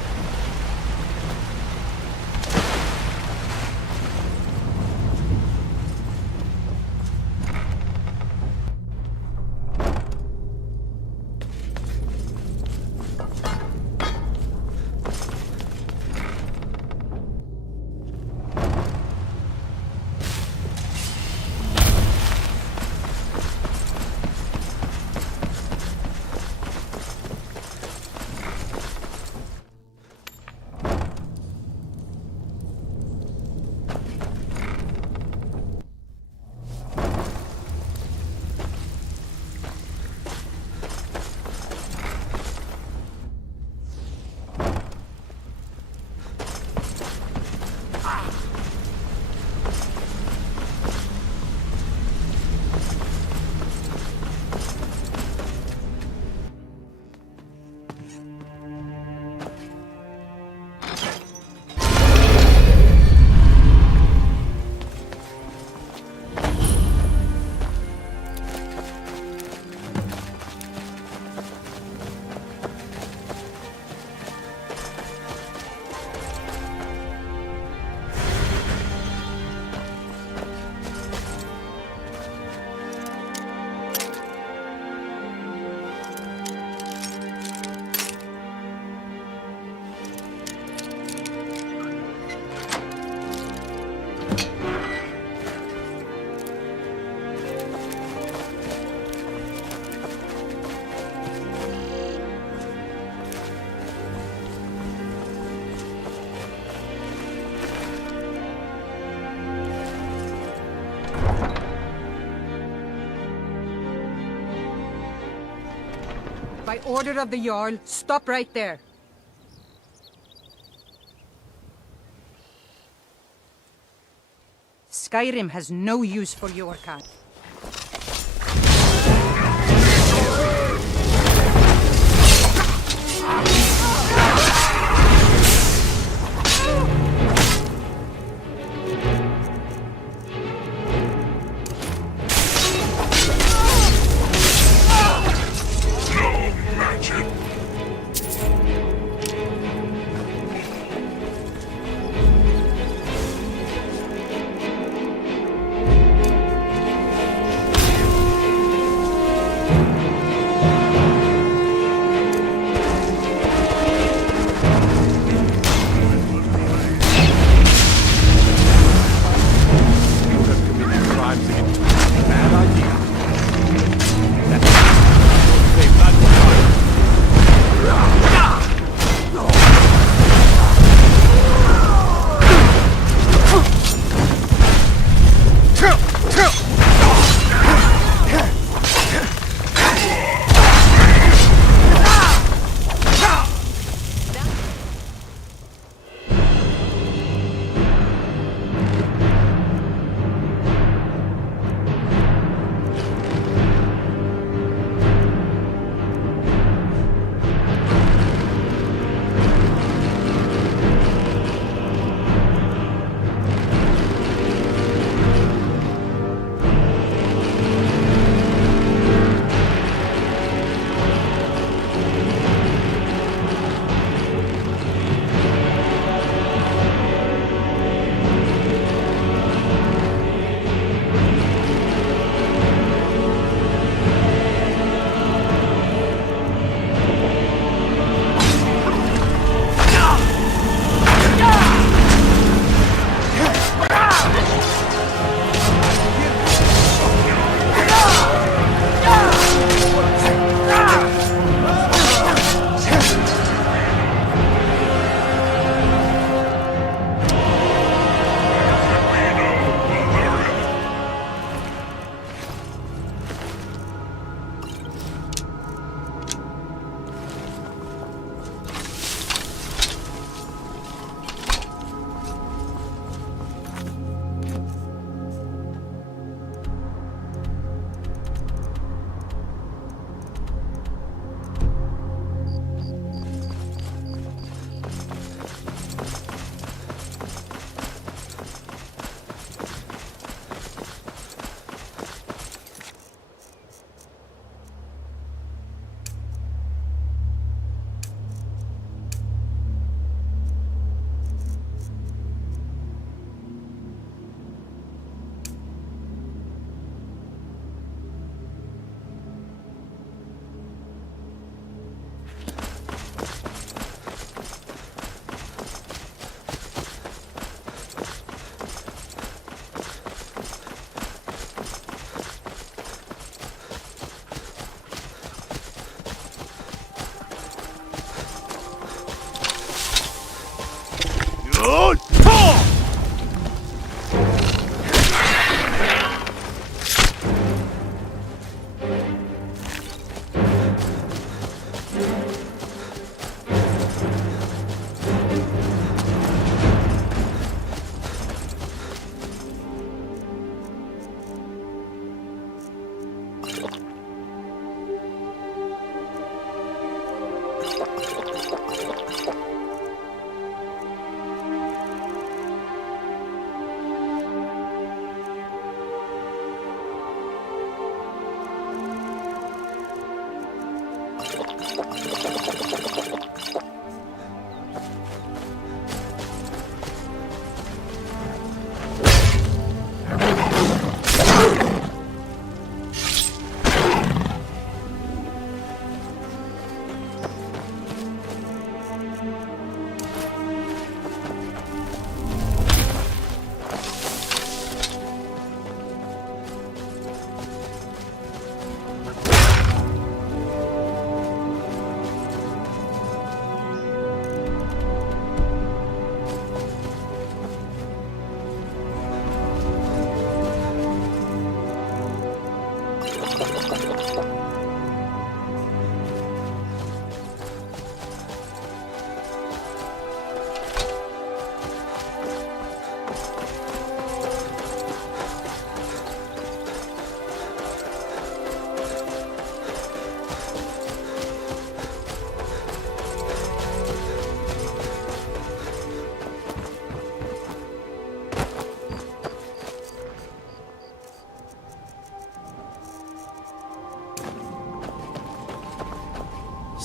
By order of the Jarl, stop right there. Skyrim has no use for your kind.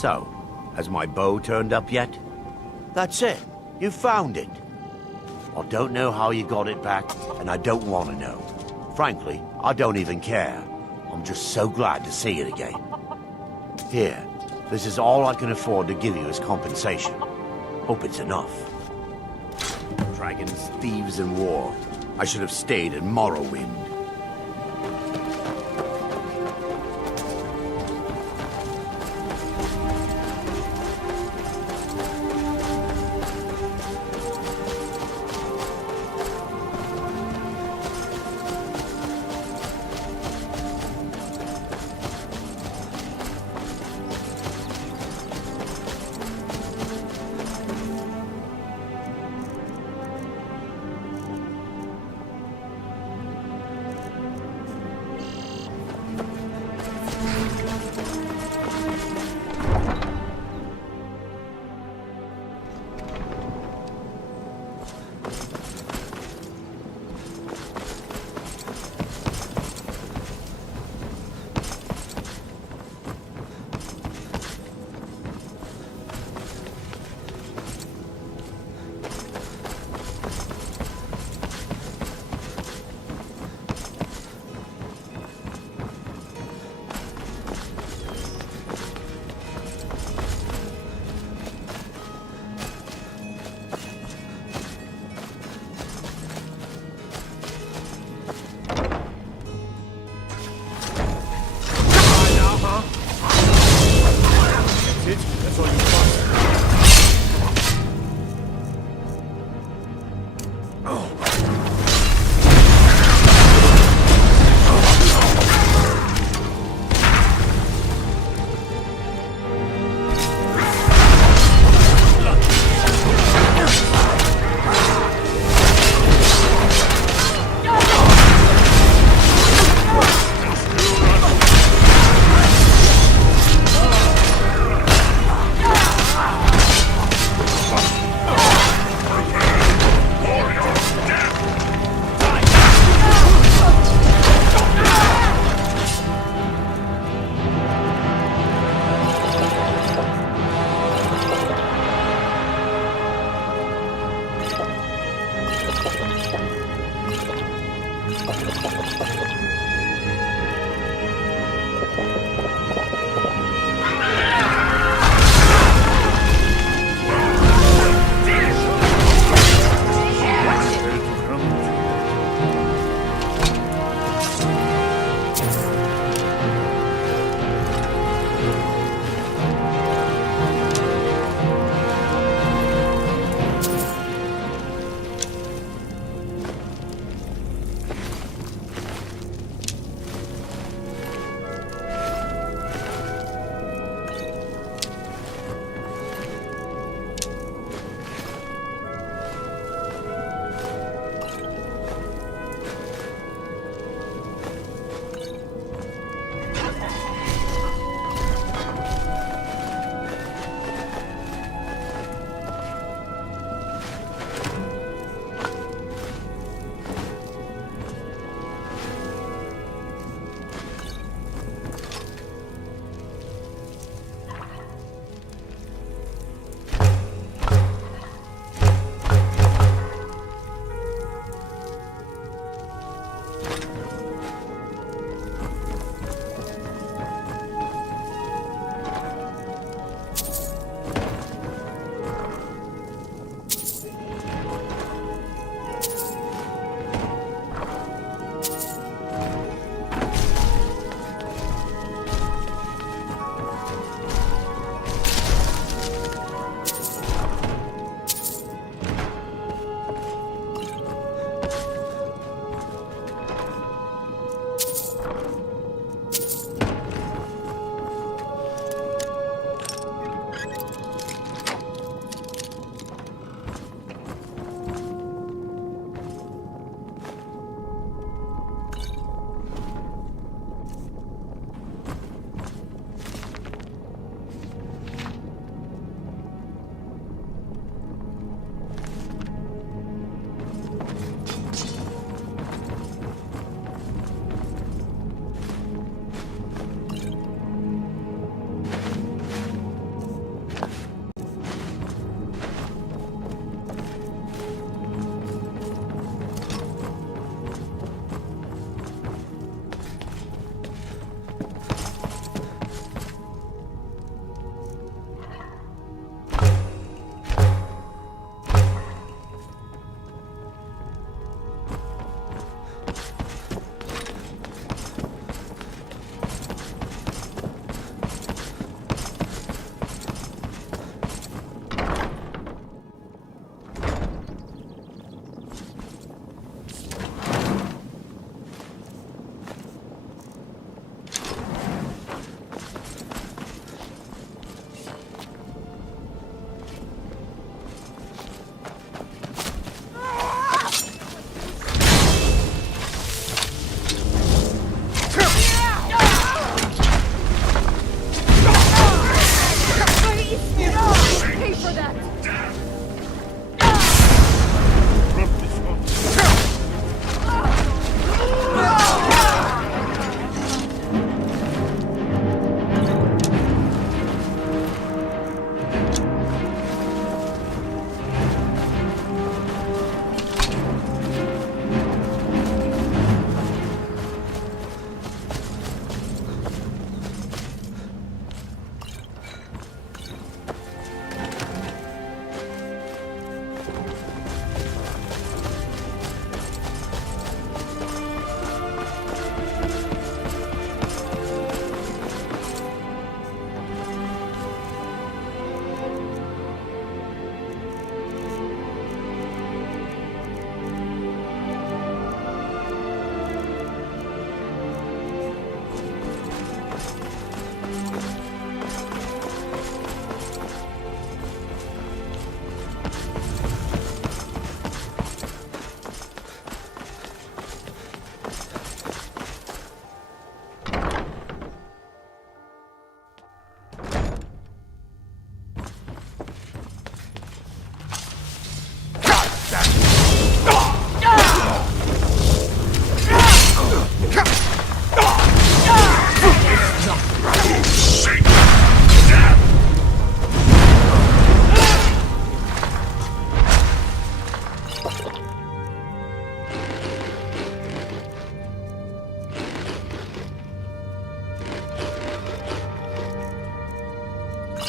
So, has my bow turned up yet? That's it. You found it. I don't know how you got it back, and I don't want to know. Frankly, I don't even care. I'm just so glad to see it again. Here, this is all I can afford to give you as compensation. Hope it's enough. Dragons, thieves, and war. I should have stayed in Morrowind.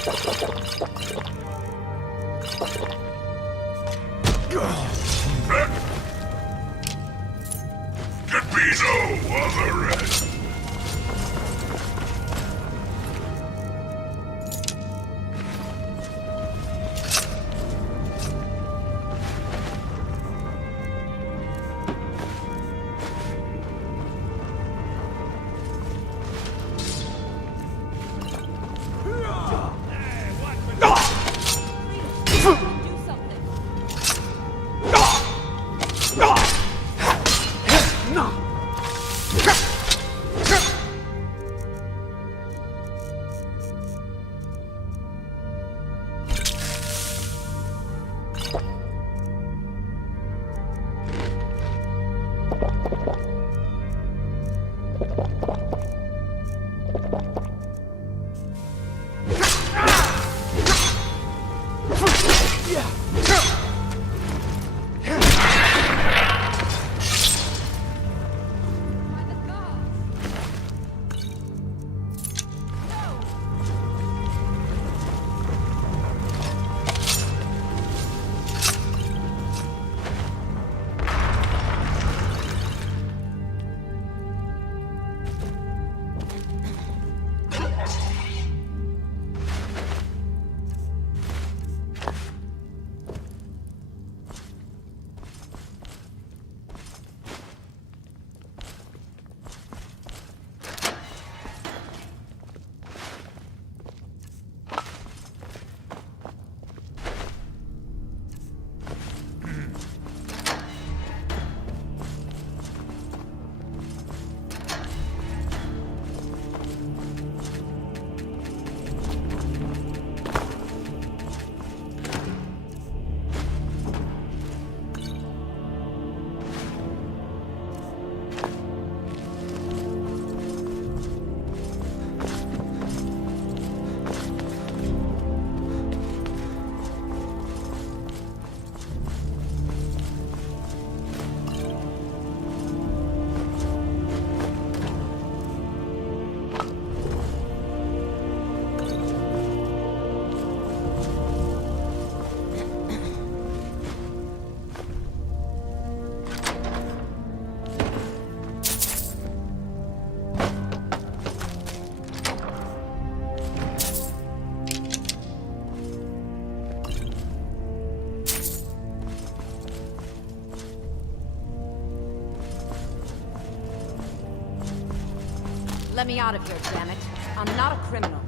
Get me no other rest. Let me out of here, damn it. I'm not a criminal.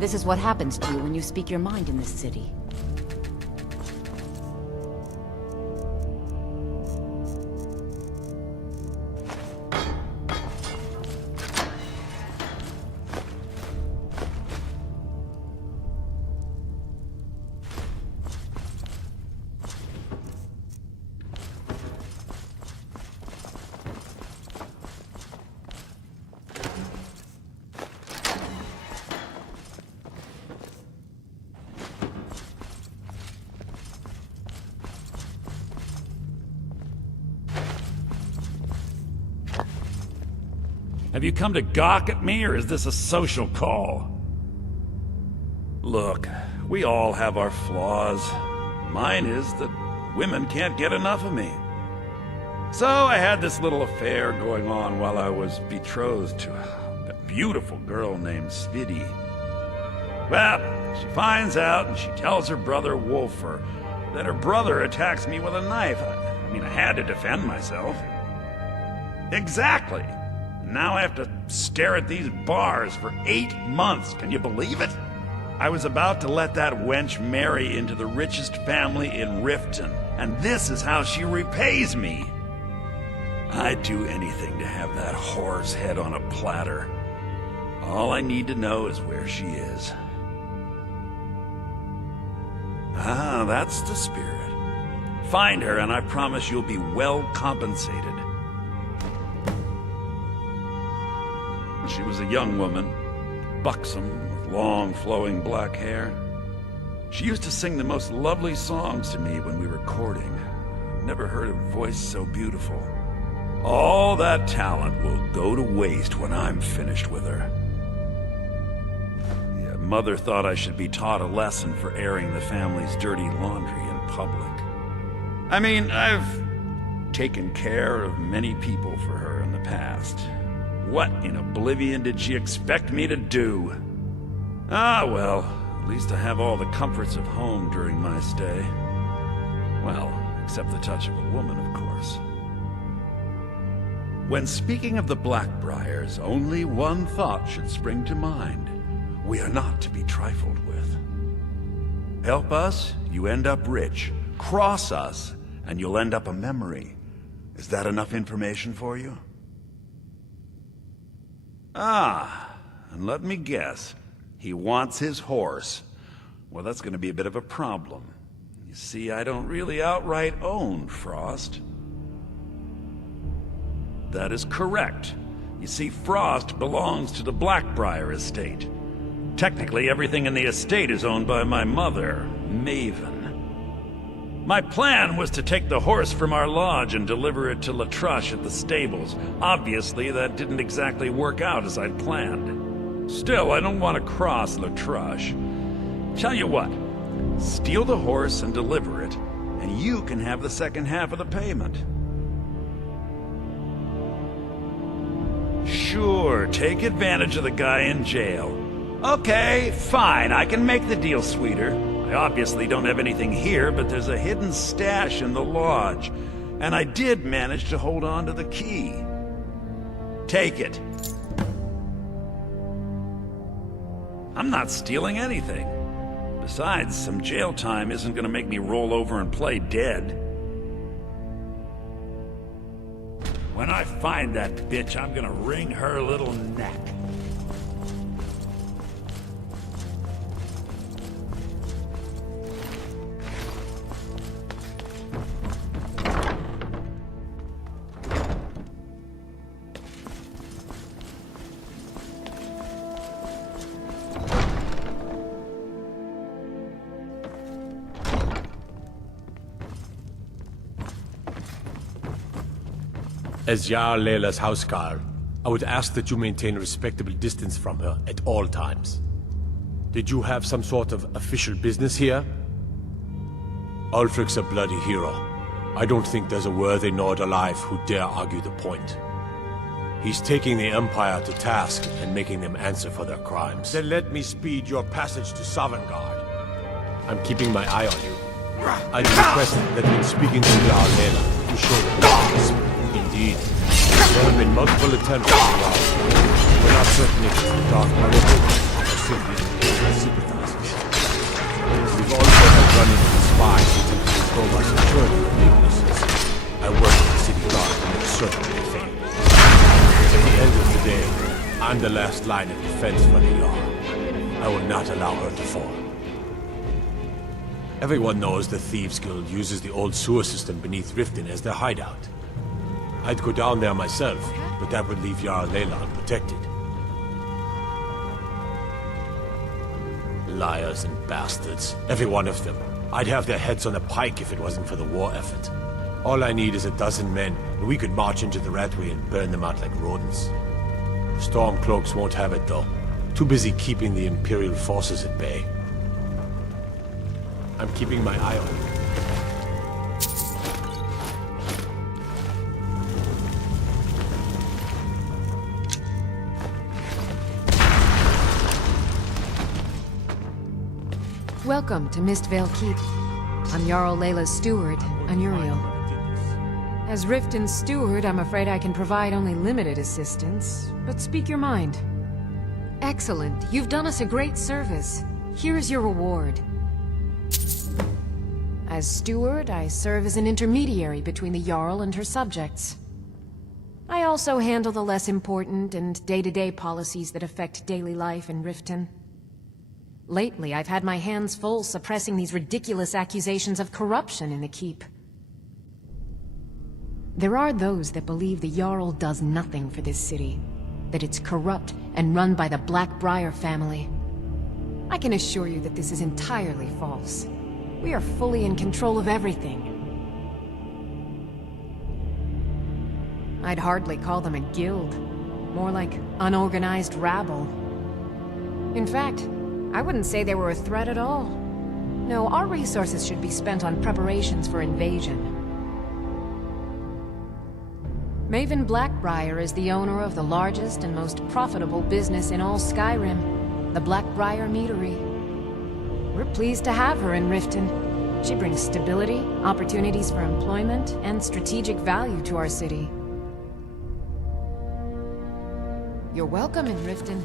This is what happens to you when you speak your mind in this city. Have you come to gawk at me, or is this a social call? Look, we all have our flaws. Mine is that women can't get enough of me. So I had this little affair going on while I was betrothed to a beautiful girl named Svidi. Well, she finds out and she tells her brother Wolfer that her brother attacks me with a knife. I mean, I had to defend myself. Exactly. Now I have to stare at these bars for 8 months. Can you believe it? I was about to let that wench marry into the richest family in Riften, and this is how she repays me. I'd do anything to have that whore's head on a platter. All I need to know is where she is. Ah, that's the spirit. Find her, and I promise you'll be well compensated. She was a young woman, buxom, with long, flowing black hair. She used to sing the most lovely songs to me when we were courting. Never heard a voice so beautiful. All that talent will go to waste when I'm finished with her. Yeah, Mother thought I should be taught a lesson for airing the family's dirty laundry in public. I mean, I've taken care of many people for her in the past. What in oblivion did she expect me to do? Ah, well, at least I have all the comforts of home during my stay. Well, except the touch of a woman, of course. When speaking of the Blackbriars, only one thought should spring to mind. We are not to be trifled with. Help us, you end up rich. Cross us, and you'll end up a memory. Is that enough information for you? Ah, and let me guess. He wants his horse. Well, that's going to be a bit of a problem. You see, I don't really outright own Frost. That is correct. You see, Frost belongs to the Blackbriar estate. Technically, everything in the estate is owned by my mother, Maven. My plan was to take the horse from our lodge and deliver it to Latrush at the stables. Obviously, that didn't exactly work out as I'd planned. Still, I don't want to cross Latrush. Tell you what, steal the horse and deliver it, and you can have the second half of the payment. Sure, take advantage of the guy in jail. Okay, fine, I can make the deal sweeter. I obviously don't have anything here, but there's a hidden stash in the lodge, and I did manage to hold on to the key. Take it. I'm not stealing anything. Besides, some jail time isn't gonna make me roll over and play dead. When I find that bitch, I'm gonna wring her little neck. As Jarl Layla's houseguard, I would ask that you maintain a respectable distance from her at all times. Did you have some sort of official business here? Ulfric's a bloody hero. I don't think there's a worthy Nord alive who dare argue the point. He's taking the Empire to task and making them answer for their crimes. Then let me speed your passage to Sovngarde. I'm keeping my eye on you. I'd request that when speaking to Jarl Layla, you show the Indeed. There have been multiple attempts to rouse. We're not certain if it's the Dark Brotherhood or simply the sympathizers. We've also had run into the spies attempting to probe our security weaknesses. I work with the city guard to make certain they fail. At the end of the day, I'm the last line of defense for the Jarl. I will not allow her to fall. Everyone knows the Thieves Guild uses the old sewer system beneath Riften as their hideout. I'd go down there myself, but that would leave Jarl Layla unprotected. Liars and bastards. Every one of them. I'd have their heads on a pike if it wasn't for the war effort. All I need is a dozen men, and we could march into the Ratway and burn them out like rodents. Stormcloaks won't have it, though. Too busy keeping the Imperial forces at bay. I'm keeping my eye on you. Welcome to Mistvale Keep. I'm Jarl Layla's steward, Anuriel. As Riften's steward, I'm afraid I can provide only limited assistance, but speak your mind. Excellent. You've done us a great service. Here's your reward. As steward, I serve as an intermediary between the Jarl and her subjects. I also handle the less important and day-to-day policies that affect daily life in Riften. Lately, I've had my hands full suppressing these ridiculous accusations of corruption in the Keep. There are those that believe the Jarl does nothing for this city, that it's corrupt and run by the Blackbriar family. I can assure you that this is entirely false. We are fully in control of everything. I'd hardly call them a guild, more like unorganized rabble. In fact, I wouldn't say they were a threat at all. No, our resources should be spent on preparations for invasion. Maven Blackbriar is the owner of the largest and most profitable business in all Skyrim, the Blackbriar Meadery. We're pleased to have her in Riften. She brings stability, opportunities for employment, and strategic value to our city. You're welcome in Riften,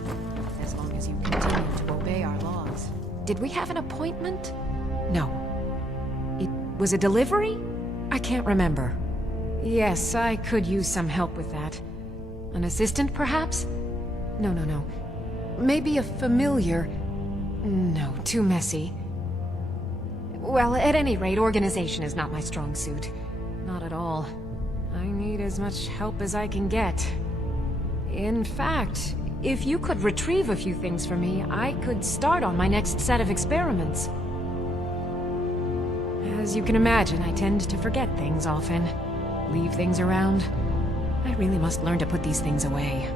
as long as you continue to obey our laws. Did we have an appointment? No. It was a delivery? I can't remember. Yes, I could use some help with that. An assistant, perhaps? No. Maybe a familiar. No, too messy. Well, at any rate, organization is not my strong suit. Not at all. I need as much help as I can get. In fact, if you could retrieve a few things for me, I could start on my next set of experiments. As you can imagine, I tend to forget things often. Leave things around. I really must learn to put these things away.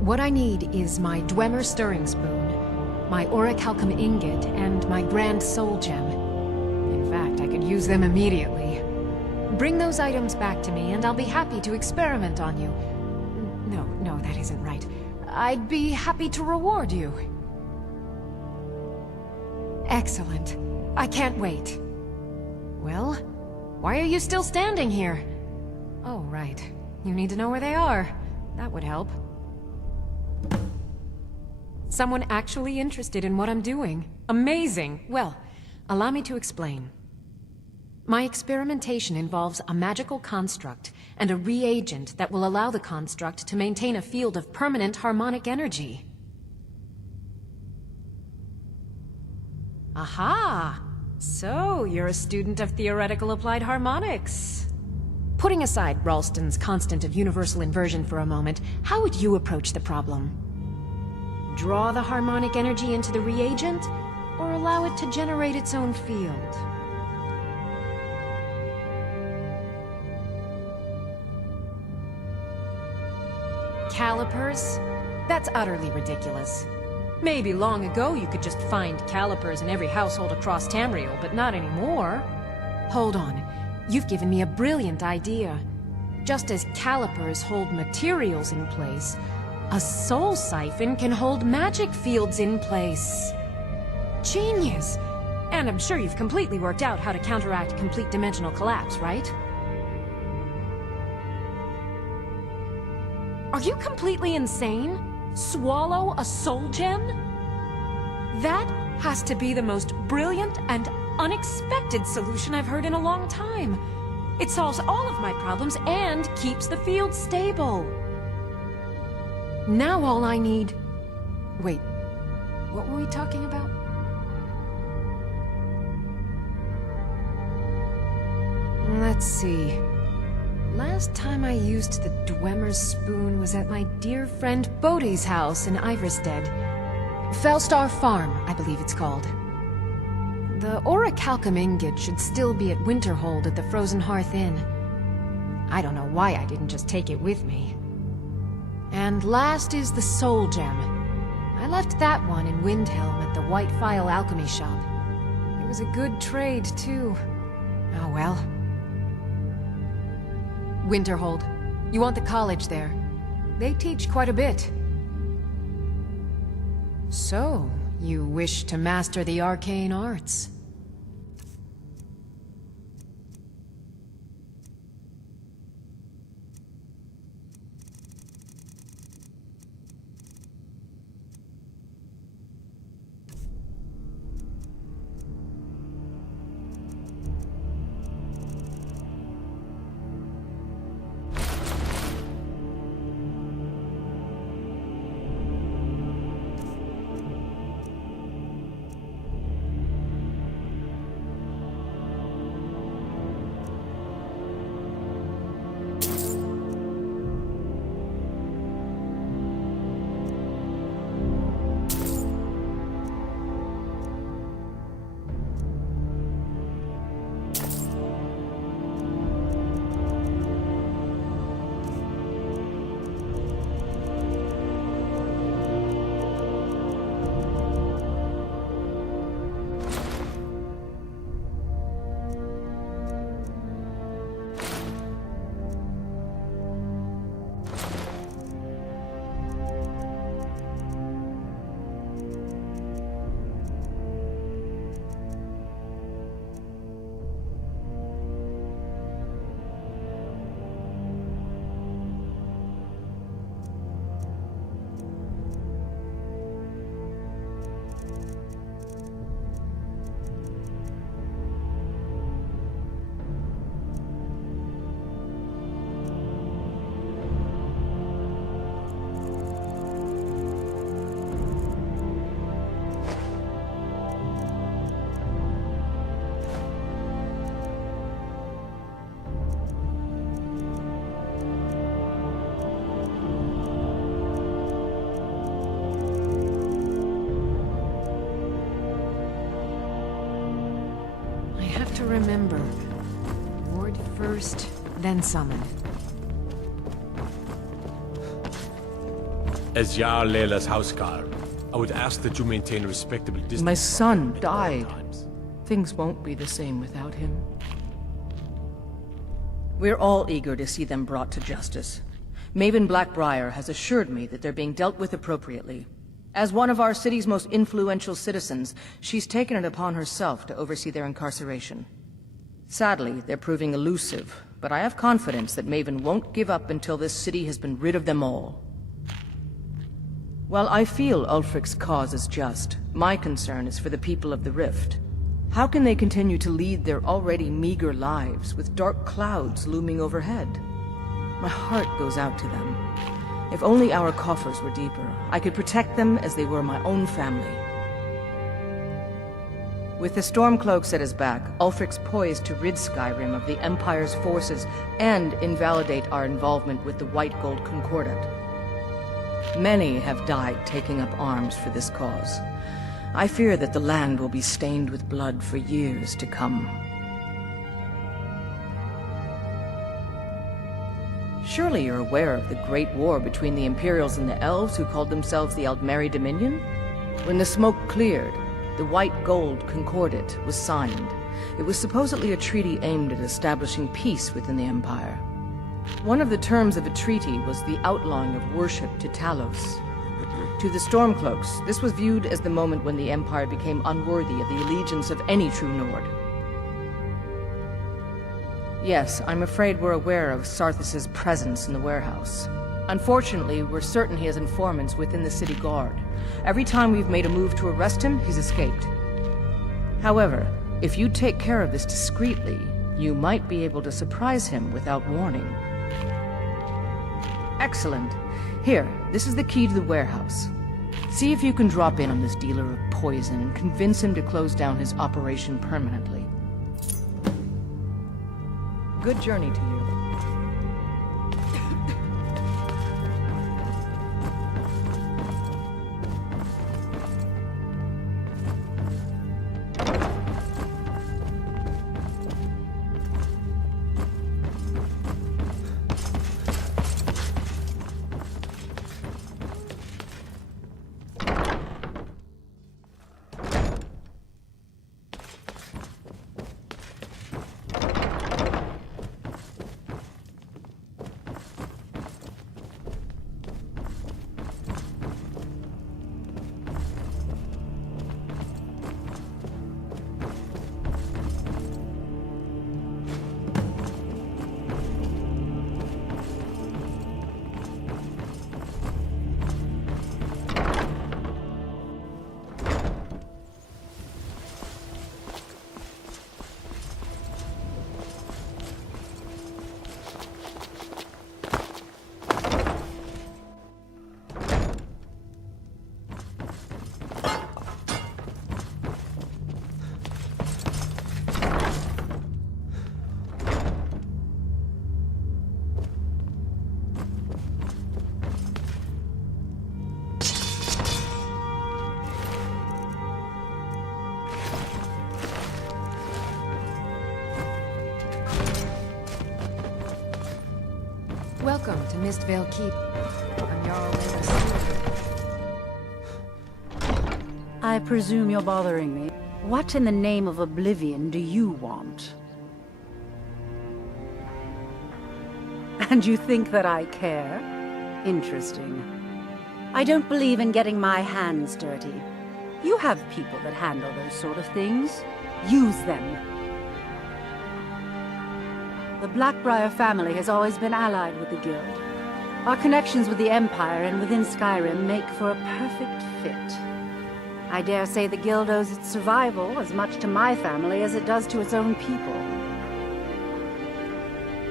What I need is my Dwemer Stirring Spoon, my Orichalcum Ingot, and my Grand Soul Gem. In fact, I could use them immediately. Bring those items back to me, and I'll be happy to experiment on you. No, that isn't right. I'd be happy to reward you. Excellent. I can't wait. Well, why are you still standing here? Oh, right. You need to know where they are. That would help. Someone actually interested in what I'm doing. Amazing! Well, allow me to explain. My experimentation involves a magical construct and a reagent that will allow the construct to maintain a field of permanent harmonic energy. Aha! So, you're a student of theoretical applied harmonics. Putting aside Ralston's constant of universal inversion for a moment, how would you approach the problem? Draw the harmonic energy into the reagent, or allow it to generate its own field? Calipers? That's utterly ridiculous. Maybe long ago you could just find calipers in every household across Tamriel, but not anymore. Hold on. You've given me a brilliant idea. Just as calipers hold materials in place, a soul siphon can hold magic fields in place. Genius! And I'm sure you've completely worked out how to counteract complete dimensional collapse, right? Are you completely insane? Swallow a soul gem? That has to be the most brilliant and unexpected solution I've heard in a long time. It solves all of my problems and keeps the field stable. Now all I need... Wait, what were we talking about? Let's see. Last time I used the Dwemer's spoon was at my dear friend Bodhi's house in Iverstead. Felstar Farm, I believe it's called. The Orichalcum Ingot should still be at Winterhold at the Frozen Hearth Inn. I don't know why I didn't just take it with me. And last is the Soul Gem. I left that one in Windhelm at the White Phial Alchemy Shop. It was a good trade, too. Oh well. Winterhold. You want the college there. They teach quite a bit. So, you wish to master the arcane arts? have to remember. Ward first, then summon. As Jarl Layla's houseguard, I would ask that you maintain respectable distance. My son died. Things won't be the same without him. We're all eager to see them brought to justice. Maven Blackbriar has assured me that they're being dealt with appropriately. As one of our city's most influential citizens, she's taken it upon herself to oversee their incarceration. Sadly, they're proving elusive, but I have confidence that Maven won't give up until this city has been rid of them all. While I feel Ulfric's cause is just, my concern is for the people of the Rift. How can they continue to lead their already meager lives with dark clouds looming overhead? My heart goes out to them. If only our coffers were deeper, I could protect them as they were my own family. With the Stormcloaks at his back, Ulfric's poised to rid Skyrim of the Empire's forces and invalidate our involvement with the White Gold Concordat. Many have died taking up arms for this cause. I fear that the land will be stained with blood for years to come. Surely you're aware of the Great War between the Imperials and the Elves who called themselves the Aldmeri Dominion? When the smoke cleared, the White Gold Concordat was signed. It was supposedly a treaty aimed at establishing peace within the Empire. One of the terms of a treaty was the outlawing of worship to Talos. To the Stormcloaks, this was viewed as the moment when the Empire became unworthy of the allegiance of any true Nord. Yes, I'm afraid we're aware of Sarthis' presence in the warehouse. Unfortunately, we're certain he has informants within the city guard. Every time we've made a move to arrest him, he's escaped. However, if you take care of this discreetly, you might be able to surprise him without warning. Excellent. Here, this is the key to the warehouse. See if you can drop in on this dealer of poison and convince him to close down his operation permanently. Good journey to you. Welcome to Mistvale Keep. I'm Jarl Layla's steward. I presume you're bothering me. What in the name of oblivion do you want? And you think that I care? Interesting. I don't believe in getting my hands dirty. You have people that handle those sort of things. Use them. The Blackbriar family has always been allied with the Guild. Our connections with the Empire and within Skyrim make for a perfect fit. I dare say the Guild owes its survival as much to my family as it does to its own people.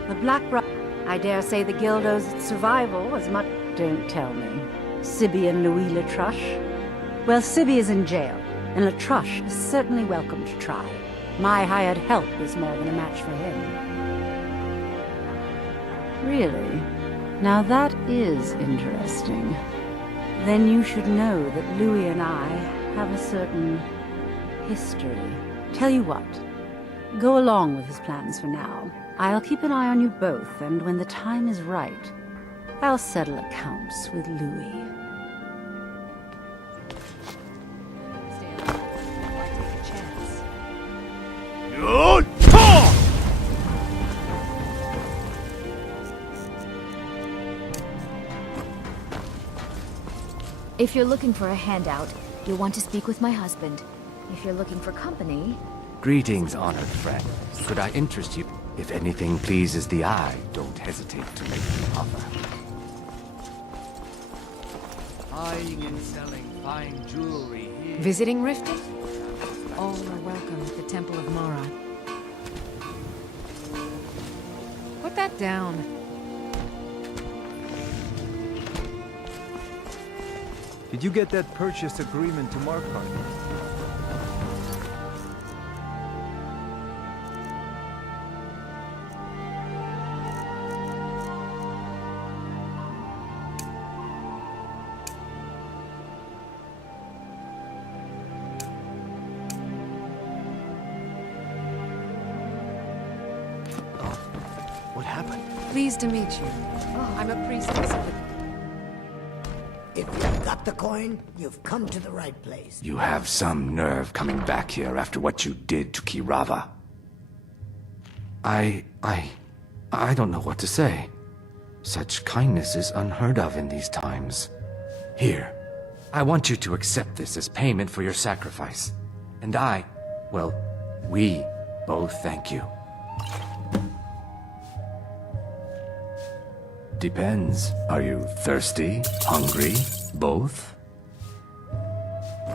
The Blackbriar... I dare say the Guild owes its survival as much... Don't tell me. Sibby and Louis Latruche? Well, Sibby is in jail, and Latruche is certainly welcome to try. My hired help is more than a match for him. Really? Now that is interesting. Then you should know that Louis and I have a certain history. Tell you what, Go along with his plans for now. I'll keep an eye on you both, and when the time is right, I'll settle accounts with Louis. If you're looking for a handout, you'll want to speak with my husband. If you're looking for company... Greetings, honored friend. Could I interest you? If anything pleases the eye, don't hesitate to make an offer. Buying and selling fine jewelry here. Visiting Riften? All are welcome at the Temple of Mara. Put that down. Did you get that purchase agreement to Markarth? What happened? Pleased to meet you. I'm a priestess of the... If you've got the coin, you've come to the right place. You have some nerve coming back here after what you did to Kirava. I don't know what to say. Such kindness is unheard of in these times. Here, I want you to accept this as payment for your sacrifice. And we both thank you. Depends. Are you thirsty? Hungry? Both?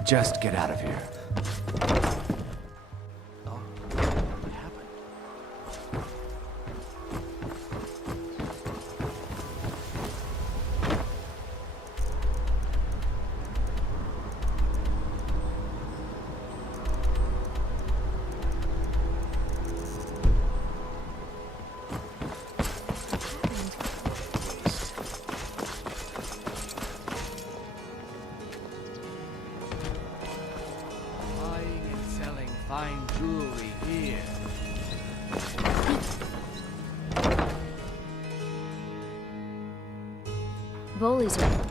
Just get out of here. Fine jewelry here. Volleys are...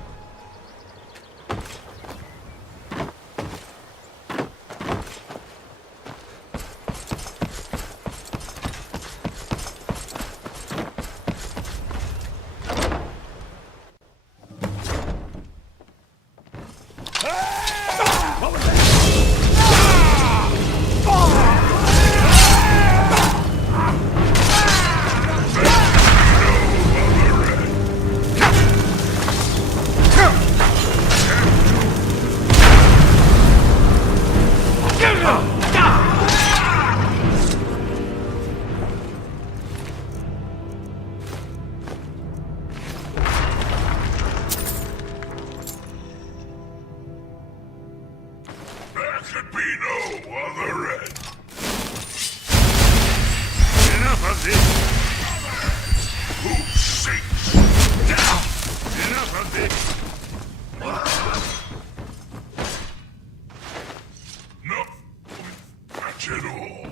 could be no other end. Enough of this. Who sinks down? Enough of this. No, not at all.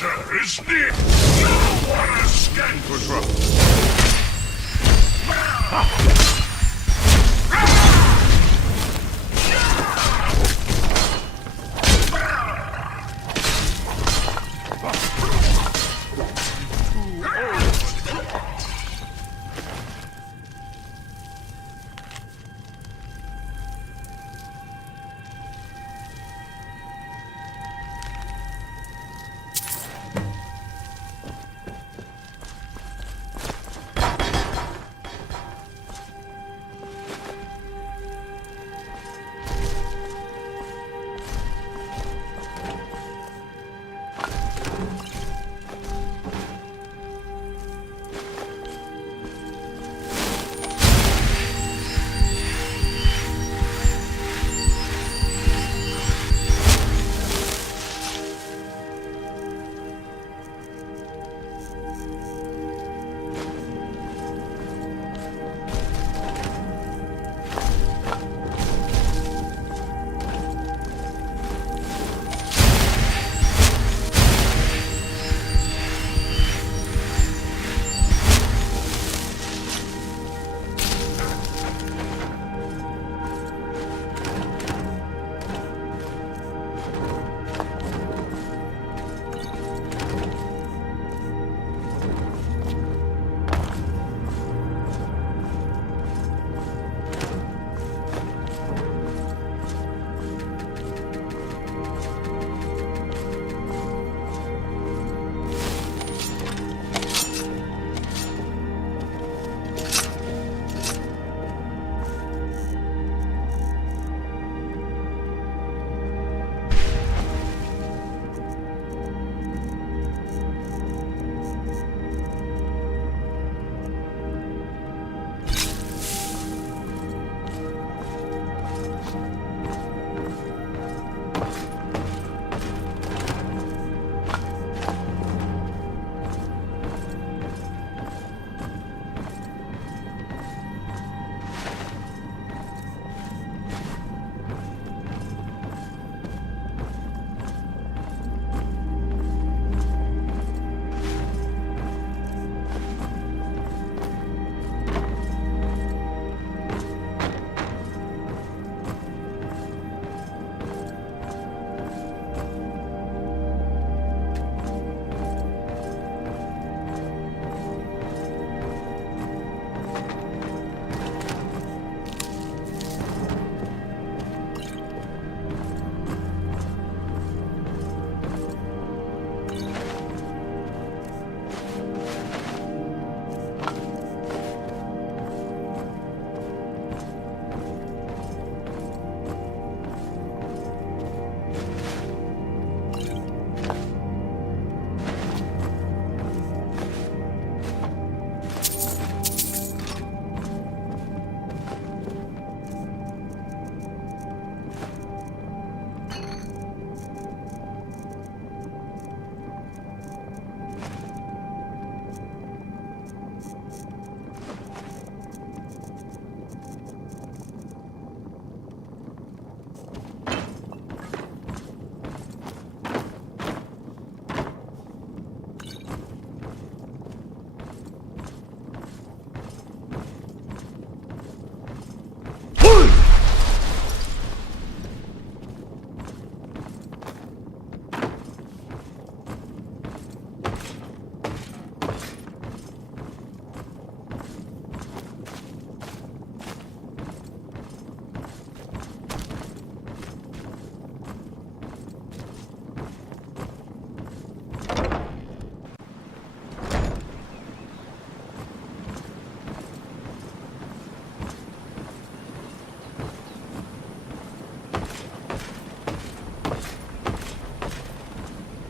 There is need. No one escapes from.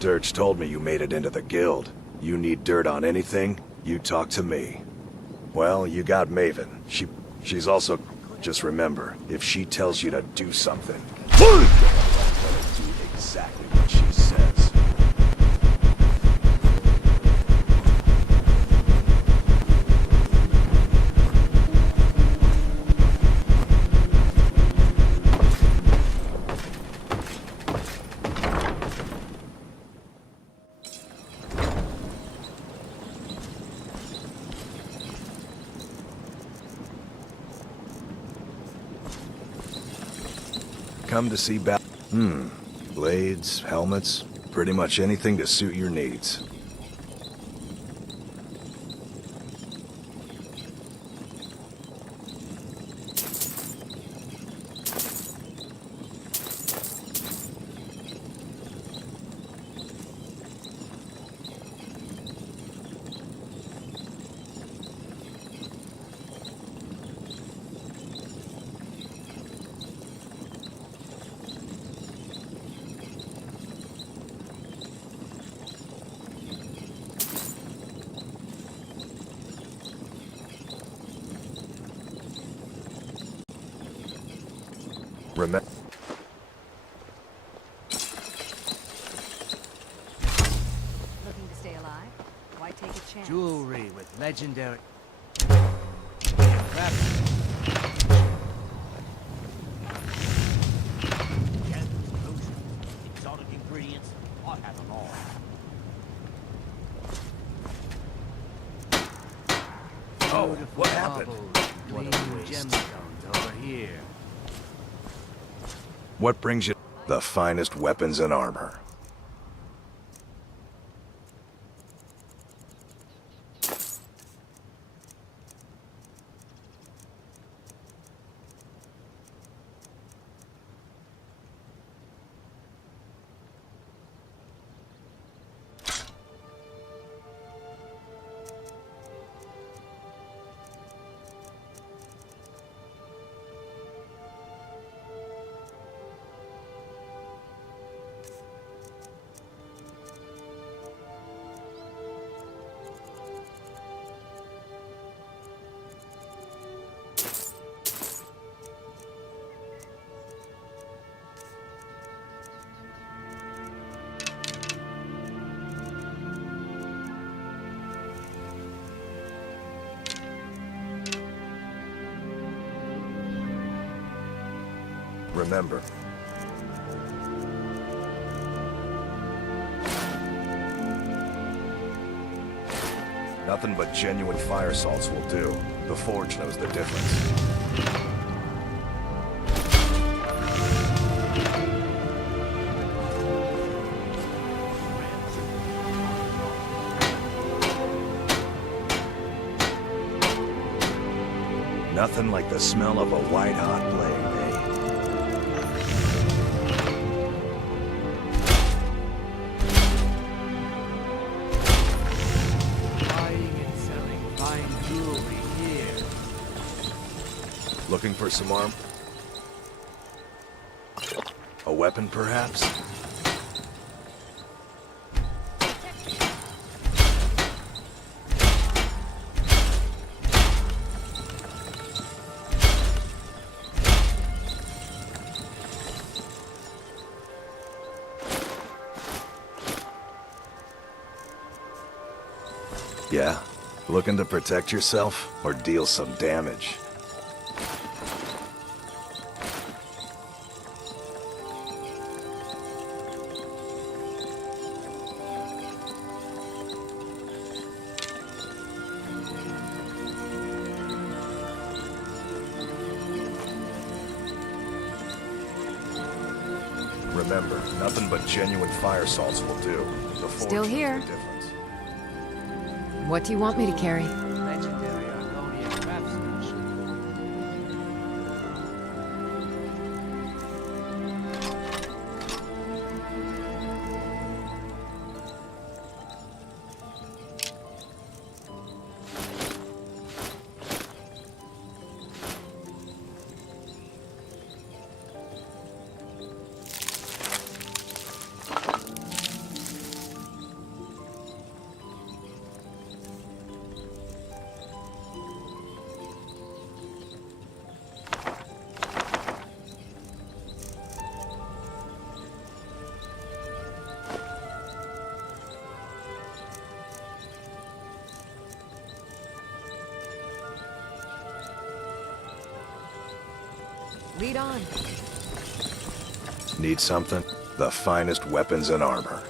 Dirge told me you made it into the guild. You need dirt on anything, you talk to me. Well, you got Maven. She's also... Just remember, if she tells you to do something, do exactly what she says. Come to see blades, helmets, pretty much anything to suit your needs. Remember. Looking to stay alive? Why take a chance? Jewelry with legendary... Exotic ingredients, I have them all. Oh, what happened? What a waste. Gemstones over here. What brings you the finest weapons and armor? Remember. Nothing but genuine fire salts will do. The Forge knows the difference. Nothing like the smell of a white-hot blade, eh? Looking for some arm? A weapon, perhaps? Yeah? Looking to protect yourself or deal some damage? Remember, nothing but genuine fire salts will do. The Forge Still knows the here. difference. What do you want me to carry? Legendary Argonian craftsmanship. Lead on. Need something? The finest weapons and armor.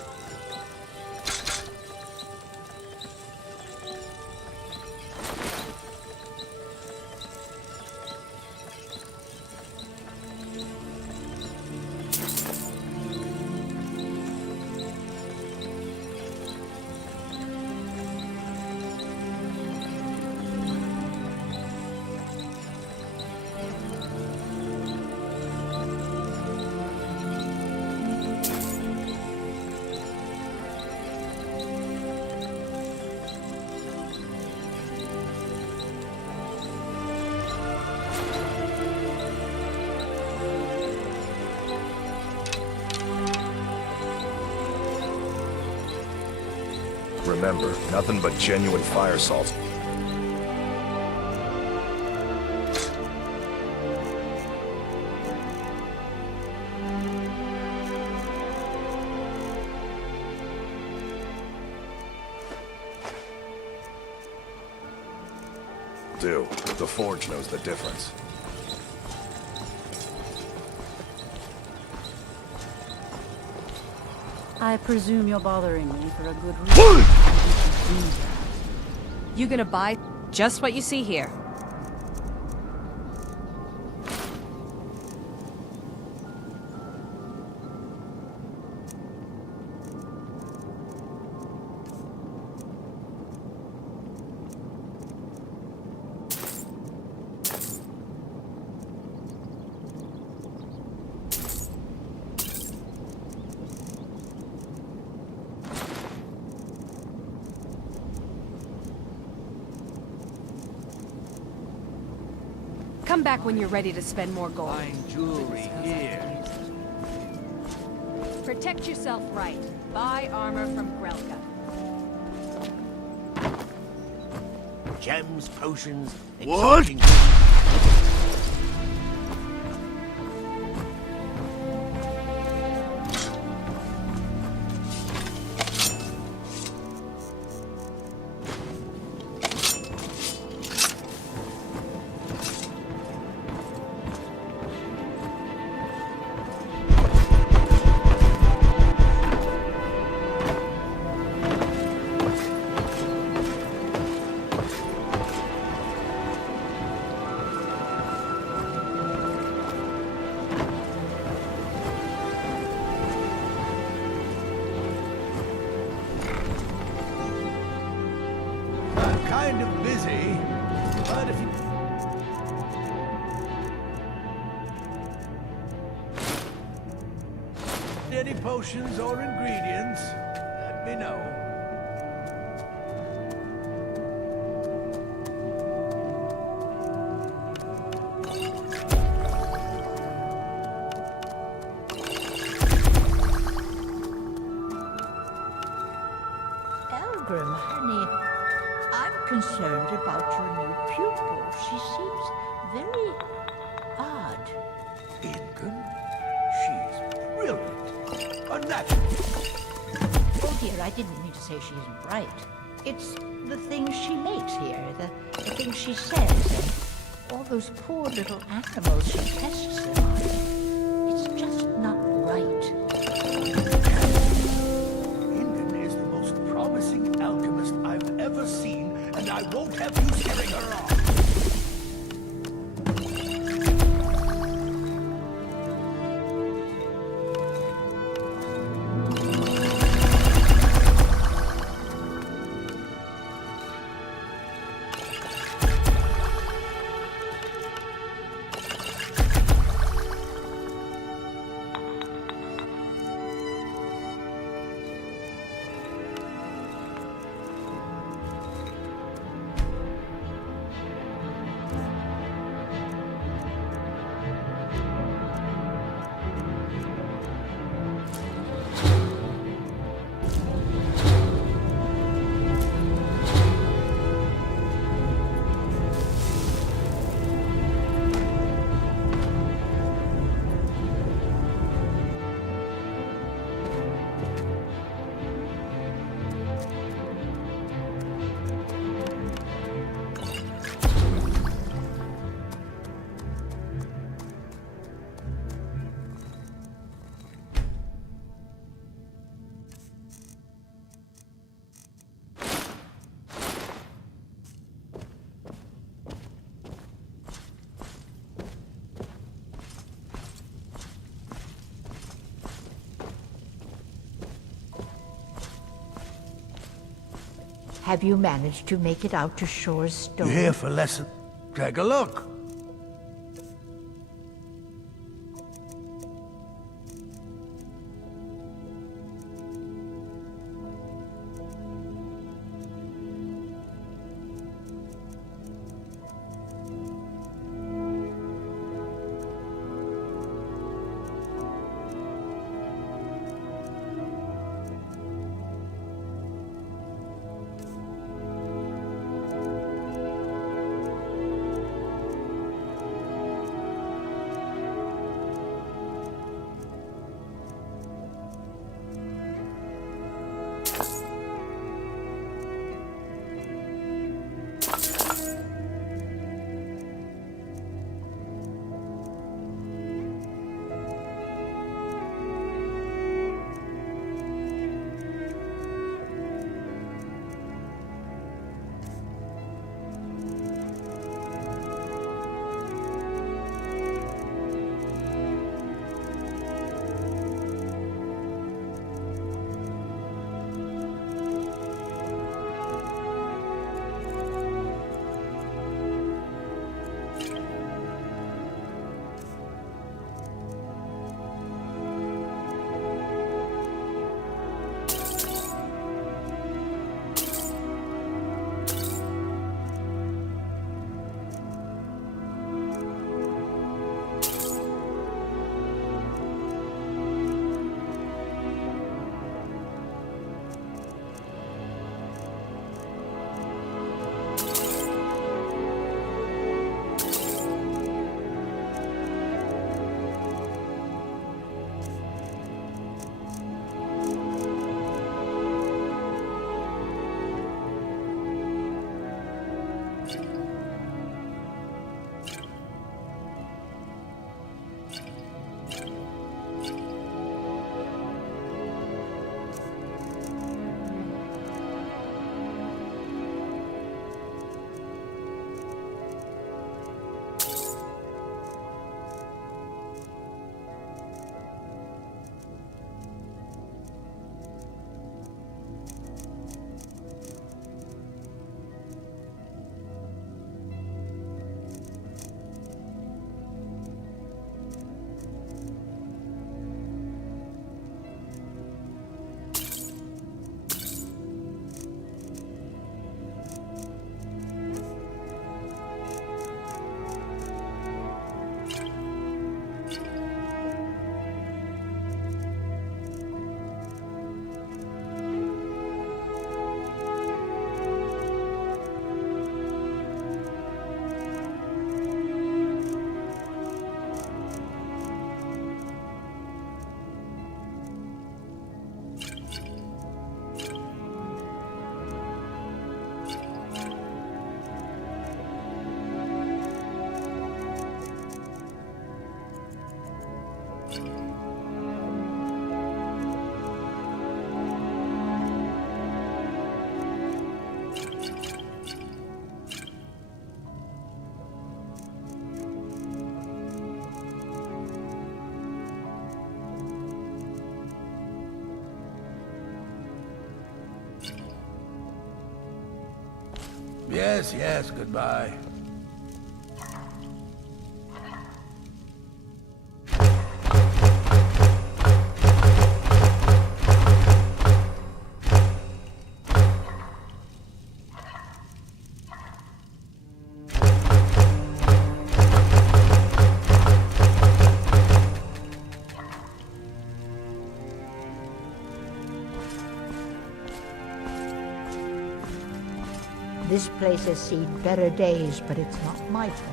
Remember, nothing but genuine fire salts. Do. The Forge knows the difference. I presume you're bothering me for a good reason. You gonna buy just what you see here? Come back when you're ready to spend more gold. Fine jewelry here. Protect yourself right. Buy armor from Grelka. Gems, potions, What? exotic- I'm kind of busy, but if you... Any potions or ingredients, let me know. Elgrim, honey, I'm concerned about your new pupil. She seems very odd. Ingun? She's brilliant. A natural. Oh dear, I didn't mean to say she isn't bright. It's the things she makes here, the things she says, and all those poor little animals she tests them on. It's just not right. Ingun is the most promising alchemist I've ever seen, and I won't have you scaring her off. Have you managed to make it out to Shore's stone? You here for lesson? Take a look. Yes, yes, goodbye. This place has seen better days, but it's not my fault.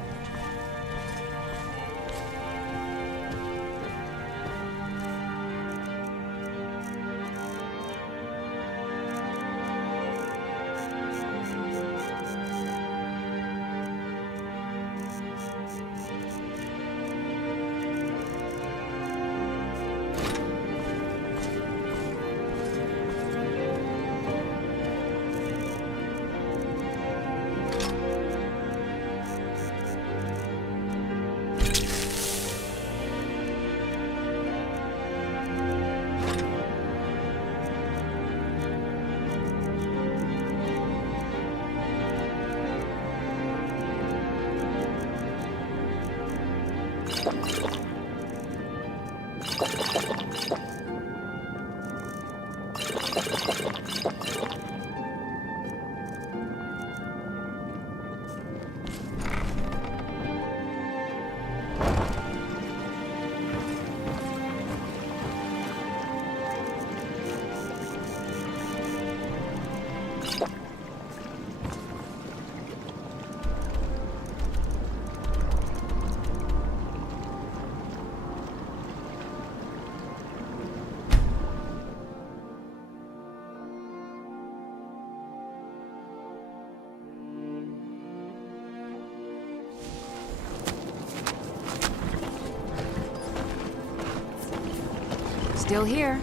Still here.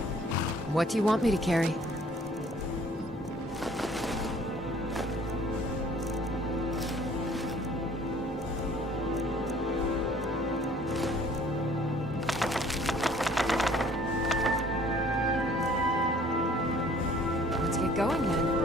What do you want me to carry? Let's get going then.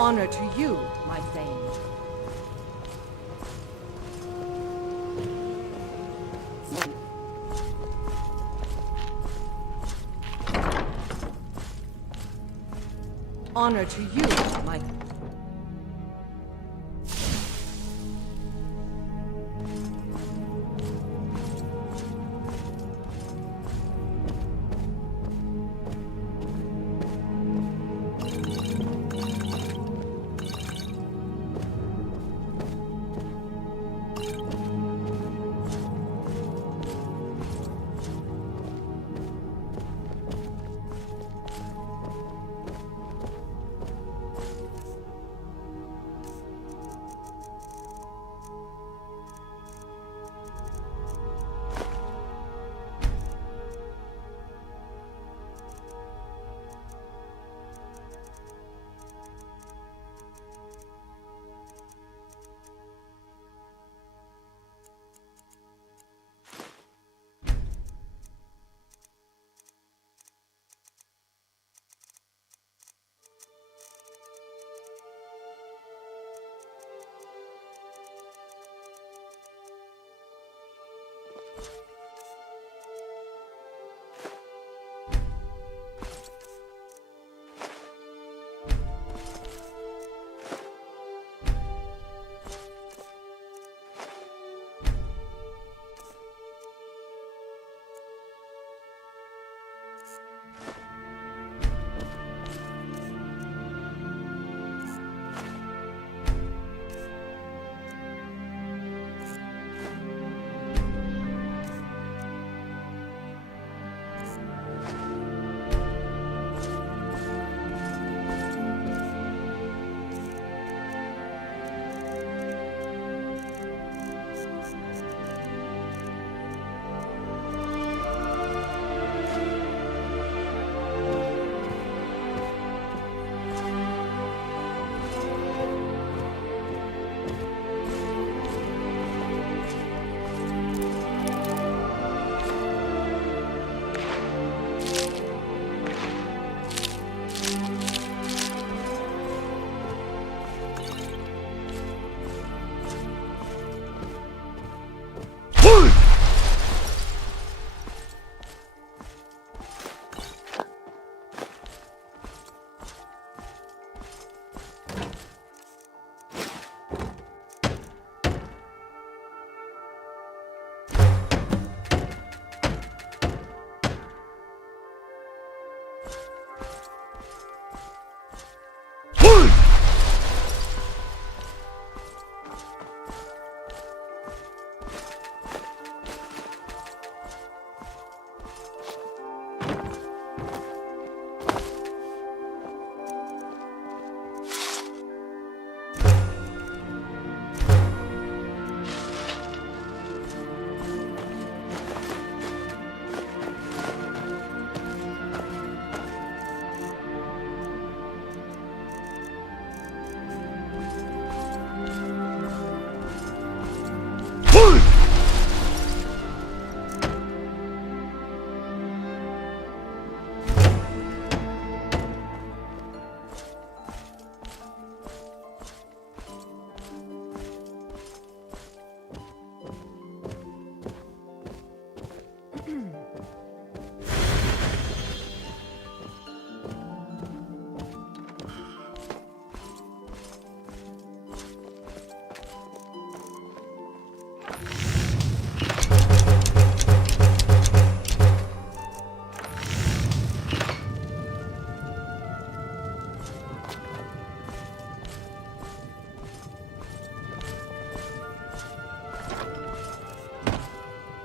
Honor to you, my Thane. honor to you, my...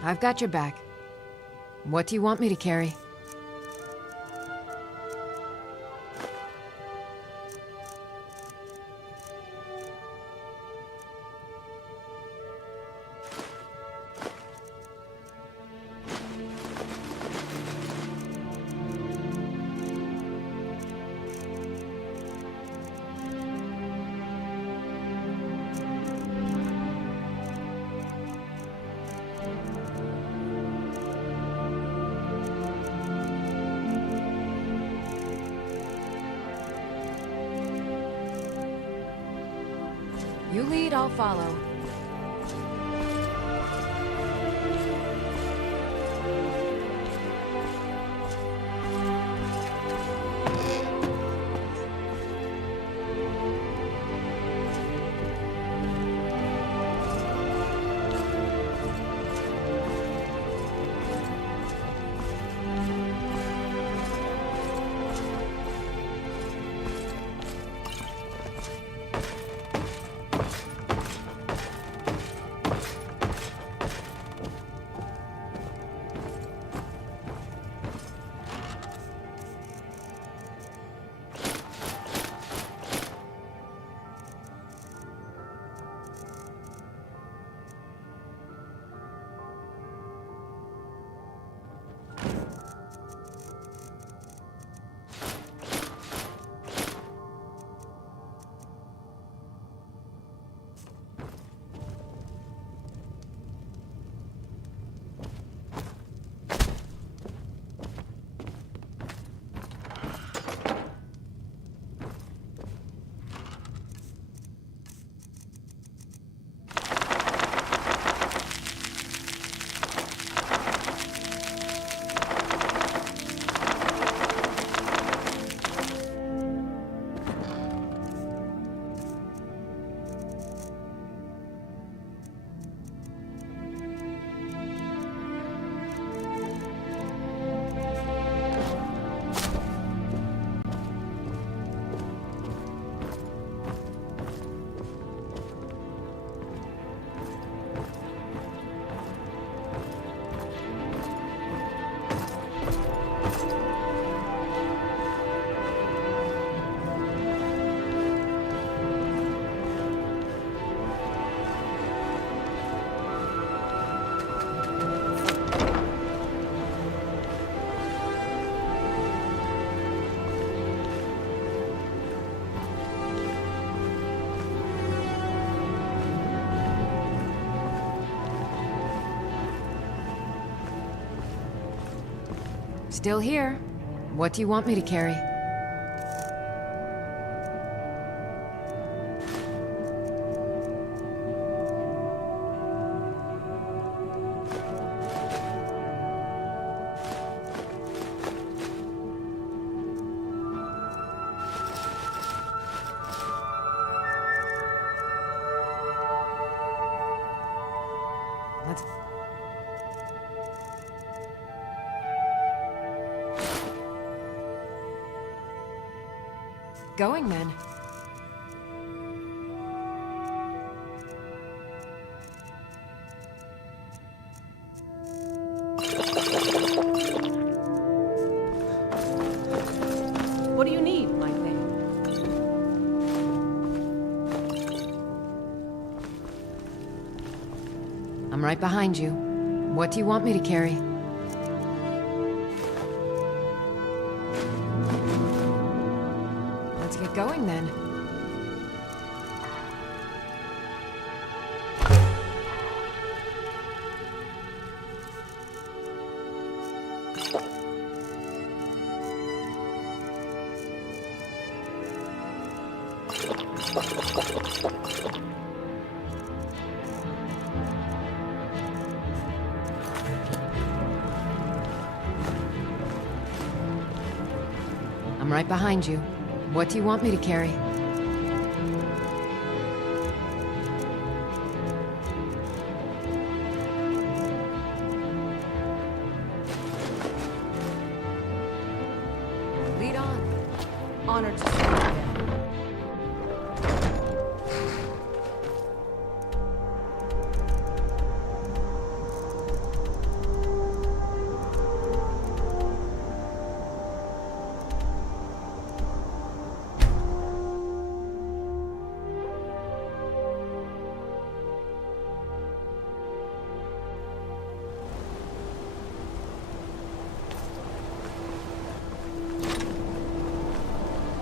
I've got your back. What do you want me to carry? You lead, I'll follow. Still here. What do you want me to carry? Let's... Going then. What do you need, my thing? I'm right behind you. What do you want me to carry? Let's get going then. I'm right behind you. What do you want me to carry? Lead on. Honored to serve again.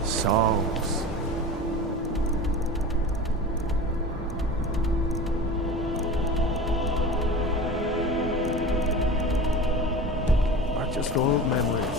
Songs. Are just old memories.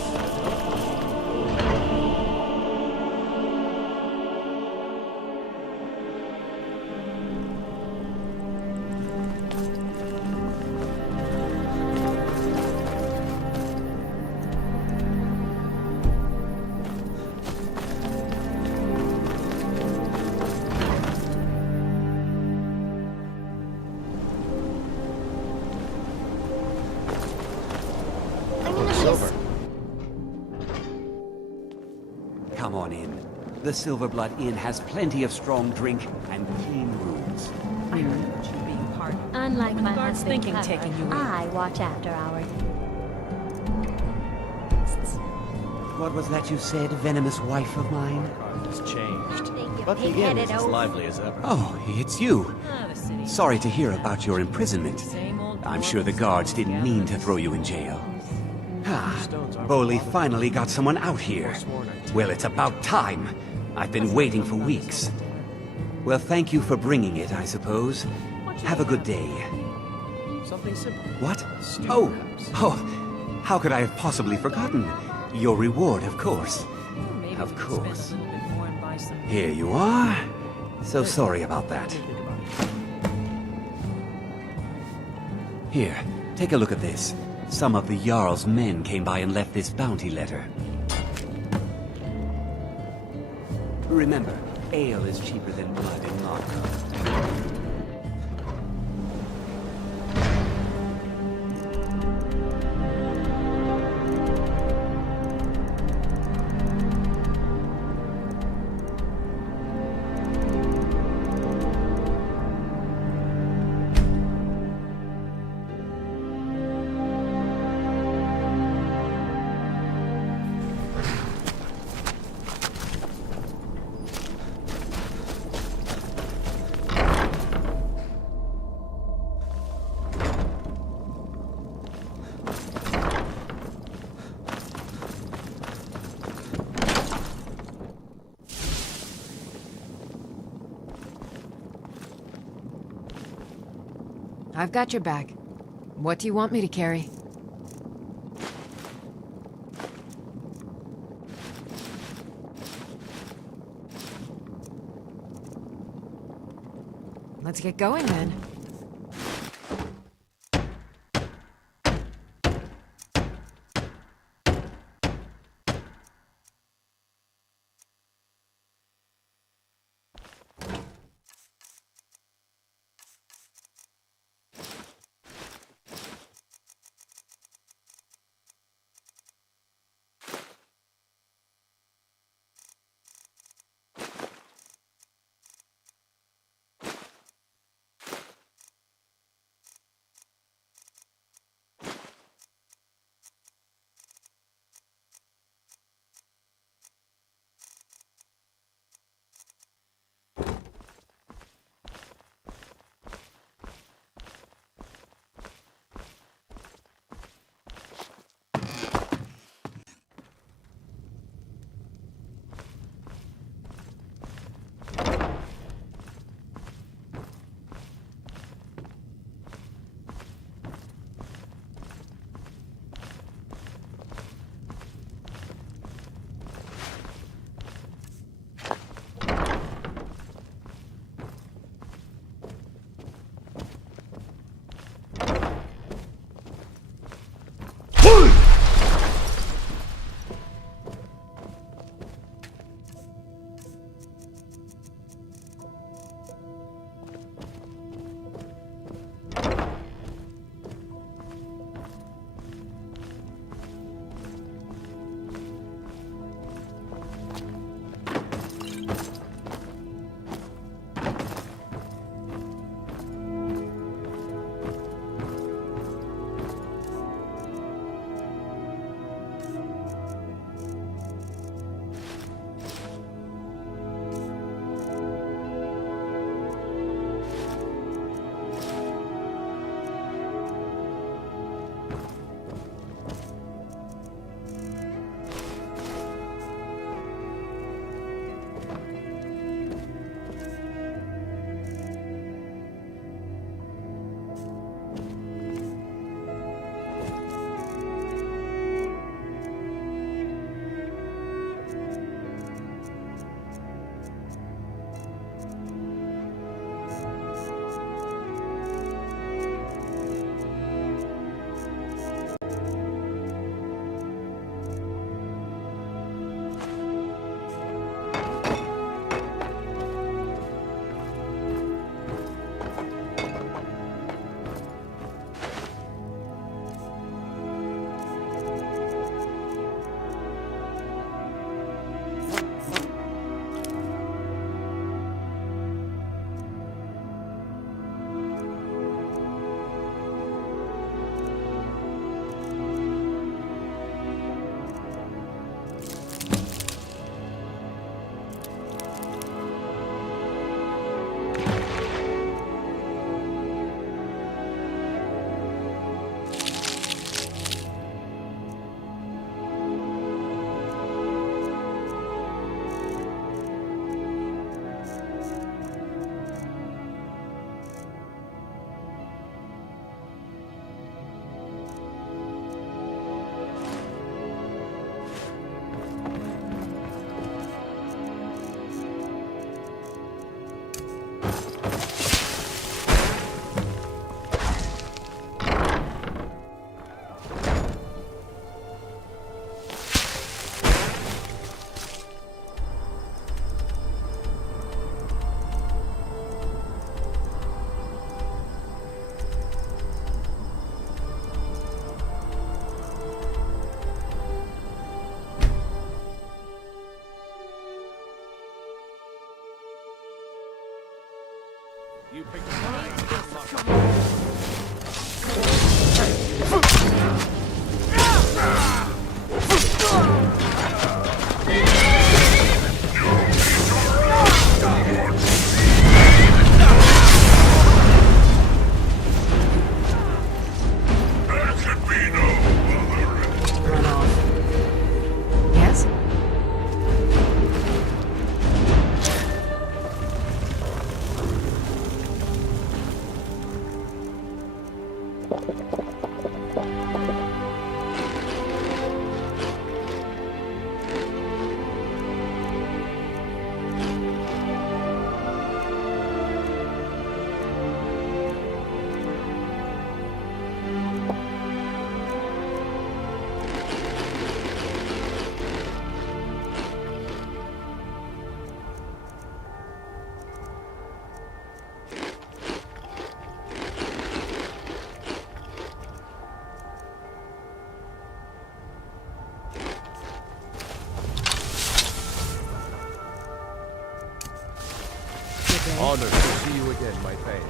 Come on in. The Silverblood Inn has plenty of strong drink and clean rooms. I heard about you being part. Unlike my guards husband, thinking Clever, taking you in? I watch after our What was that you said, venomous wife of mine? Has changed. But the inn is as lively as ever. Oh, it's you. Sorry to hear about your imprisonment. I'm sure the guards didn't mean to throw you in jail. Ah, Boley finally got someone out here. Well, it's about time. I've been waiting for weeks. Well, thank you for bringing it, I suppose. Have a good day. Something simple. What? Oh, how could I have possibly forgotten? Your reward, of course. Of course. Here you are. So sorry about that. Here, take a look at this. Some of the Jarl's men came by and left this bounty letter. Remember, ale is cheaper than blood in Markov. I've got your back. What do you want me to carry? Let's get going then. You picked a fight. Yes? day. Honored to see you again, my Thane.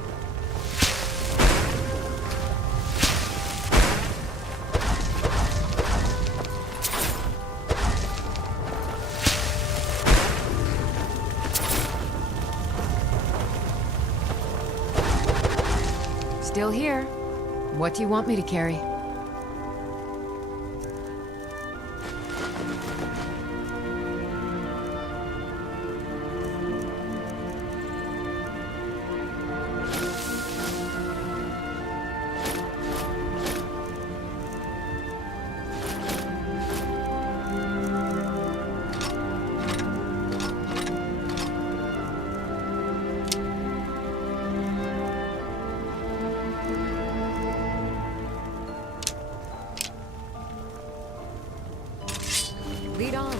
Still here. What do you want me to carry? Lead on.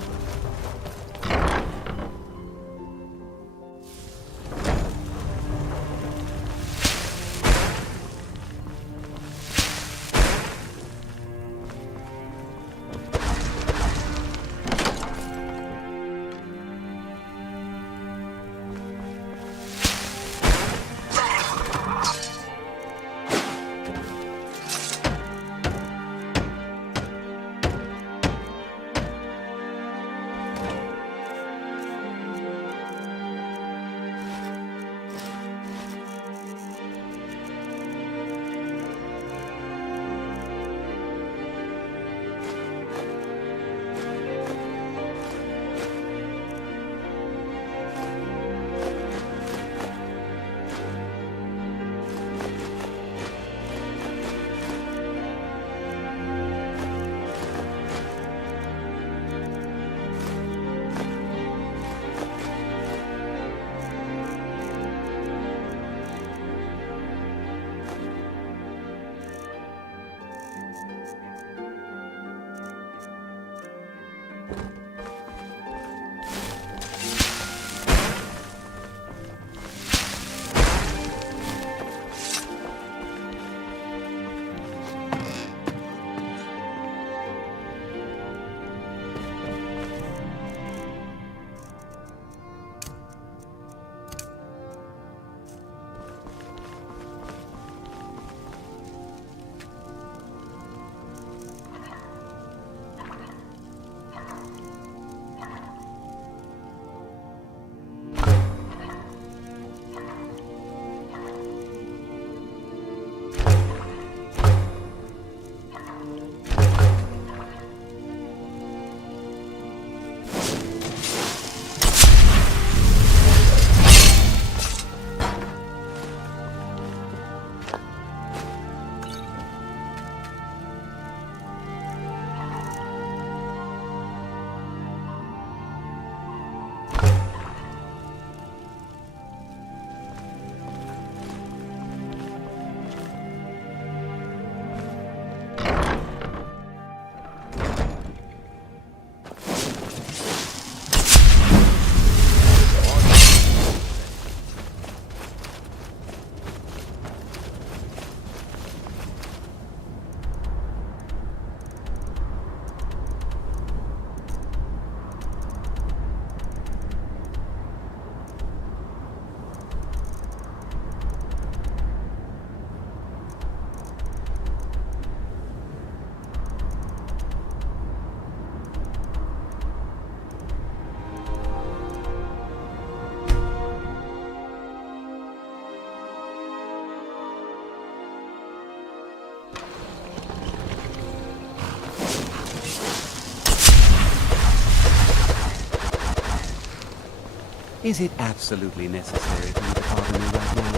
Is it absolutely necessary for you to bother me right now?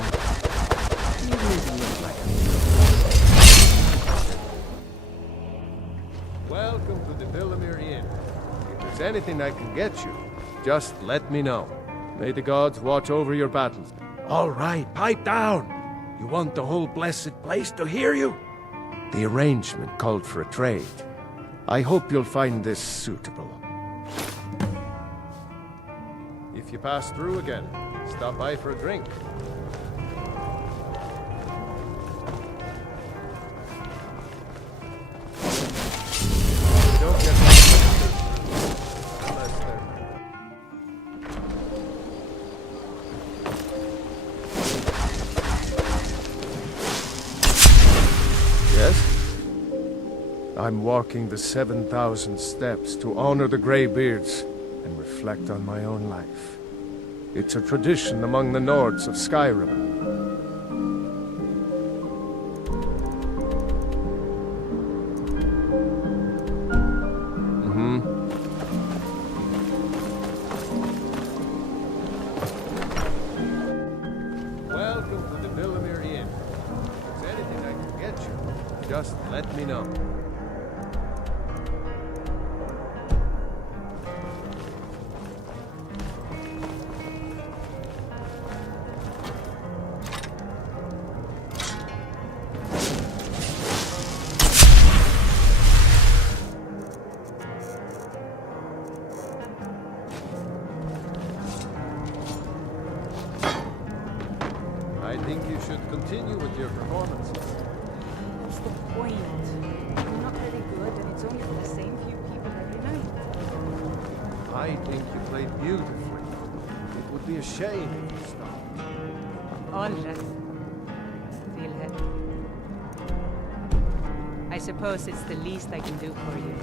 You really look like a... Welcome to the Villamere Inn. If there's anything I can get you, just let me know. May the gods watch over your battles. All right, pipe down. You want the whole blessed place to hear you? The arrangement called for a trade. I hope you'll find this suitable. If you pass through again, stop by for a drink. Don't get unless they're... I'm walking the 7,000 steps to honor the Greybeards and reflect on my own life. It's a tradition among the Nords of Skyrim. Welcome to the Villamere Inn. If there's anything I can get you, just let me know. I think you should continue with your performances. What's the point? You're not very good, and it's only for the same few people every night. I think you played beautifully. It would be a shame if you stopped. All right. Wilhelm. I suppose it's the least I can do for you.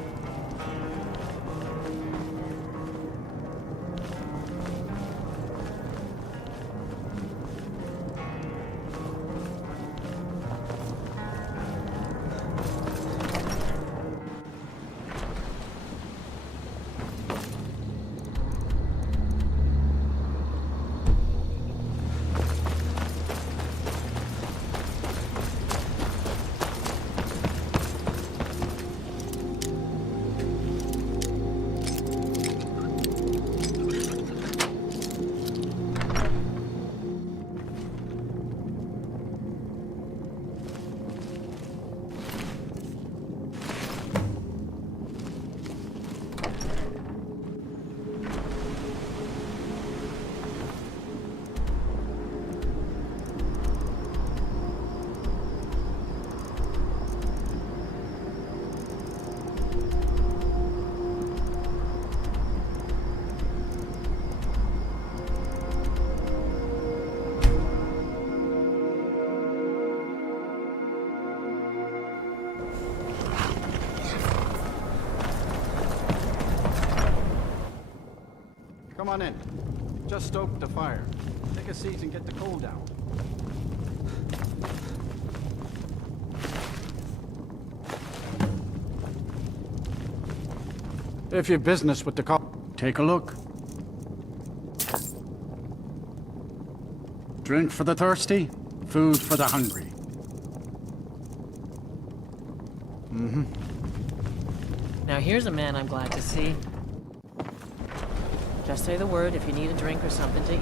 Come on in. Just stoked the fire. Take a seat and get the coal down. If you've business with the take a look. Drink for the thirsty, food for the hungry. Now here's a man I'm glad to see. Just say the word if you need a drink or something to eat.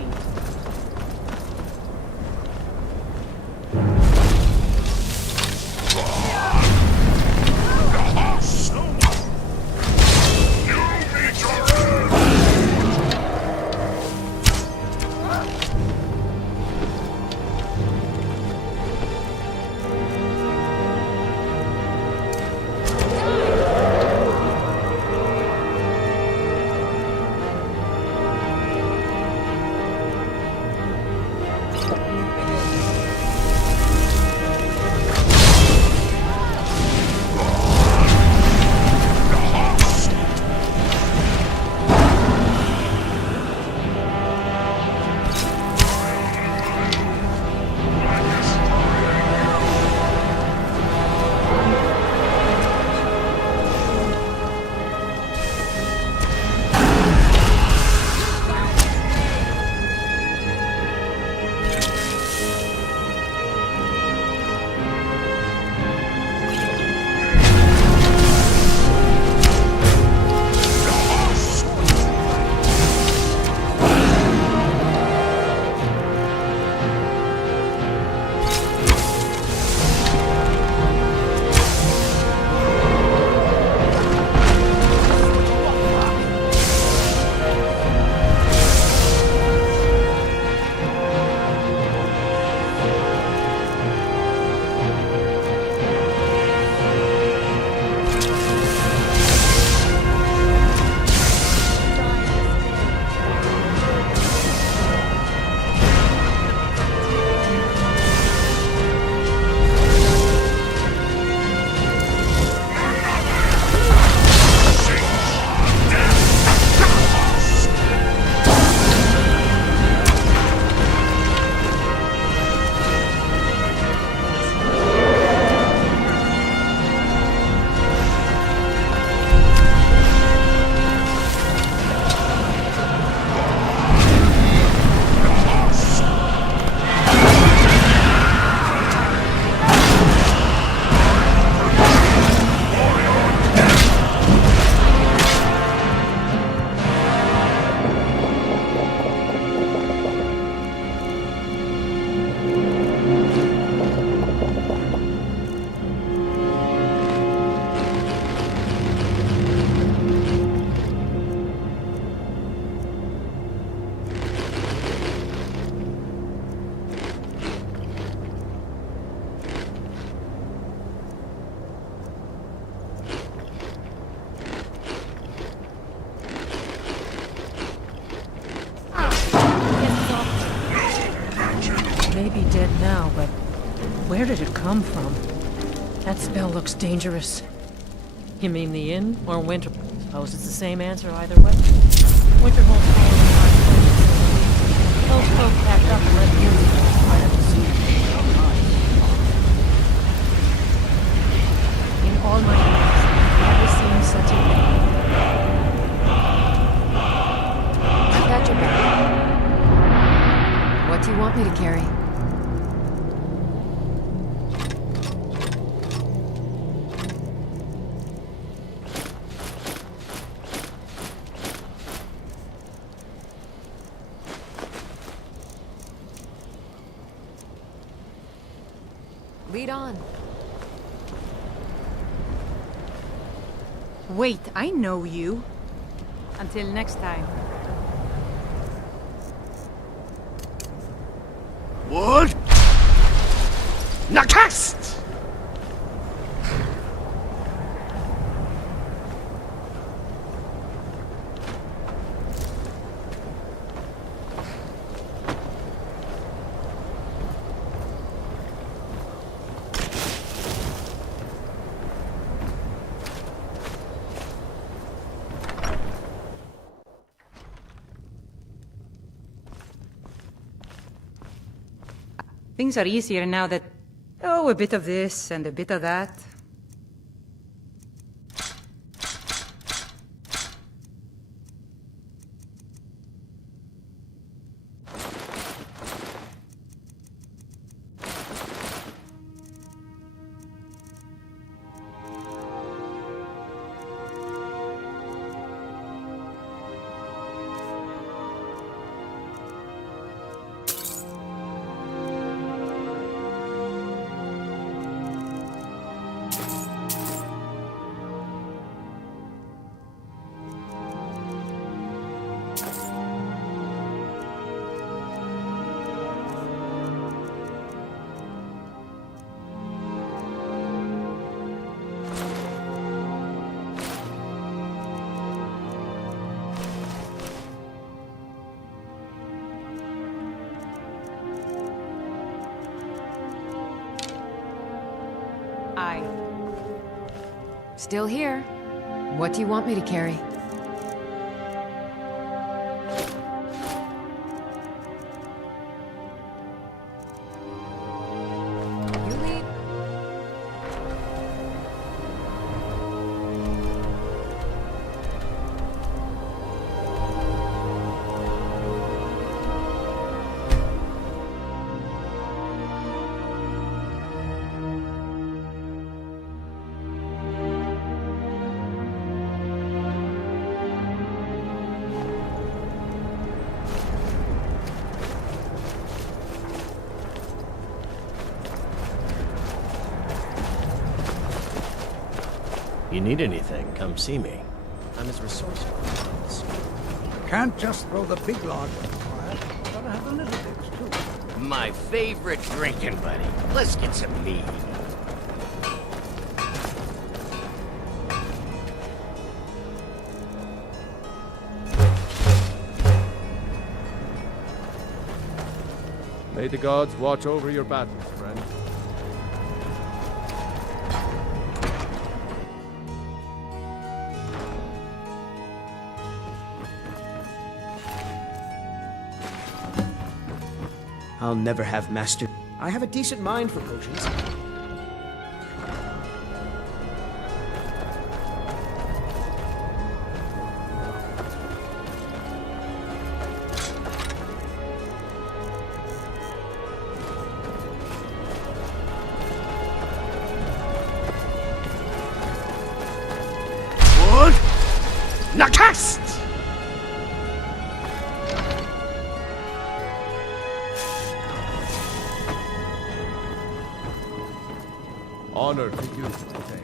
may be dead now, but where did it come from? That spell looks dangerous. You mean the inn or Winter? Suppose it's the same answer either way. Winterhold falls in hard places. Those folk packed up and left you. I have to see. In all my years, I've never seen such a thing. I got your back. What do you want me to carry? Lead on. Wait, I know you. Until next time. What? Nakast! Things are easier now that... Oh, a bit of this and a bit of that. Still here. What do you want me to carry? You lead. You need anything, come see me. I'm as resourceful as Can't just throw the big log on the fire. Gotta have the little bits, too. My favorite drinking buddy. Let's get some mead. May the gods watch over your battles, friend. I'll never have mastered. I have a decent mind for potions. What? Nakast! Honor to you today.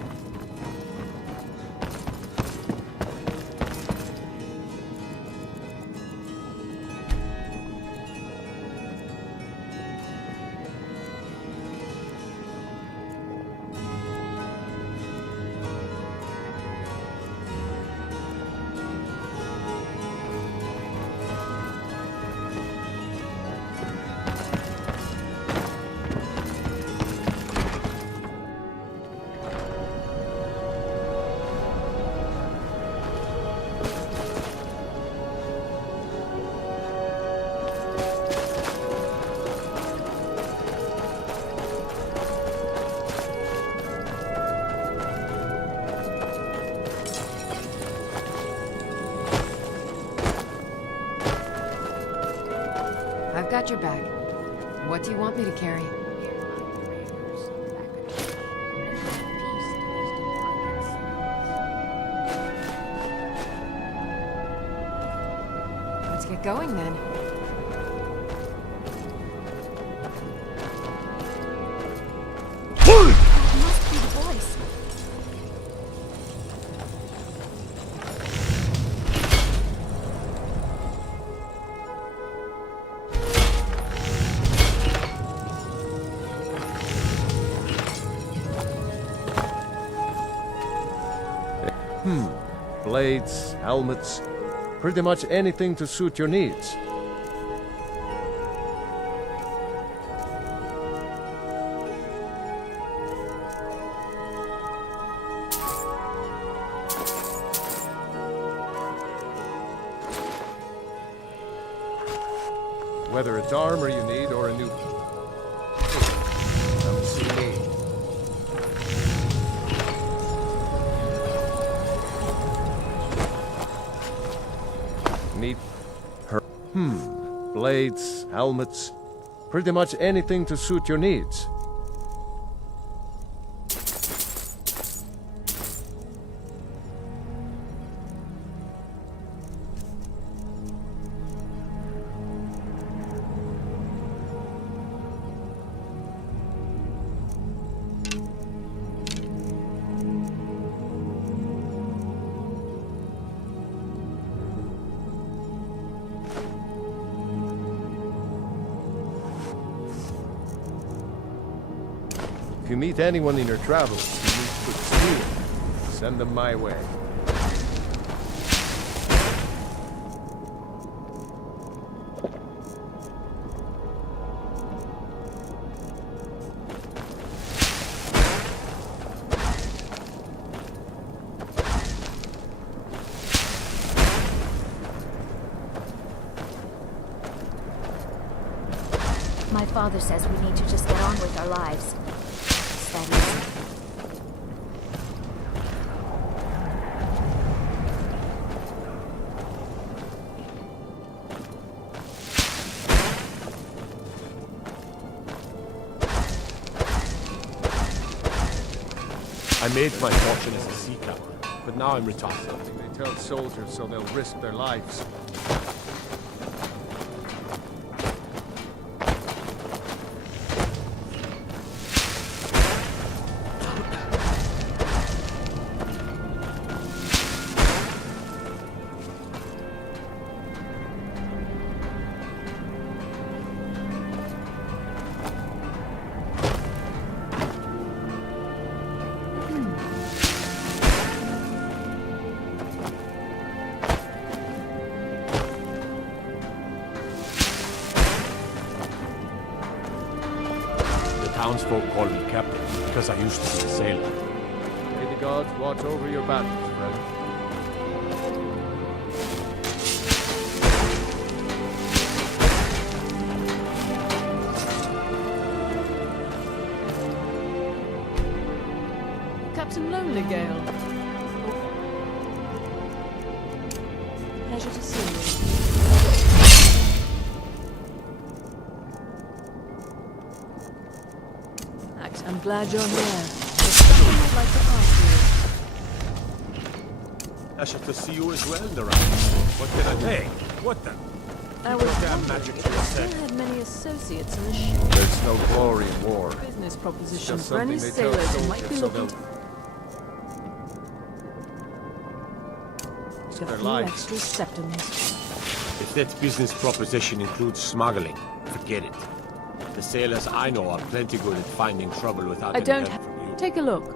I've got your back. What do you want me to carry? Let's get going then. That must be the voice. Blades, helmets, pretty much anything to suit your needs. Whether it's armor you need or a new... Come see me. Need her... Blades, helmets, pretty much anything to suit your needs. If you meet anyone in your travels who needs good steel, send them my way. My father says we need to just get on with our lives. It's that easy. I made my fortune as a sea captain, but now I'm retired. Something they tell soldiers so they'll risk their lives. Townsfolk call me captain because I used to be a sailor. May the gods watch over your battles, friend. Captain Lonelygale. Pleasure to see you. I'm glad you're here. There's something I'd like to ask you. Pleasure to see you as well, Doran. What can I do? Hey, what the? I was damn wondering magic if to you your still set. had many associates in the ship. There's no glory in war. Business proposition Just for any something they tell sailors who might soldiers be so looking they'll to get a their few lives. extra septums. If that business proposition includes smuggling, forget it. The sailors I know are plenty good at finding trouble without I any don't help from you. Take a look.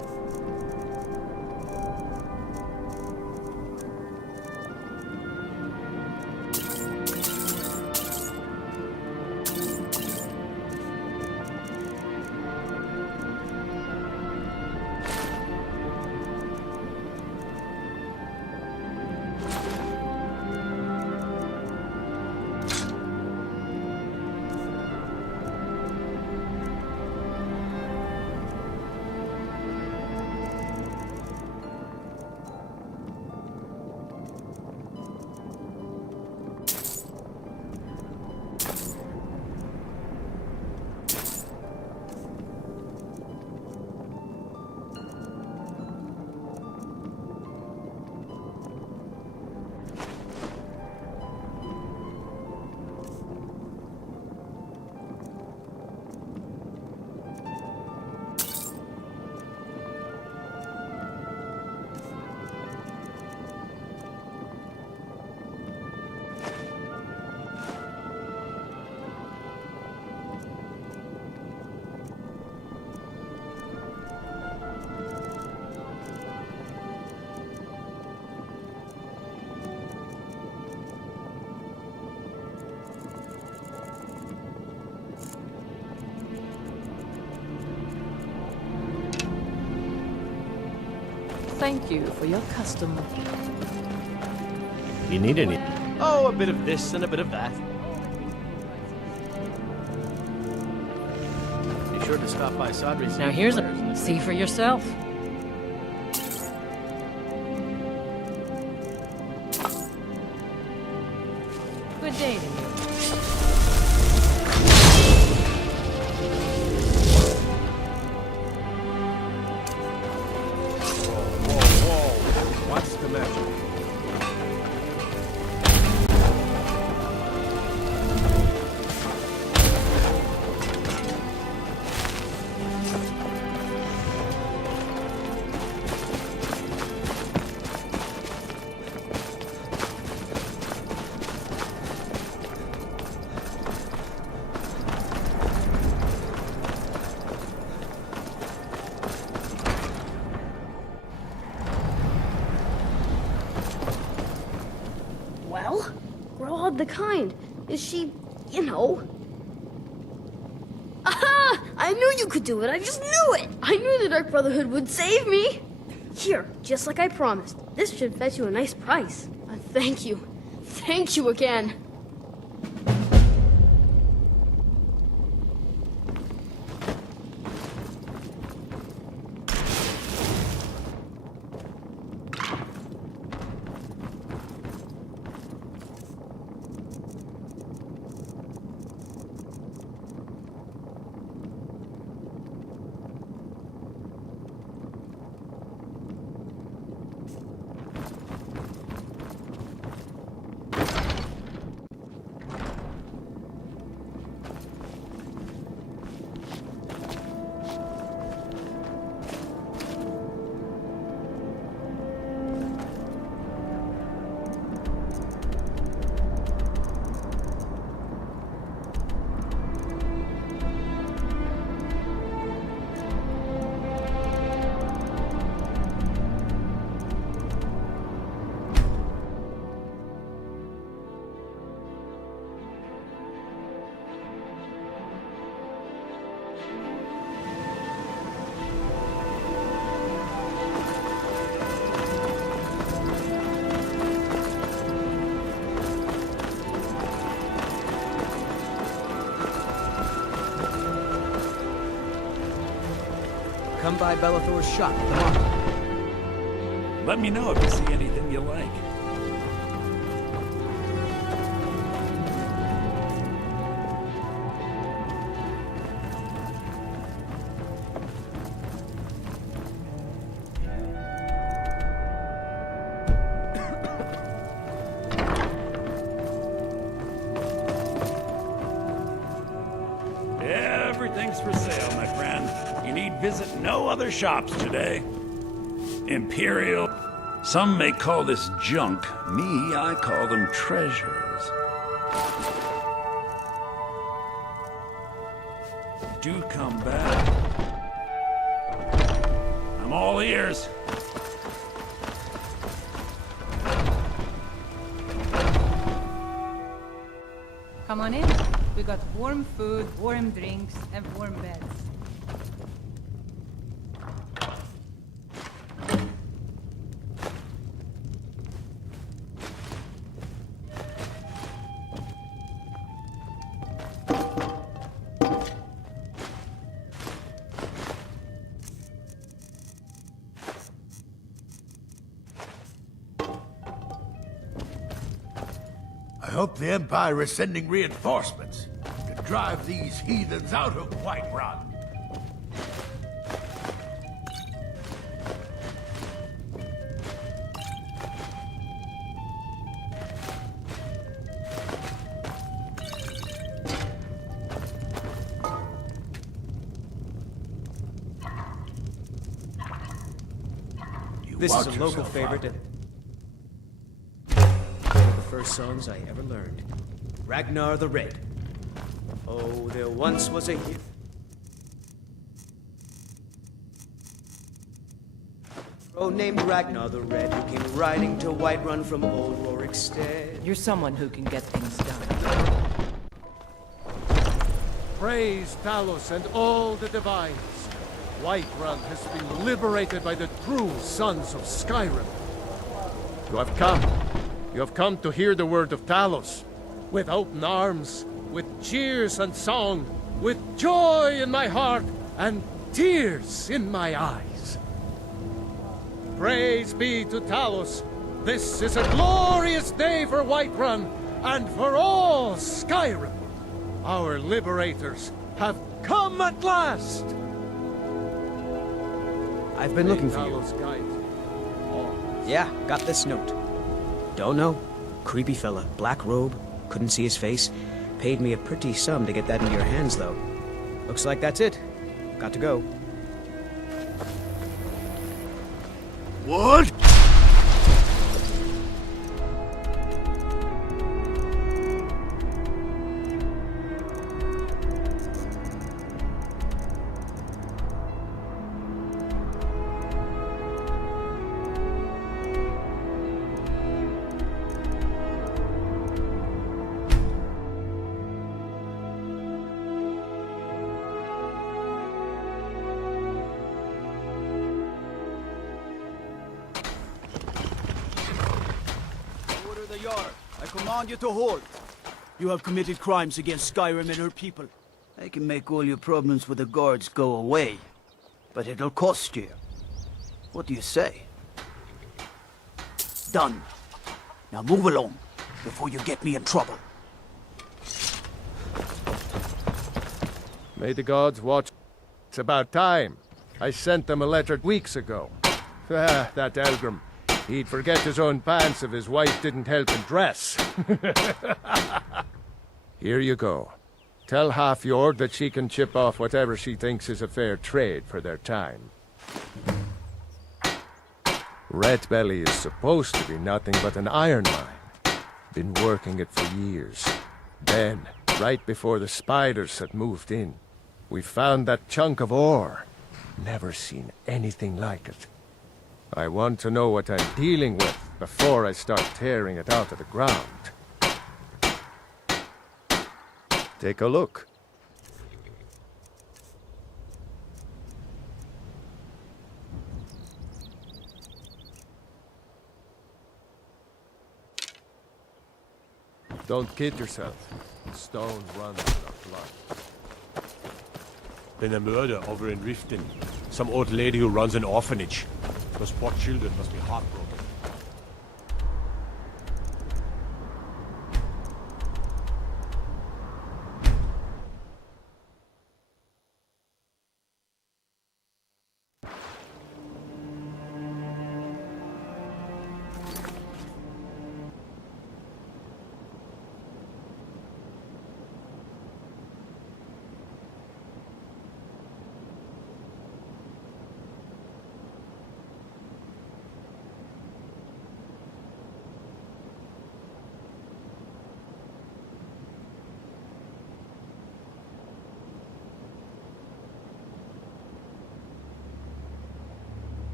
thank you for your custom. You need any? Oh, a bit of this and a bit of that. Be sure to stop by Sadri's. Now here's a... See for yourself. Good day to you. What's the matter? Well, Grohod the Kind. Is she, you know... Aha! I knew you could do it. I just knew it. I knew the Dark Brotherhood would save me. Here, just like I promised. This should fetch you a nice price. Thank you. Thank you again. Come by Bellathor's shop tomorrow. Let me know if you see anything you like. Everything's for sale, my friend. You need visit no other shops today. Imperial. Some may call this junk. Me, I call them treasures. Do come back. I'm all ears. Come on in. We got warm food, warm drinks, and warm beds. I hope the Empire is sending reinforcements to drive these heathens out of Whiterun. This is a local favorite. One of the first songs I ever learned. Ragnar the Red. Oh, there once was a hero named Ragnar the Red who came riding to Whiterun from old Rorikstead. You're someone who can get things done. Praise Talos and all the divines. Whiterun has been liberated by the true sons of Skyrim. You have come to hear the word of Talos, with open arms, with cheers and song, with joy in my heart and tears in my eyes. Praise be to Talos. This is a glorious day for Whiterun and for all Skyrim. Our liberators have come at last. I've been looking for you. Yeah, got this note. Don't know. Creepy fella, black robe, couldn't see his face. Paid me a pretty sum to get that into your hands, though. Looks like that's it. Got to go. What? I command you to halt. You have committed crimes against Skyrim and her people. I can make all your problems with the guards go away, but it'll cost you. What do you say? Done. Now move along, before you get me in trouble. May the gods watch. It's about time. I sent them a letter weeks ago. Ah, that Elgrim. He'd forget his own pants if his wife didn't help him dress. Here you go. Tell Half-Fjord that she can chip off whatever she thinks is a fair trade for their time. Red Belly is supposed to be nothing but an iron mine. Been working it for years. Then, right before the spiders had moved in, we found that chunk of ore. Never seen anything like it. I want to know what I'm dealing with before I start tearing it out of the ground. Take a look. Don't kid yourself. Stone runs in our blood. Been a murder over in Riften. Some old lady who runs an orphanage. Those poor children must be heartbroken.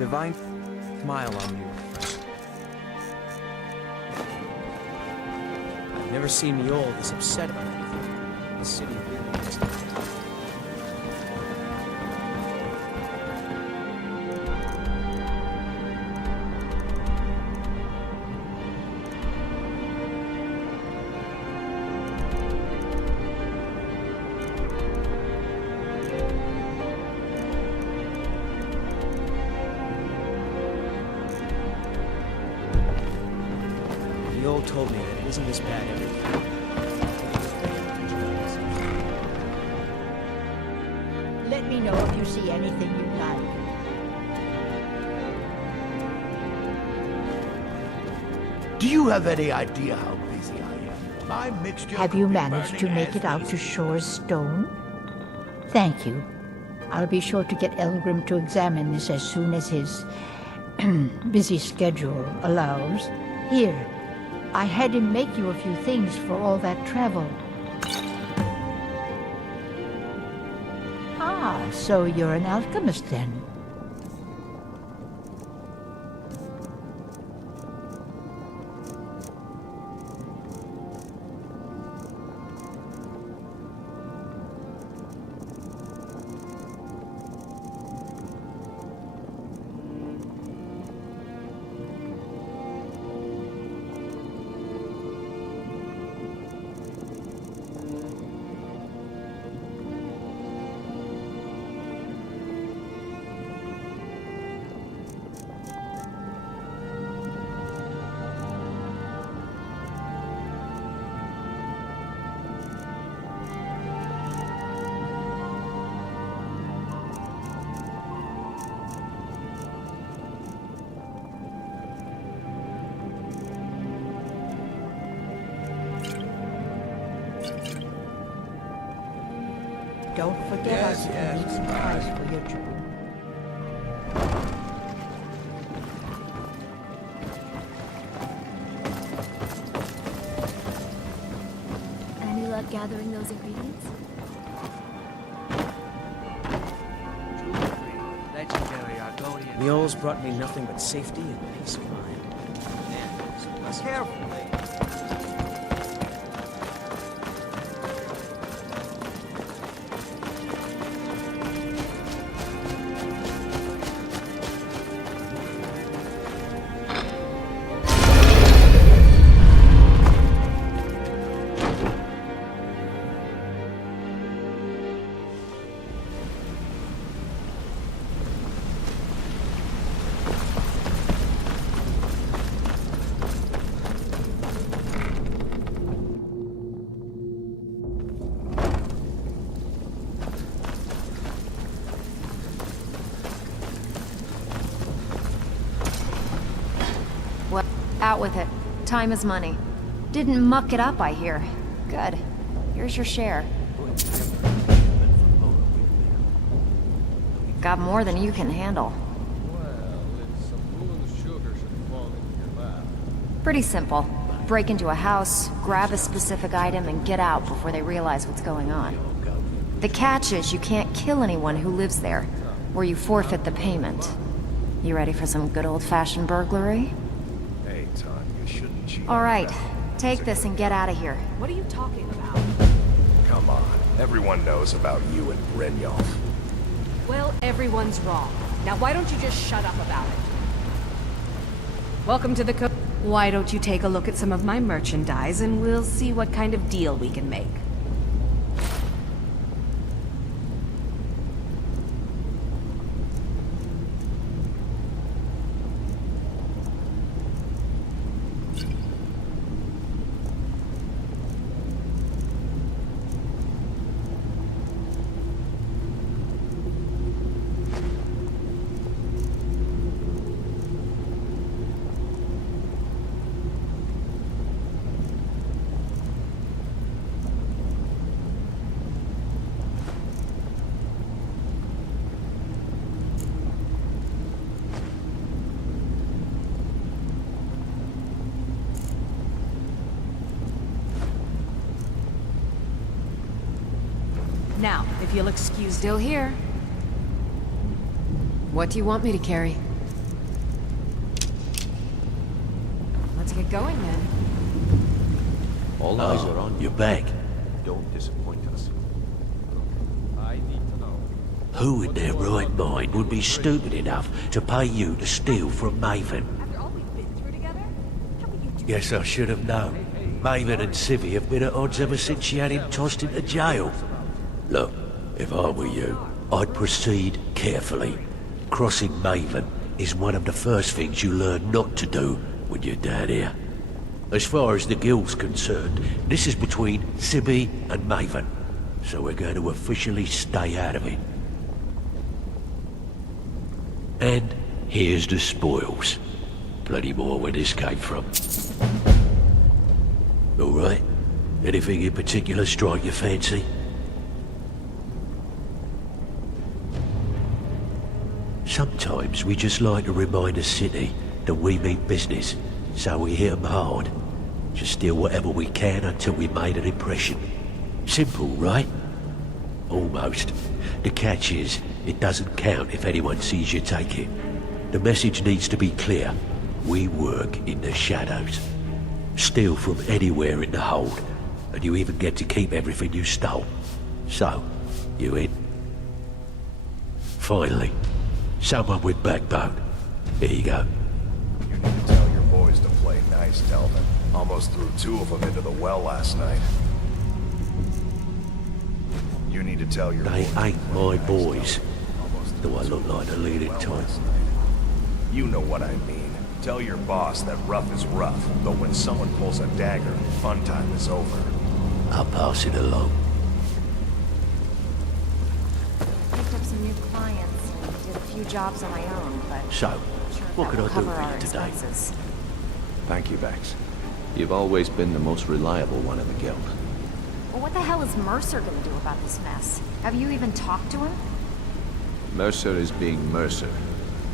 Divine smile on you. I've never seen Mjolnir this upset about anything. The city really is. Mjolnir told me that it isn't this bad everywhere. Let me know if you see anything you like. Do you have any idea how busy I am? My mixture. Have could you be managed to burning make as it out we to Shore's stone? Thank you. I'll be sure to get Elgrim to examine this as soon as his busy schedule allows. Here, I had him make you a few things for all that travel. Ah, so you're an alchemist then? Don't forget us if you need supplies for your trip. Any luck gathering those ingredients? Legendary Argonian. Mjolnir's brought me nothing but safety and peace of mind. Man, it's a blessing. Careful. Well, out with it. Time is money. Didn't muck it up, I hear. Good. Here's your share. Got more than you can handle. Pretty simple. Break into a house, grab a specific item, and get out before they realize what's going on. The catch is you can't kill anyone who lives there, or you forfeit the payment. You ready for some good old-fashioned burglary? Hey, Tanya, you shouldn't cheat. All right. Take this and get out of here. What are you talking about? Come on. Everyone knows about you and Brynjolf. Well, everyone's wrong. Now why don't you just shut up about it? Welcome to the Why don't you take a look at some of my merchandise and we'll see what kind of deal we can make. Now, if you'll excuse... Still here. What do you want me to carry? Let's get going then. All eyes are on you. You're back. Don't disappoint us. I need to know. Who in their right mind would be stupid enough to pay you to steal from Maven? Guess I should have known. Maven and Civvy have been at odds ever since she had him tossed into jail. Look, if I were you, I'd proceed carefully. Crossing Maven is one of the first things you learn not to do when you're down here. As far as the guild's concerned, this is between Civvy and Maven, so we're going to officially stay out of it. And here's the spoils. Plenty more where this came from. All right? Anything in particular strike your fancy? Sometimes we just like to remind the city that we mean business, so we hit 'em hard. Just steal whatever we can until we made an impression. Simple, right? Almost. The catch is, it doesn't count if anyone sees you take it. The message needs to be clear. We work in the shadows. Steal from anywhere in the hold, and you even get to keep everything you stole. So, you in? Finally, someone with backbone. Here you go. You need to tell your boys to play nice, Delvin. Almost threw 2 of them into the well last night. You need to tell your They boys ain't my boys. Do I look like the leading type? You know what I mean. Tell your boss that rough is rough, but when someone pulls a dagger, fun time is over. I'll pass it along. Picked up some new clients and did a few jobs on my own, but... So, what could I do cover for our you today? expenses. Thank you, Vex. You've always been the most reliable one in the guild. Well, what the hell is Mercer gonna do about this mess? Have you even talked to him? Mercer is being Mercer.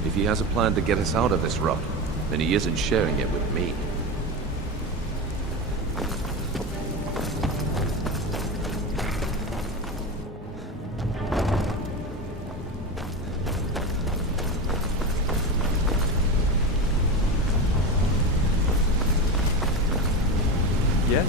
If he has a plan to get us out of this rut, then he isn't sharing it with me. Yes?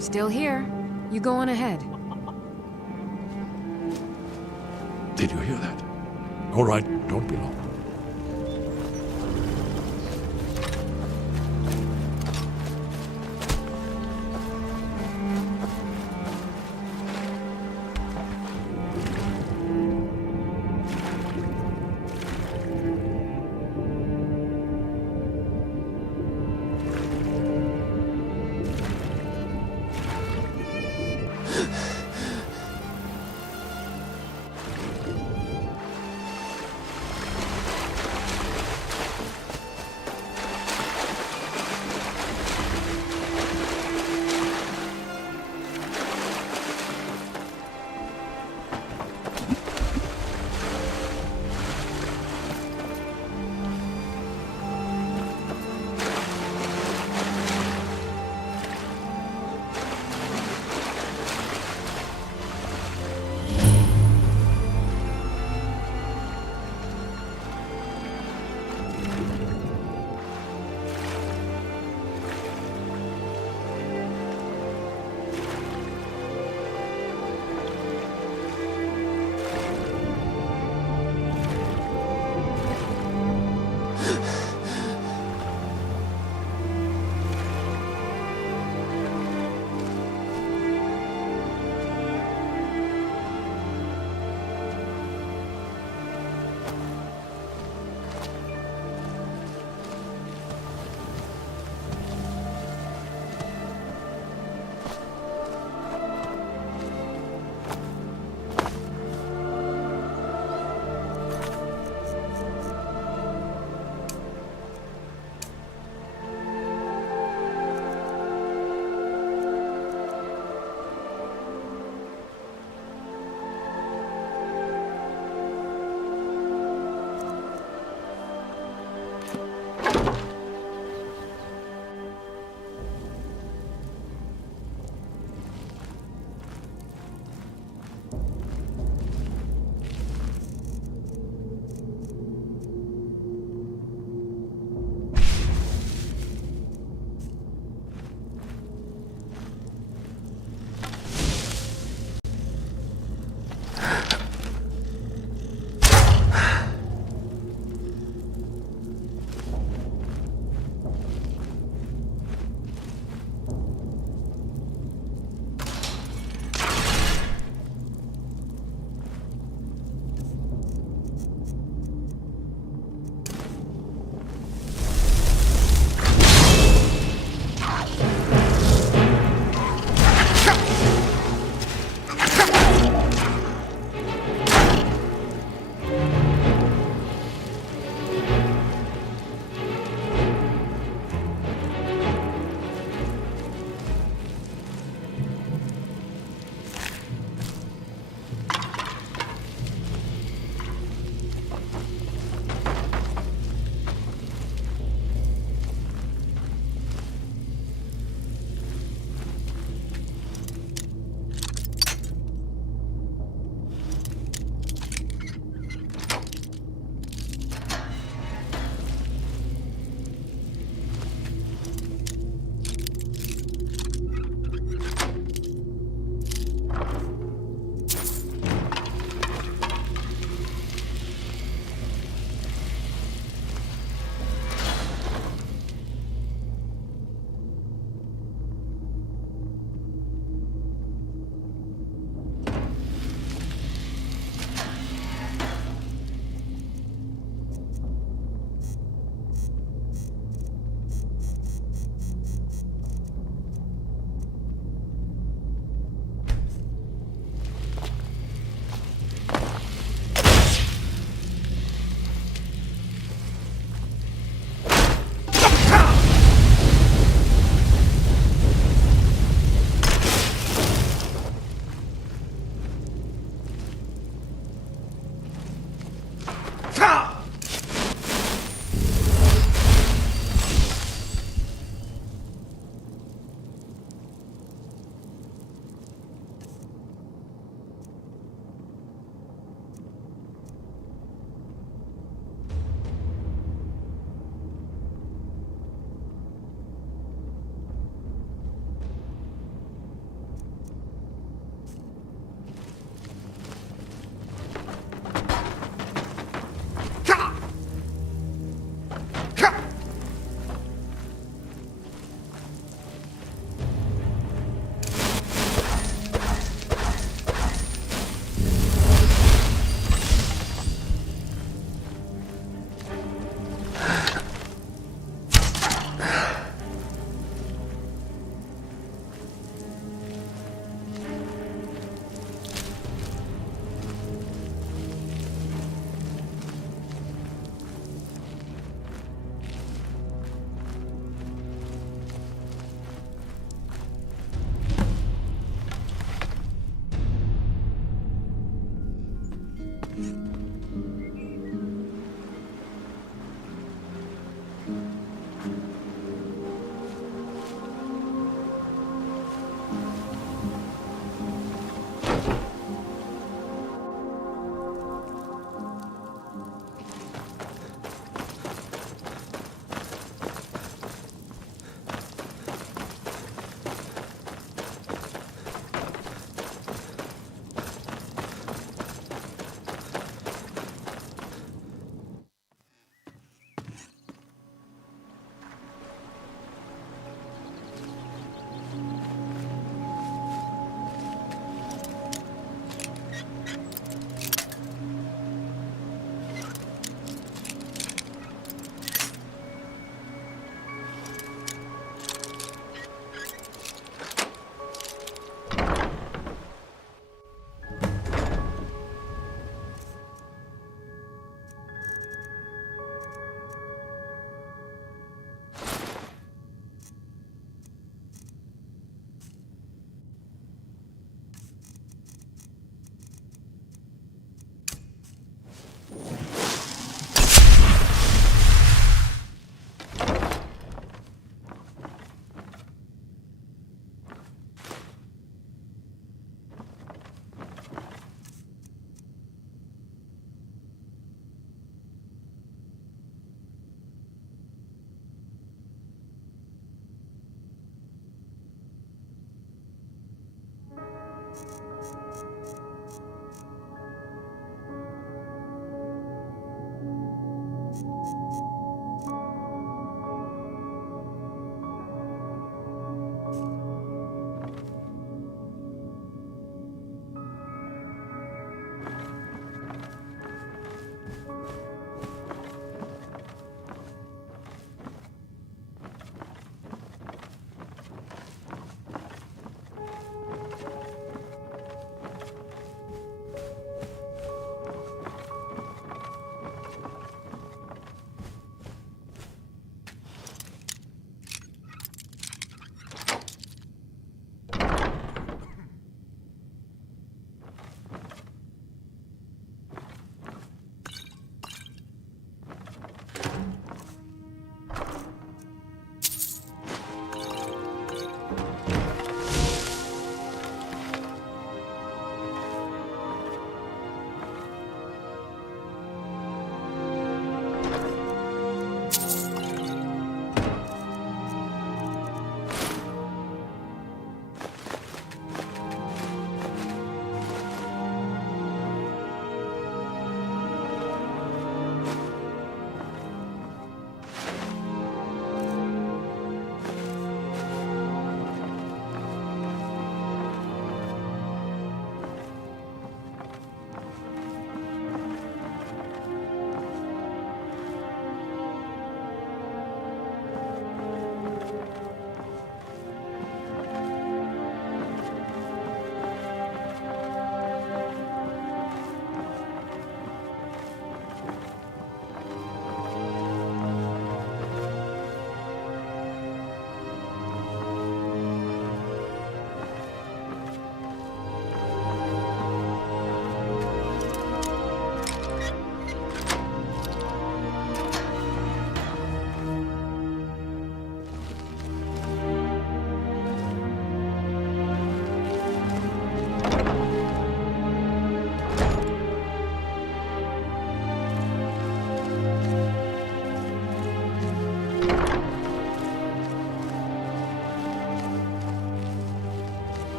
Still here. You go on ahead. Did you hear that? All right, don't be long.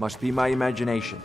Must be my imagination.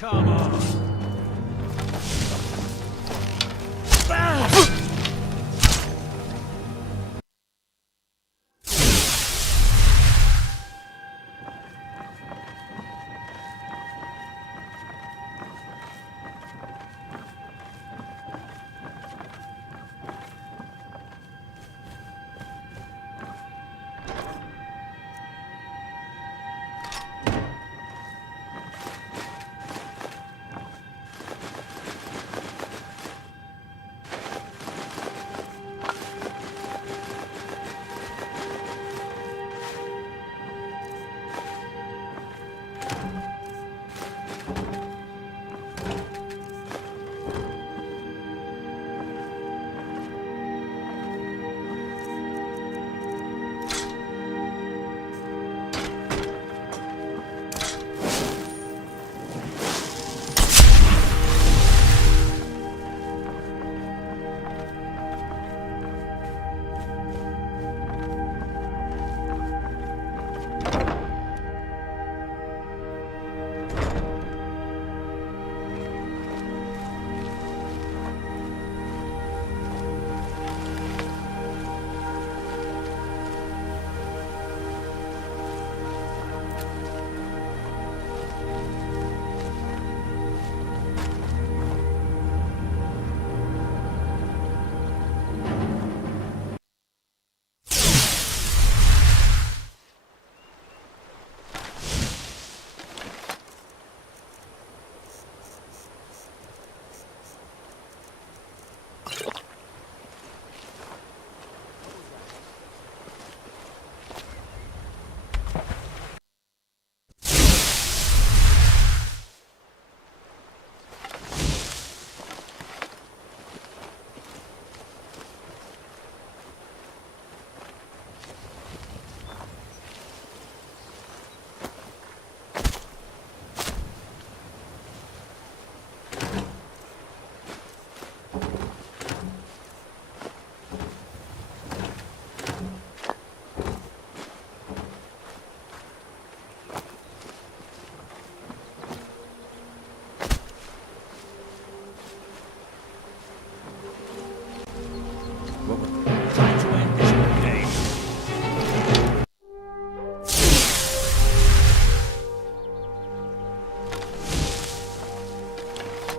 Come on.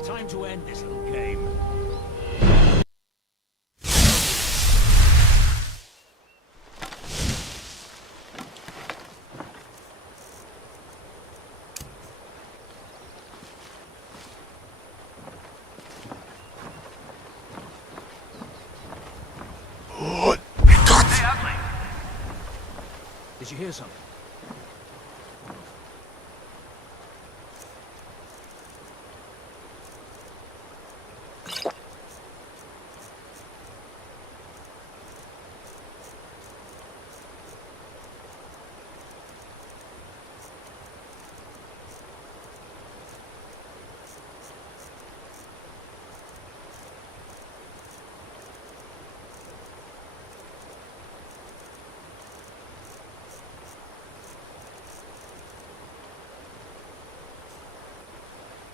Time to end this little game. Did you hear something?